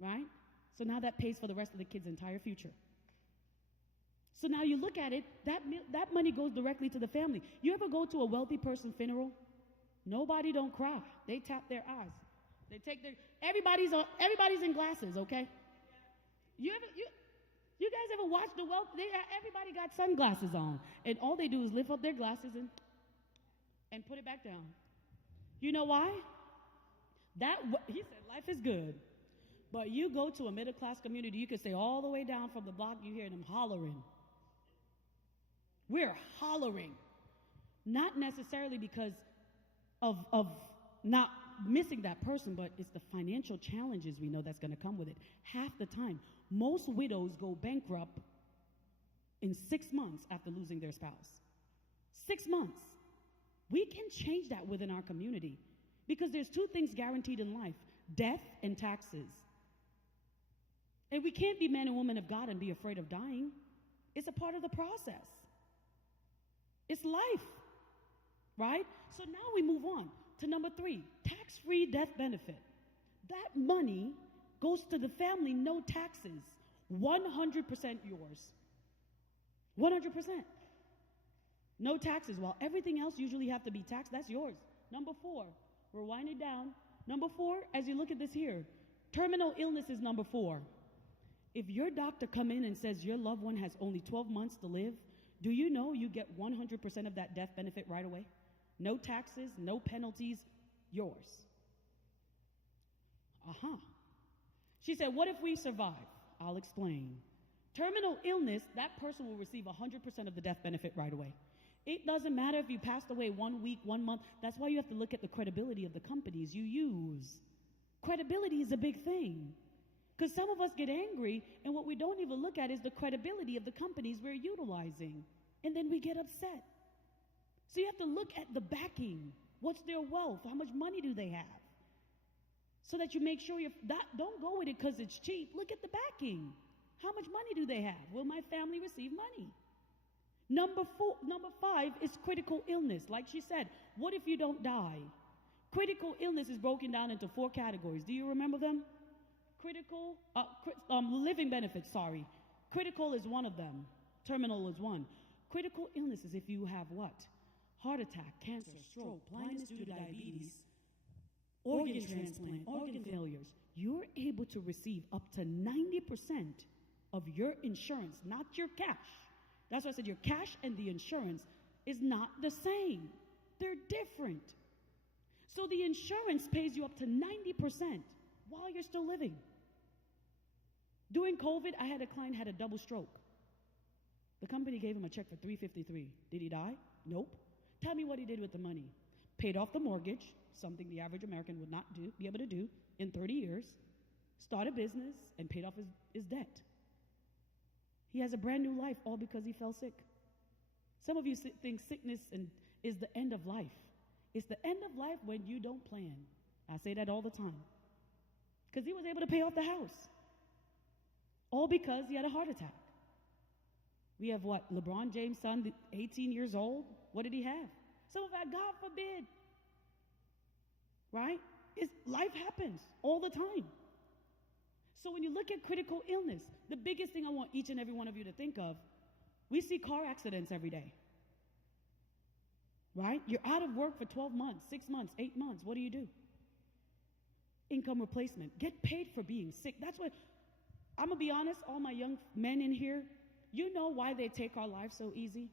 right? So now that pays for the rest of the kids' entire future. So now you look at it, that money goes directly to the family. You ever go to a wealthy person's funeral? Nobody don't cry. They tap their eyes. They take their, everybody's in glasses, okay? You guys ever watch the wealth? Everybody got sunglasses on, and all they do is lift up their glasses and put it back down. You know why? He said life is good. But you go to a middle-class community, you can stay all the way down from the block, you hear them hollering. We're hollering. Not necessarily because of not missing that person, but it's the financial challenges we know that's going to come with it. Half the time, most widows go bankrupt in 6 months after losing their spouse. 6 months. We can change that within our community because there's 2 things guaranteed in life, death and taxes. And we can't be men and women of God and be afraid of dying. It's a part of the process. It's life, right? So now we move on to number 3, tax-free death benefit. That money goes to the family, no taxes, 100% yours. 100%. No taxes. While everything else usually have to be taxed, that's yours. Number 4, we're winding down. Number 4, as you look at this here, terminal illness is number 4. If your doctor come in and says your loved one has only 12 months to live, do you know you get 100% of that death benefit right away? No taxes, no penalties, yours. She said, what if we survive? I'll explain. Terminal illness, that person will receive 100% of the death benefit right away. It doesn't matter if you passed away 1 week, 1 month. That's why you have to look at the credibility of the companies you use. Credibility is a big thing. Because some of us get angry, and what we don't even look at is the credibility of the companies we're utilizing. And then we get upset. So you have to look at the backing. What's their wealth? How much money do they have? so that you make sure don't go with it because it's cheap. Look at the backing. How much money do they have? Will my family receive money? Number 5 is critical illness. Like she said, what if you don't die? Critical illness is broken down into 4 categories. Do you remember them? Living benefits, sorry. Critical is one of them. Terminal is one. Critical illness is if you have what? Heart attack, cancer, stroke, blindness due to diabetes, organ transplant, organ failures. You're able to receive up to 90% of your insurance, not your cash. That's why I said your cash and the insurance is not the same. They're different. So the insurance pays you up to 90% while you're still living. During COVID, I had a client had a double stroke. The company gave him a check for $353. Did he die? Nope. Tell me what he did with the money. Paid off the mortgage, something the average American would not be able to do in 30 years. Started a business and paid off his debt. He has a brand new life all because he fell sick. Some of you think sickness is the end of life. It's the end of life when you don't plan. I say that all the time. Because he was able to pay off the house. All because he had a heart attack. We have what? LeBron James' son, 18 years old. What did he have? Some of that, God forbid. Right? Life happens all the time. So when you look at critical illness, the biggest thing I want each and every one of you to think of, we see car accidents every day. Right? You're out of work for 12 months, 6 months, 8 months. What do? Income replacement. Get paid for being sick. That's what, I'm going to be honest, all my young men in here, you know why they take our lives so easy?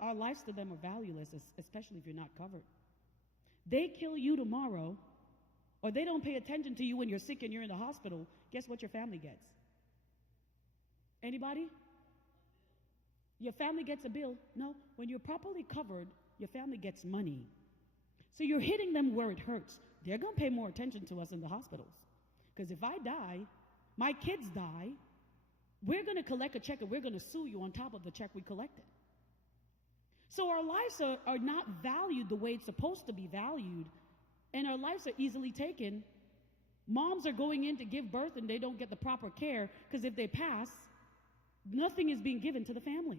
Our lives to them are valueless, especially if you're not covered. They kill you tomorrow, or they don't pay attention to you when you're sick and you're in the hospital. Guess what your family gets? Anybody? Your family gets a bill. No, when you're properly covered, your family gets money. So you're hitting them where it hurts. They're going to pay more attention to us in the hospitals. Because if I die, my kids die, we're going to collect a check and we're going to sue you on top of the check we collected. So our lives are not valued the way it's supposed to be valued, and our lives are easily taken. Moms are going in to give birth and they don't get the proper care because if they pass, nothing is being given to the family.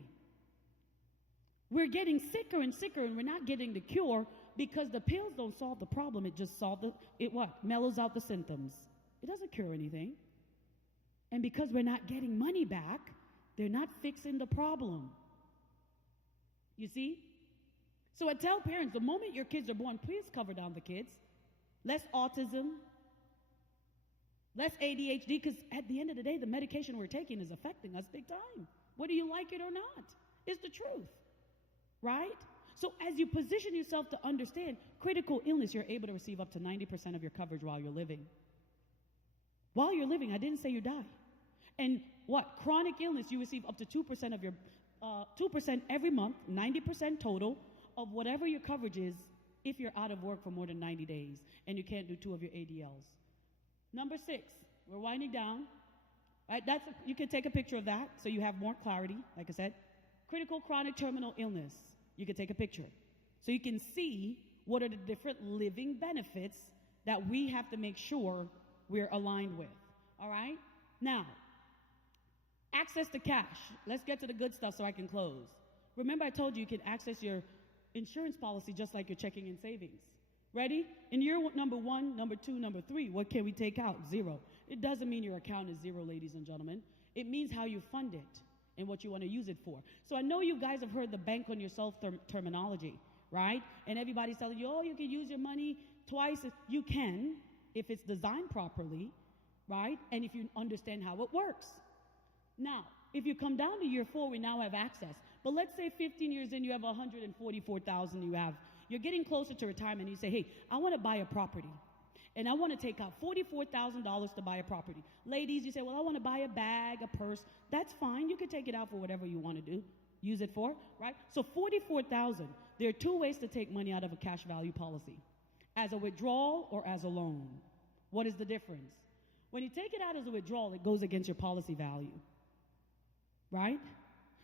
We're getting sicker and sicker and we're not getting the cure because the pills don't solve the problem. It just mellows out the symptoms. It doesn't cure anything. And because we're not getting money back, they're not fixing the problem. You see? So I tell parents, the moment your kids are born, please cover down the kids. Less autism, less ADHD, because at the end of the day, the medication we're taking is affecting us big time. Whether you like it or not, it's the truth, right? So as you position yourself to understand critical illness, you're able to receive up to 90% of your coverage while you're living. While you're living, I didn't say you die. And chronic illness, you receive up to 2% of your 2% every month, 90% total of whatever your coverage is if you're out of work for more than 90 days and you can't do 2 of your ADLs. Number 6, we're winding down. Right? You can take a picture of that so you have more clarity, like I said. Critical chronic terminal illness. You can take a picture. So you can see what are the different living benefits that we have to make sure we're aligned with. All right? Now, access to cash. Let's get to the good stuff so I can close. Remember I told you can access your insurance policy just like your checking and savings. Ready? In year number 1, number 2, number 3, what can we take out? 0. It doesn't mean your account is 0, ladies and gentlemen. It means how you fund it and what you want to use it for. So I know you guys have heard the bank on yourself terminology, right? And everybody's telling you, you can use your money twice. You can if it's designed properly, right? And if you understand how it works. Now, if you come down to year 4, we now have access. But let's say 15 years in, you have $144,000 you're getting closer to retirement, and you say, hey, I want to buy a property. And I want to take out $44,000 to buy a property. Ladies, you say, well, I want to buy a bag, a purse. That's fine. You can take it out for whatever you want to do. Use it for, right? So $44,000. There are 2 ways to take money out of a cash value policy. As a withdrawal or as a loan. What is the difference? When you take it out as a withdrawal, it goes against your policy value. Right?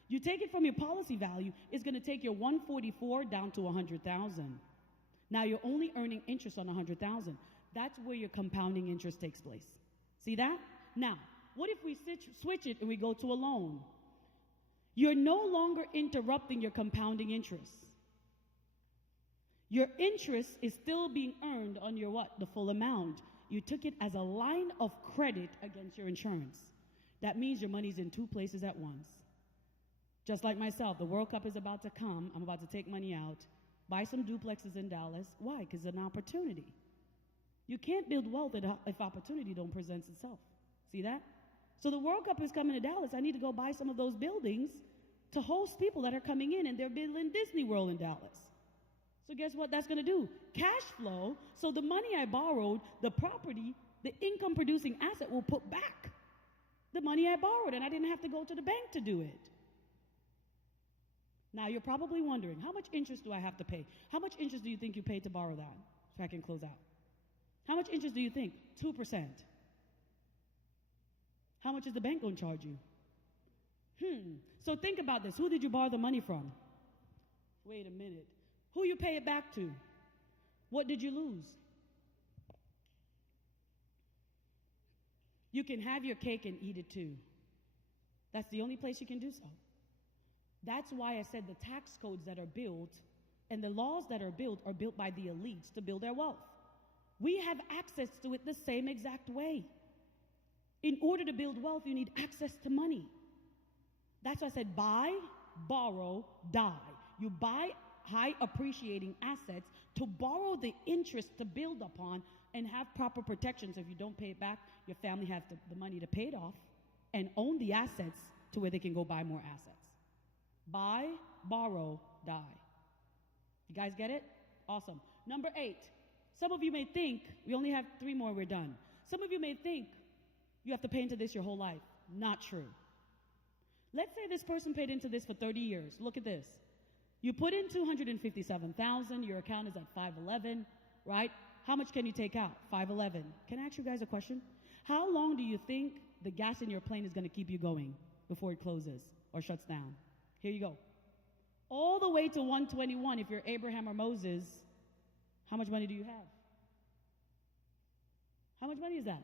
You take it from your policy value, it's going to take your 144 down to 100,000. Now you're only earning interest on 100,000. That's where your compounding interest takes place. See that? Now, what if we switch it and we go to a loan? You're no longer interrupting your compounding interest. Your interest is still being earned on your what? The full amount. You took it as a line of credit against your insurance. That means your money's in two places at once. Just like myself, the World Cup is about to come. I'm about to take money out, buy some duplexes in Dallas. Why? Because it's an opportunity. You can't build wealth if opportunity don't present itself. See that? So the World Cup is coming to Dallas. I need to go buy some of those buildings to host people that are coming in, and they're building Disney World in Dallas. So guess what that's going to do? Cash flow. So the money I borrowed, the property, the income producing asset will put back the money I borrowed, and I didn't have to go to the bank to do it. Now you're probably wondering, how much interest do I have to pay? How much interest do you think you paid to borrow that? So I can close out. How much interest do you think? 2%. How much is the bank going to charge you? So think about this. Who did you borrow the money from? Wait a minute. Who you pay it back to? What did you lose? You can have your cake and eat it too. That's the only place you can do so. That's why I said the tax codes that are built and the laws that are built by the elites to build their wealth. We have access to it the same exact way. In order to build wealth, you need access to money. That's why I said buy, borrow, die. You buy high appreciating assets to borrow the interest to build upon and have proper protections. If you don't pay it back, your family has the money to pay it off and own the assets to where they can go buy more assets. Buy, borrow, die. You guys get it? Awesome. Number 8. Some of you may think, we only have 3 more, we're done. Some of you may think you have to pay into this your whole life. Not true. Let's say this person paid into this for 30 years. Look at this. You put in $257,000, your account is at 511, right? How much can you take out? 511. Can I ask you guys a question? How long do you think the gas in your plane is going to keep you going before it closes or shuts down? Here you go. All the way to 121 if you're Abraham or Moses. How much money do you have? How much money is that?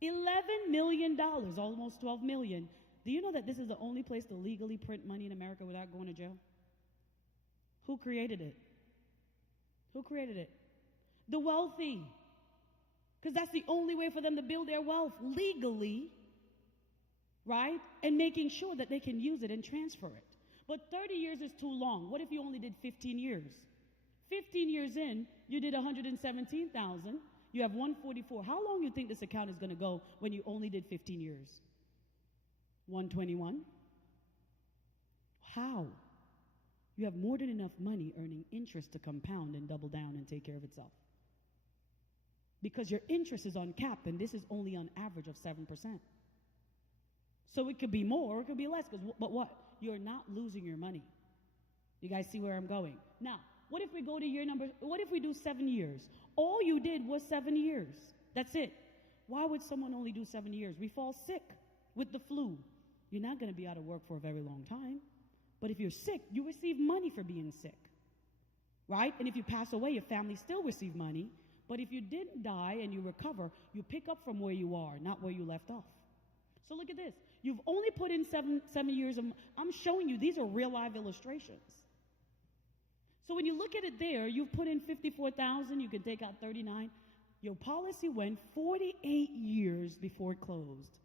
$11 million, almost $12 million. Do you know that this is the only place to legally print money in America without going to jail? Who created it? Who created it? The wealthy. Because that's the only way for them to build their wealth legally, right? And making sure that they can use it and transfer it. But 30 years is too long. What if you only did 15 years? 15 years in, you did 117,000. You have 144. How long do you think this account is going to go when you only did 15 years? 121. How? You have more than enough money earning interest to compound and double down and take care of itself. Because your interest is uncapped, and this is only on average of 7%. So it could be more, or it could be less. But what? You're not losing your money. You guys see where I'm going? Now, what if we go to what if we do 7 years? All you did was 7 years. That's it. Why would someone only do 7 years? We fall sick with the flu. You're not going to be out of work for a very long time. But if you're sick, you receive money for being sick, right? And if you pass away, your family still receive money. But if you didn't die and you recover, you pick up from where you are, not where you left off. So look at this. You've only put in seven years. I'm showing you, these are real live illustrations. So when you look at it there, you've put in 54,000, you can take out 39. Your policy went 48 years before it closed.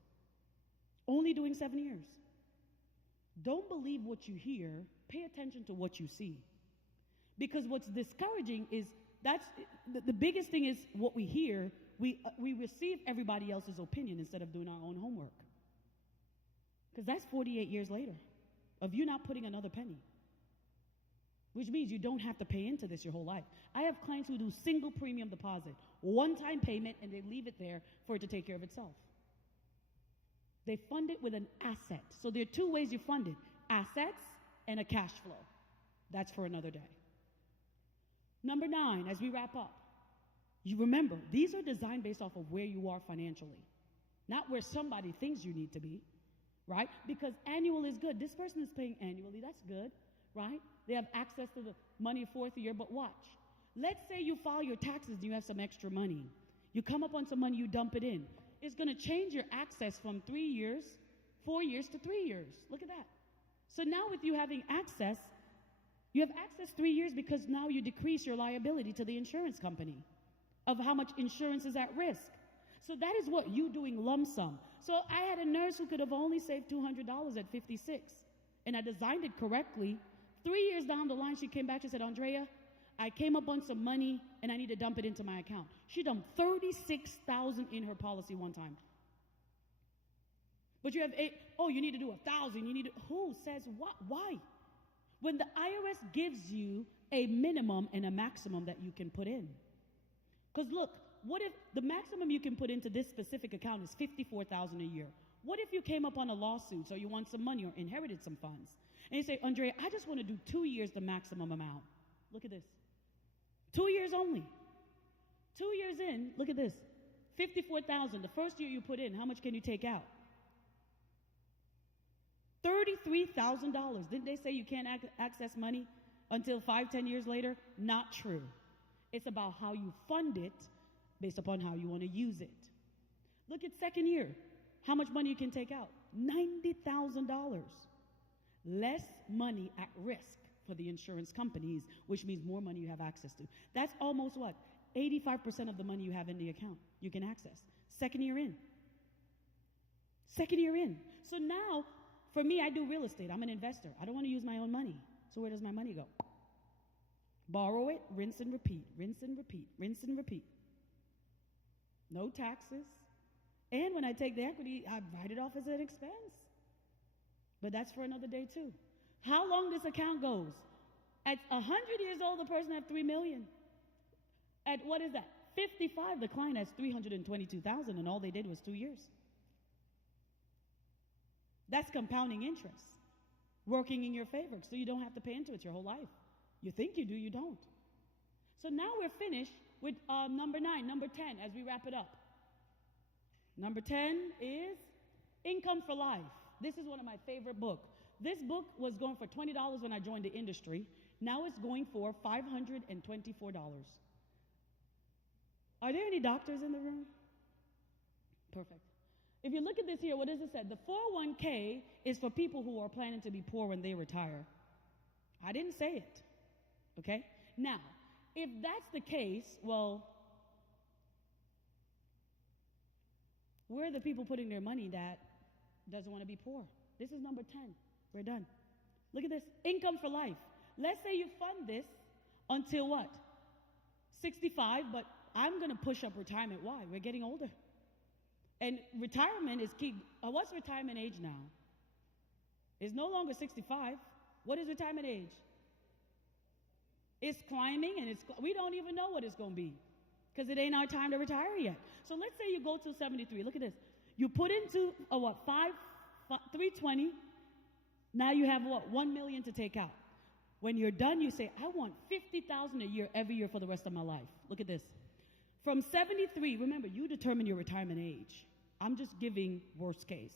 Only doing 7 years. Don't believe what you hear. Pay attention to what you see. Because what's discouraging is that's the biggest thing is what we hear. We receive everybody else's opinion instead of doing our own homework. Because that's 48 years later of you not putting another penny. Which means you don't have to pay into this your whole life. I have clients who do single premium deposit, one-time payment, and they leave it there for it to take care of itself. They fund it with an asset. So there are 2 ways you fund it: assets and a cash flow. That's for another day. Number 9, as we wrap up, you remember, these are designed based off of where you are financially, not where somebody thinks you need to be, right? Because annual is good. This person is paying annually. That's good, right? They have access to the money 4th year, but watch. Let's say you file your taxes and you have some extra money. You come up on some money, you dump it in. It's going to change your access from 3 years, 4 years to 3 years. Look at that. So now with you having access, you have access 3 years because now you decrease your liability to the insurance company of how much insurance is at risk. So that is what you doing lump sum. So I had a nurse who could have only saved $200 at 56, and I designed it correctly. 3 years down the line, she came back and said, Andrea, I came up on some money and I need to dump it into my account. She dumped $36,000 in her policy one time. But you have you need to do 1,000. You need to, who says what? Why? When the IRS gives you a minimum and a maximum that you can put in. Because look, what if the maximum you can put into this specific account is $54,000 a year? What if you came up on a lawsuit, so you want some money or inherited some funds, and you say, Andrea, I just want to do 2 years the maximum amount. Look at this. 2 years only. 2 years in, look at this. $54,000. The first year you put in, how much can you take out? $33,000. Didn't they say you can't access money until 5-10 years later? Not true. It's about how you fund it based upon how you want to use it. Look at second year. How much money you can take out? $90,000. Less money at risk for the insurance companies, which means more money you have access to. That's almost what? 85% of the money you have in the account you can access. Second year in. Second year in. So now, for me, I do real estate. I'm an investor. I don't want to use my own money. So where does my money go? Borrow it, rinse and repeat, rinse and repeat, rinse and repeat. No taxes. And when I take the equity, I write it off as an expense. But that's for another day too. How long this account goes? At 100 years old, the person has $3 million. At what is that? 55, the client has $322,000, and all they did was 2 years. That's compounding interest, working in your favor, so you don't have to pay into it your whole life. You think you do, you don't. So now we're finished with number 9, number 10, as we wrap it up. Number 10 is Income for Life. This is one of my favorite books. This book was going for $20 when I joined the industry. Now it's going for $524. Are there any doctors in the room? Perfect. If you look at this here, what does it say? The 401k is for people who are planning to be poor when they retire. I didn't say it. Okay? Now, if that's the case, well, where are the people putting their money that doesn't want to be poor? This is number 10. We're done. Look at this. Income for life. Let's say you fund this until what? 65, but I'm going to push up retirement. Why? We're getting older. And retirement is key. What's retirement age now? It's no longer 65. What is retirement age? It's climbing, and we don't even know what it's going to be because it ain't our time to retire yet. So let's say you go to 73. Look at this. You put into 320. Now you have what? 1 million to take out. When you're done, you say, I want $50,000 a year every year for the rest of my life. Look at this. From 73, remember, you determine your retirement age. I'm just giving worst case.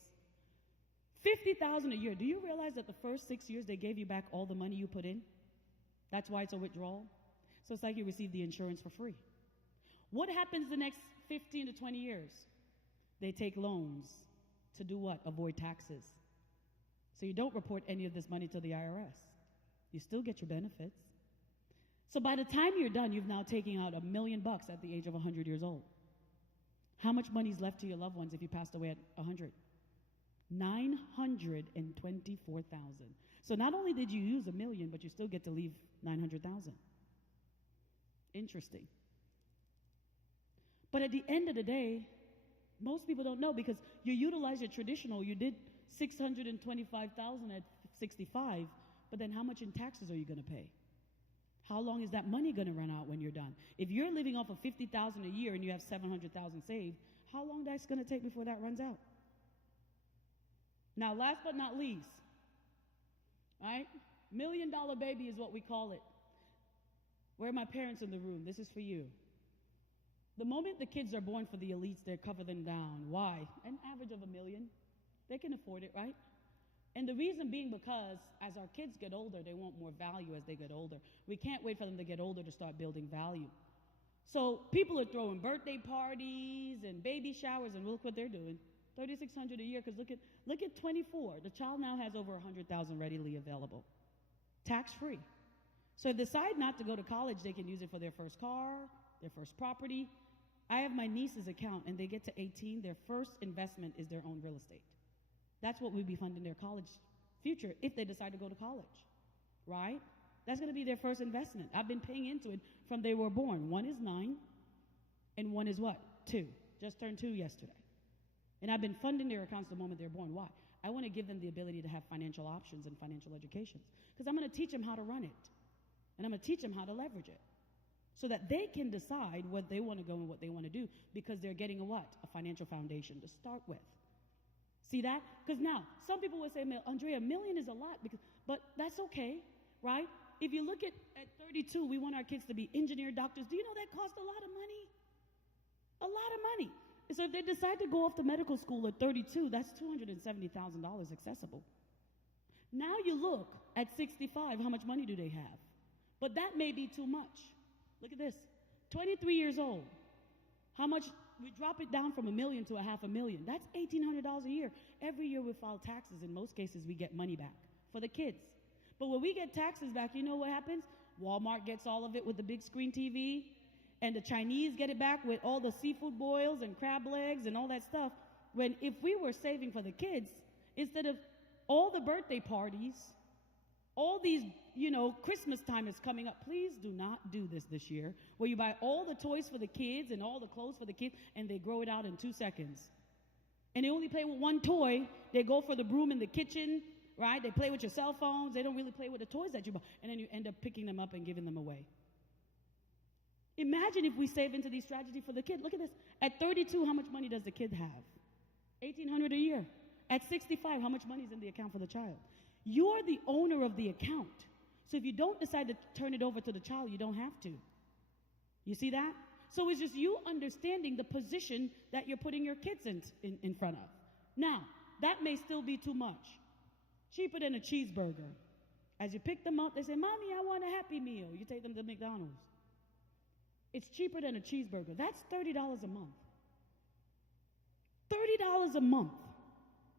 $50,000 a year. Do you realize that the first 6 years they gave you back all the money you put in? That's why it's a withdrawal. So it's like you receive the insurance for free. What happens the next 15 to 20 years? They take loans to do what? Avoid taxes. So you don't report any of this money to the IRS. You still get your benefits. So by the time you're done, you've now taken out $1 million at the age of 100 years old. How much money is left to your loved ones if you passed away at 100? $924,000. So not only did you use $1 million, but you still get to leave $900,000. Interesting. But at the end of the day, most people don't know because you utilize your traditional. You did $625,000 at 65, but then how much in taxes are you going to pay? How long is that money going to run out when you're done? If you're living off of $50,000 a year and you have $700,000 saved, how long that's going to take before that runs out? Now, last but not least, right? $1 million baby is what we call it. Where are my parents in the room? This is for you. The moment the kids are born for the elites, they cover them down. Why? An average of $1 million. They can afford it, right? And the reason being because as our kids get older, they want more value as they get older. We can't wait for them to get older to start building value. So people are throwing birthday parties and baby showers, and look what they're doing. $3,600 a year, because look at 24. The child now has over $100,000 readily available, tax-free. So if they decide not to go to college, they can use it for their first car, their first property. I have my niece's account, and they get to 18, their first investment is their own real estate. That's what we'd be funding their college future if they decide to go to college, right? That's going to be their first investment. I've been paying into it from they were born. One is 9, and one is what? 2. Just turned 2 yesterday. And I've been funding their accounts the moment they're born. Why? I want to give them the ability to have financial options and financial educations. Because I'm going to teach them how to run it. And I'm going to teach them how to leverage it. So that they can decide what they want to go and what they want to do. Because they're getting a what? A financial foundation to start with. See that? Because now, some people would say, Andrea, $1 million is a lot. But that's okay, right? If you look at 32, we want our kids to be engineer, doctors. Do you know that costs a lot of money? A lot of money. So if they decide to go off to medical school at 32, that's $270,000 accessible. Now you look at 65, how much money do they have? But that may be too much. Look at this. 23 years old. How much? We drop it down from $1 million to $500,000. That's $1,800 a year. Every year we file taxes. In most cases, we get money back for the kids. But when we get taxes back, you know what happens? Walmart gets all of it with the big screen TV. And the Chinese get it back with all the seafood boils and crab legs and all that stuff. When if we were saving for the kids, instead of all the birthday parties, all these, Christmas time is coming up. Please do not do this year, where you buy all the toys for the kids and all the clothes for the kids, and they grow it out in 2 seconds. And they only play with one toy. They go for the broom in the kitchen, right? They play with your cell phones. They don't really play with the toys that you buy. And then you end up picking them up and giving them away. Imagine if we save into these strategies for the kid. Look at this. At 32, how much money does the kid have? $1,800 a year. At 65, how much money is in the account for the child? You're the owner of the account. So if you don't decide to turn it over to the child, you don't have to. You see that? So it's just you understanding the position that you're putting your kids in front of. Now, that may still be too much. Cheaper than a cheeseburger. As you pick them up, they say, Mommy, I want a Happy Meal. You take them to McDonald's. It's cheaper than a cheeseburger. That's $30 a month. $30 a month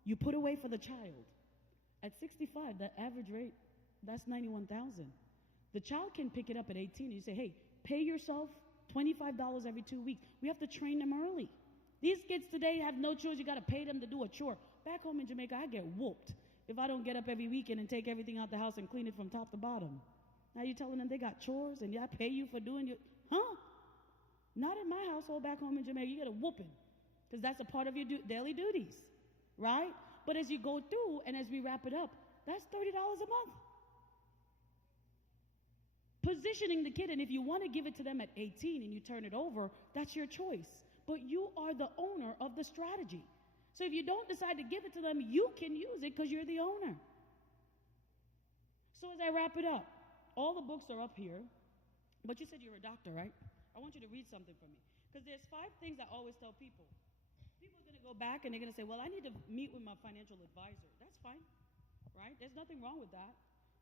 you put away for the child. At 65, the average rate, that's $91,000. The child can pick it up at 18. And you say, hey, pay yourself $25 every 2 weeks. We have to train them early. These kids today have no choice. You got to pay them to do a chore. Back home in Jamaica, I get whooped if I don't get up every weekend and take everything out the house and clean it from top to bottom. Now you're telling them they got chores and I pay you for doing it? Huh? Not in my household back home in Jamaica. You get a whooping because that's a part of your daily duties, right? But as you go through and as we wrap it up, that's $30 a month. Positioning the kid, and if you want to give it to them at 18 and you turn it over, that's your choice. But you are the owner of the strategy. So if you don't decide to give it to them, you can use it because you're the owner. So as I wrap it up, all the books are up here. But you said you're a doctor, right? I want you to read something for me. Because there's 5 things I always tell people. People are going to go back and they're going to say, well, I need to meet with my financial advisor. That's fine, right? There's nothing wrong with that.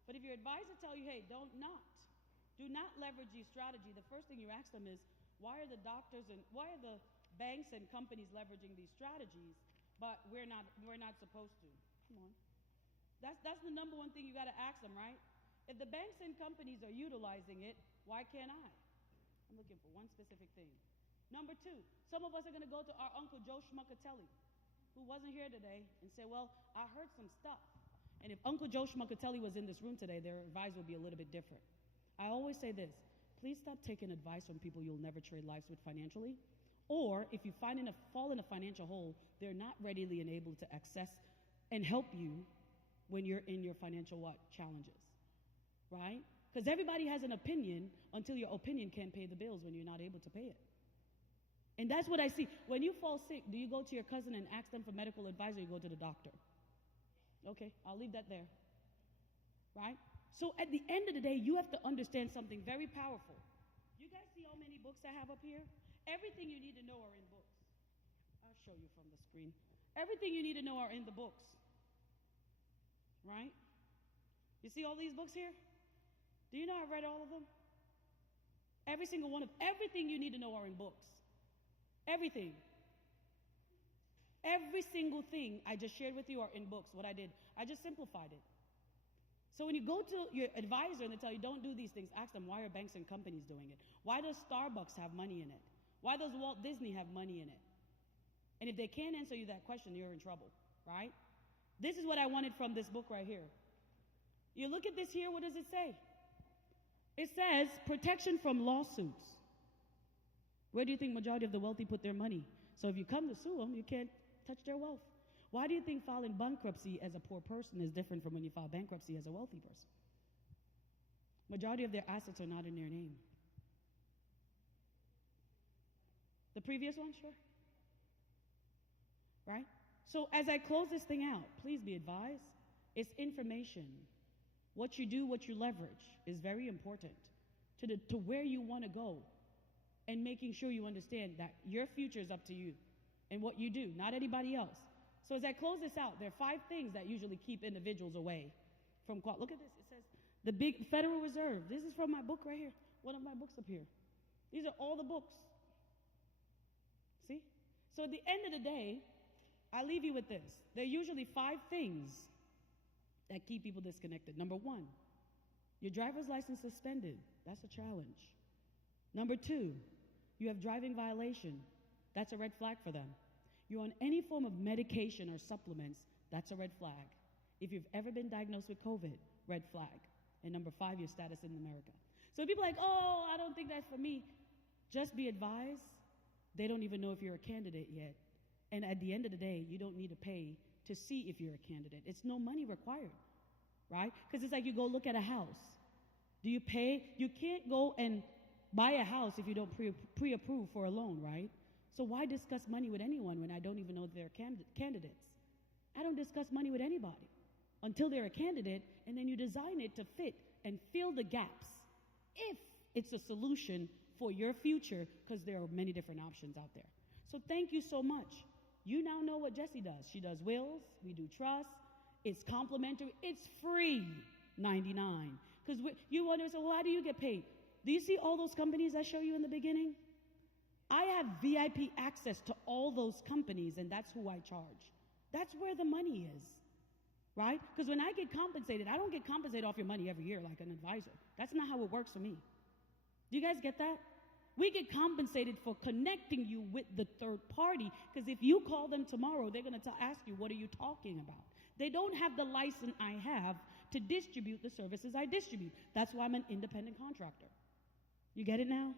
But if your advisor tells you, hey, do not leverage these strategies, the first thing you ask them is, why are the doctors and why are the banks and companies leveraging these strategies, but we're not supposed to? Come on. That's the number one thing you got to ask them, right? If the banks and companies are utilizing it, why can't I? I'm looking for one specific thing. Number 2, some of us are going to go to our Uncle Joe Schmuckatelli, who wasn't here today, and say, well, I heard some stuff. And if Uncle Joe Schmuckatelli was in this room today, their advice would be a little bit different. I always say this, please stop taking advice from people you'll never trade lives with financially. Or if you fall in a financial hole, they're not readily and able to access and help you when you're in your financial challenges, right? Because everybody has an opinion until your opinion can't pay the bills when you're not able to pay it. And that's what I see. When you fall sick, do you go to your cousin and ask them for medical advice, or you go to the doctor? Okay, I'll leave that there. Right? So at the end of the day, you have to understand something very powerful. You guys see how many books I have up here? Everything you need to know are in books. I'll show you from the screen. Everything you need to know are in the books. right? You see all these books here? Do you know I've read all of them? Every single one of everything you need to know are in books. Everything. Every single thing I just shared with you are in books. What I did, I just simplified it. So when you go to your advisor and they tell you don't do these things, ask them, why are banks and companies doing it? Why does Starbucks have money in it? Why does Walt Disney have money in it? And if they can't answer you that question, you're in trouble, right? This is what I wanted from this book right here. You look at this here, what does it say? It says protection from lawsuits. Where do you think majority of the wealthy put their money? So if you come to sue them, you can't touch their wealth. Why do you think filing bankruptcy as a poor person is different from when you file bankruptcy as a wealthy person? Majority of their assets are not in their name. The previous one, sure. Right? So as I close this thing out, please be advised, it's information. What you do, what you leverage is very important to where you want to go, and making sure you understand that your future is up to you and what you do, not anybody else. So as I close this out, there are 5 things that usually keep individuals away from look at this. It says the big Federal Reserve. This is from my book right here. One of my books up here. These are all the books. See? So at the end of the day, I leave you with this. There are usually 5 things that keep people disconnected. Number 1, your driver's license suspended. That's a challenge. Number 2, you have driving violation. That's a red flag for them. You're on any form of medication or supplements. That's a red flag. If you've ever been diagnosed with COVID, red flag. And number 5, your status in America. So people are like, oh, I don't think that's for me. Just be advised, they don't even know if you're a candidate yet. And at the end of the day, you don't need to pay to see if you're a candidate. It's no money required, right? Because it's like you go look at a house. Do you pay? You can't go and buy a house if you don't pre-approve for a loan, right? So why discuss money with anyone when I don't even know if they're candidates? I don't discuss money with anybody until they're a candidate, and then you design it to fit and fill the gaps if it's a solution for your future, because there are many different options out there. So thank you so much. You now know what Jessy does. She does wills. We do trust. It's complimentary. It's free, $99. Because you wonder, so why do you get paid? Do you see all those companies I showed you in the beginning? I have VIP access to all those companies, and that's who I charge. That's where the money is, right? Because when I get compensated, I don't get compensated off your money every year like an advisor. That's not how it works for me. Do you guys get that? We get compensated for connecting you with the third party, because if you call them tomorrow, they're going to ask you, what are you talking about? They don't have the license I have to distribute the services I distribute. That's why I'm an independent contractor. You get it now?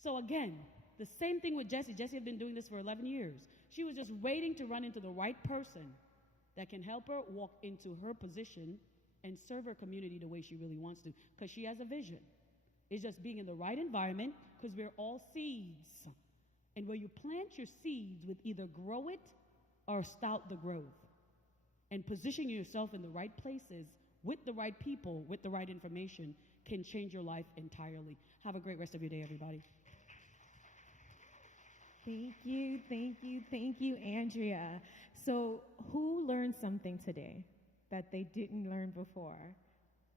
So again, the same thing with Jessie. Jessie had been doing this for 11 years. She was just waiting to run into the right person that can help her walk into her position and serve her community the way she really wants to, because she has a vision. It's just being in the right environment, because we're all seeds. And where you plant your seeds with either grow it or stout the growth. And positioning yourself in the right places with the right people, with the right information, can change your life entirely. Have a great rest of your day, everybody. Thank you, Andrea. So who learned something today that they didn't learn before?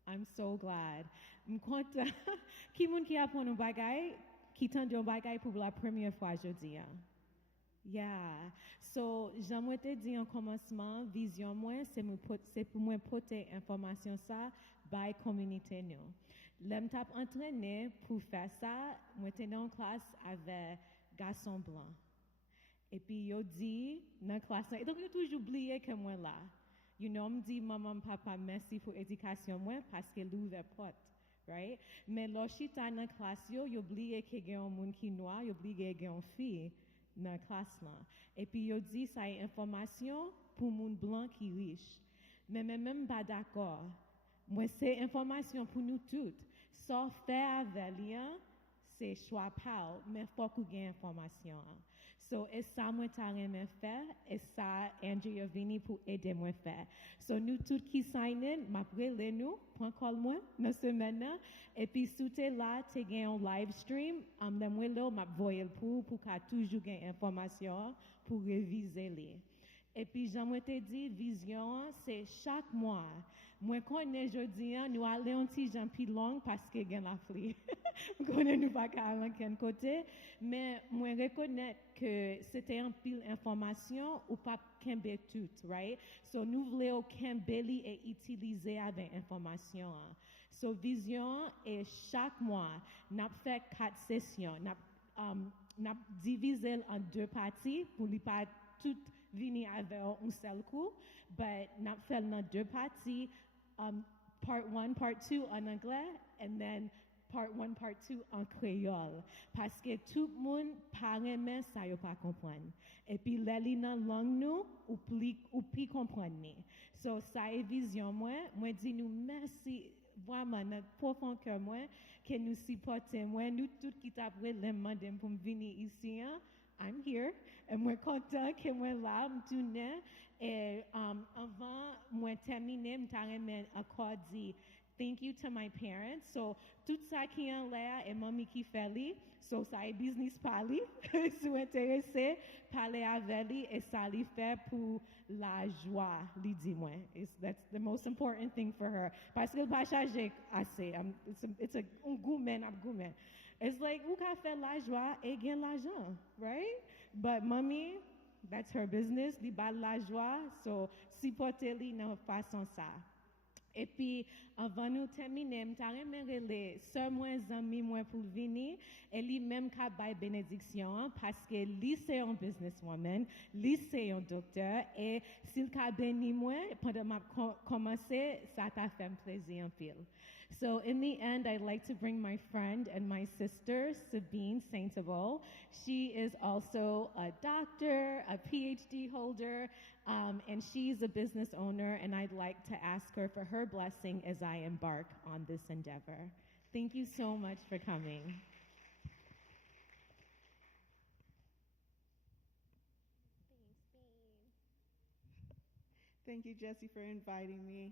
I'm so glad. M'konta, ki moun ki apon un bagay, ki tan un bagay pour la première fois jodi. Yeah. So, j'aimerais te dire en commencement, vision moi, c'est pour moi porter information ça by communauté nous. L'aime tap entraîné pour faire ça, moi j'étais en classe avec garçon blanc. Et puis yo dit dans classe, et donc yo toujours oublié que moi là. You know, me dit maman papa merci pour éducation moi parce que l'ouvre porte, right? Mais lorsqu'ita dans classe yo oublié que gen un monde qui noir, yo oublié gen une fille dans classe là. Et puis yo dit ça est information pour monde blanc qui riche. Mais même pas d'accord. Moi c'est information pour nous toutes. Sauf faire avec lien, c'est choix pas, mais faut qu'on gagne information. So, et ça, moi, t'as rien faire, et ça, Andrea vini pour aider moi faire. So, nous tous qui sign in, m'appelez nous, point call moi, dans semaine, et puis, si t'es là, t'es gagne un live stream, moi là, m'appelez pour qu'à toujours gagne information, pour réviser les. Et puis, j'aimerais te dire, vision, c'est chaque mois. Moi, connais jeudi, nous allons un petit gens plus long parce que gagne la pluie. Nous connais nous pas qu'à quel côté, mais moi reconnais que c'était un pile information ou pas kembe tout, right? So nous voulons kembeli et utiliser avec information. So vision et chaque mois, n'a fait 4 sessions, n'a divisé en 2 parties pour ne pas tout venir avec un seul coup, but n'a fait dans 2 parties, part 1, part 2 en anglais, and then part 1, part 2 en créole. Parce que tout le monde parle, mais ça ne pas comprendre. Et puis, les langues nous, ou plus comprendre. So, ça est vision, moi dis nous merci, vraiment, notre profond cœur, moi, que nous supportons, moi, nous tous qui t'appelons les mandem pour venir ici, hein? I'm here, et moi content que moi là, me tourner, et avant, moi terminer, me t'arrêter encore dit, thank you to my parents. So, tout ça qui est là, et mamie qui fait li, so ça est business parler, si vous intéressez, parler avec lui, et ça lui fait pour la joie, lui dit moi. That's the most important thing for her. Parce que le pas chargé assez, it's a gourmet. It's like, ou qu'a fait la joie et gagne l'argent, right? But mommy, that's her business, li bat la joie, so supportez-li dans façon ça. Et puis, avant nous terminer, je t'aimerais les sœurs moins amis moins pour venir et lui même qu'a bail bénédiction parce que lui c'est un businesswoman, lui c'est un docteur et s'il qu'a béni moi pendant m'a commencé, ça t'a fait plaisir un peu. So in the end, I'd like to bring my friend and my sister, Sabine Saintable. She is also a doctor, a PhD holder, and she's a business owner, and I'd like to ask her for her blessing as I embark on this endeavor. Thank you so much for coming. Thank you, Jessie, for inviting me.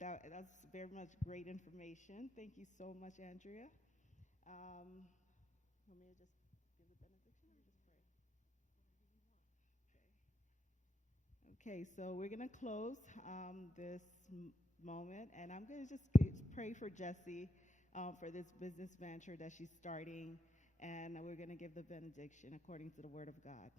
That's very much great information. Thank you so much, Andrea. Want me to just give the benediction or just pray? Okay, so we're going to close this moment, and I'm going to just pray for Jessie for this business venture that she's starting, and we're going to give the benediction according to the Word of God.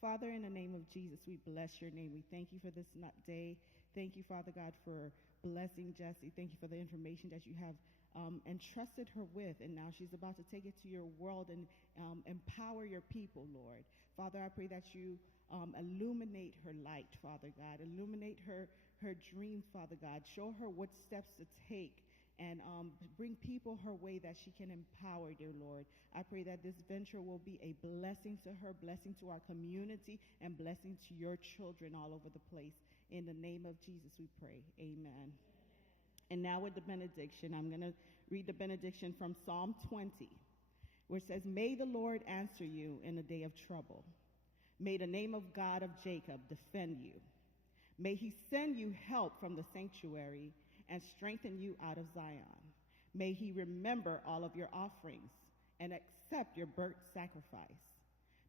Father, in the name of Jesus, we bless your name. We thank you for this day. Thank you, Father God, for blessing Jessie. Thank you for the information that you have entrusted her with, and now she's about to take it to your world and empower your people, Lord. Father, I pray that you illuminate her light, Father God. Illuminate her dreams, Father God. Show her what steps to take and bring people her way that she can empower, dear Lord. I pray that this venture will be a blessing to her, blessing to our community, and blessing to your children all over the place. In the name of Jesus, we pray. Amen. And now with the benediction, I'm going to read the benediction from Psalm 20, where it says, May the Lord answer you in the day of trouble. May the name of God of Jacob defend you. May he send you help from the sanctuary and strengthen you out of Zion. May he remember all of your offerings and accept your burnt sacrifice.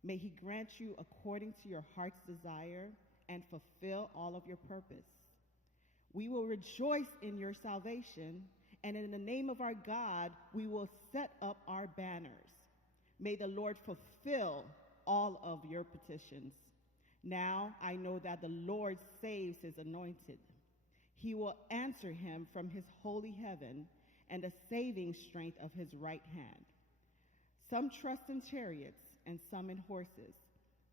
May he grant you according to your heart's desire and fulfill all of your purpose. We will rejoice in your salvation, and in the name of our God, we will set up our banners. May the Lord fulfill all of your petitions. Now I know that the Lord saves his anointed. He will answer him from his holy heaven and the saving strength of his right hand. Some trust in chariots and some in horses,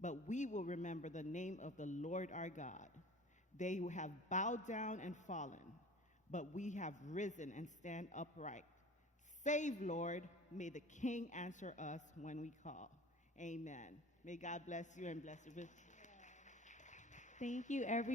but we will remember the name of the Lord our God. They have bowed down and fallen, but we have risen and stand upright. Save, Lord. May the King answer us when we call. Amen. May God bless you and bless you. Thank you, everyone.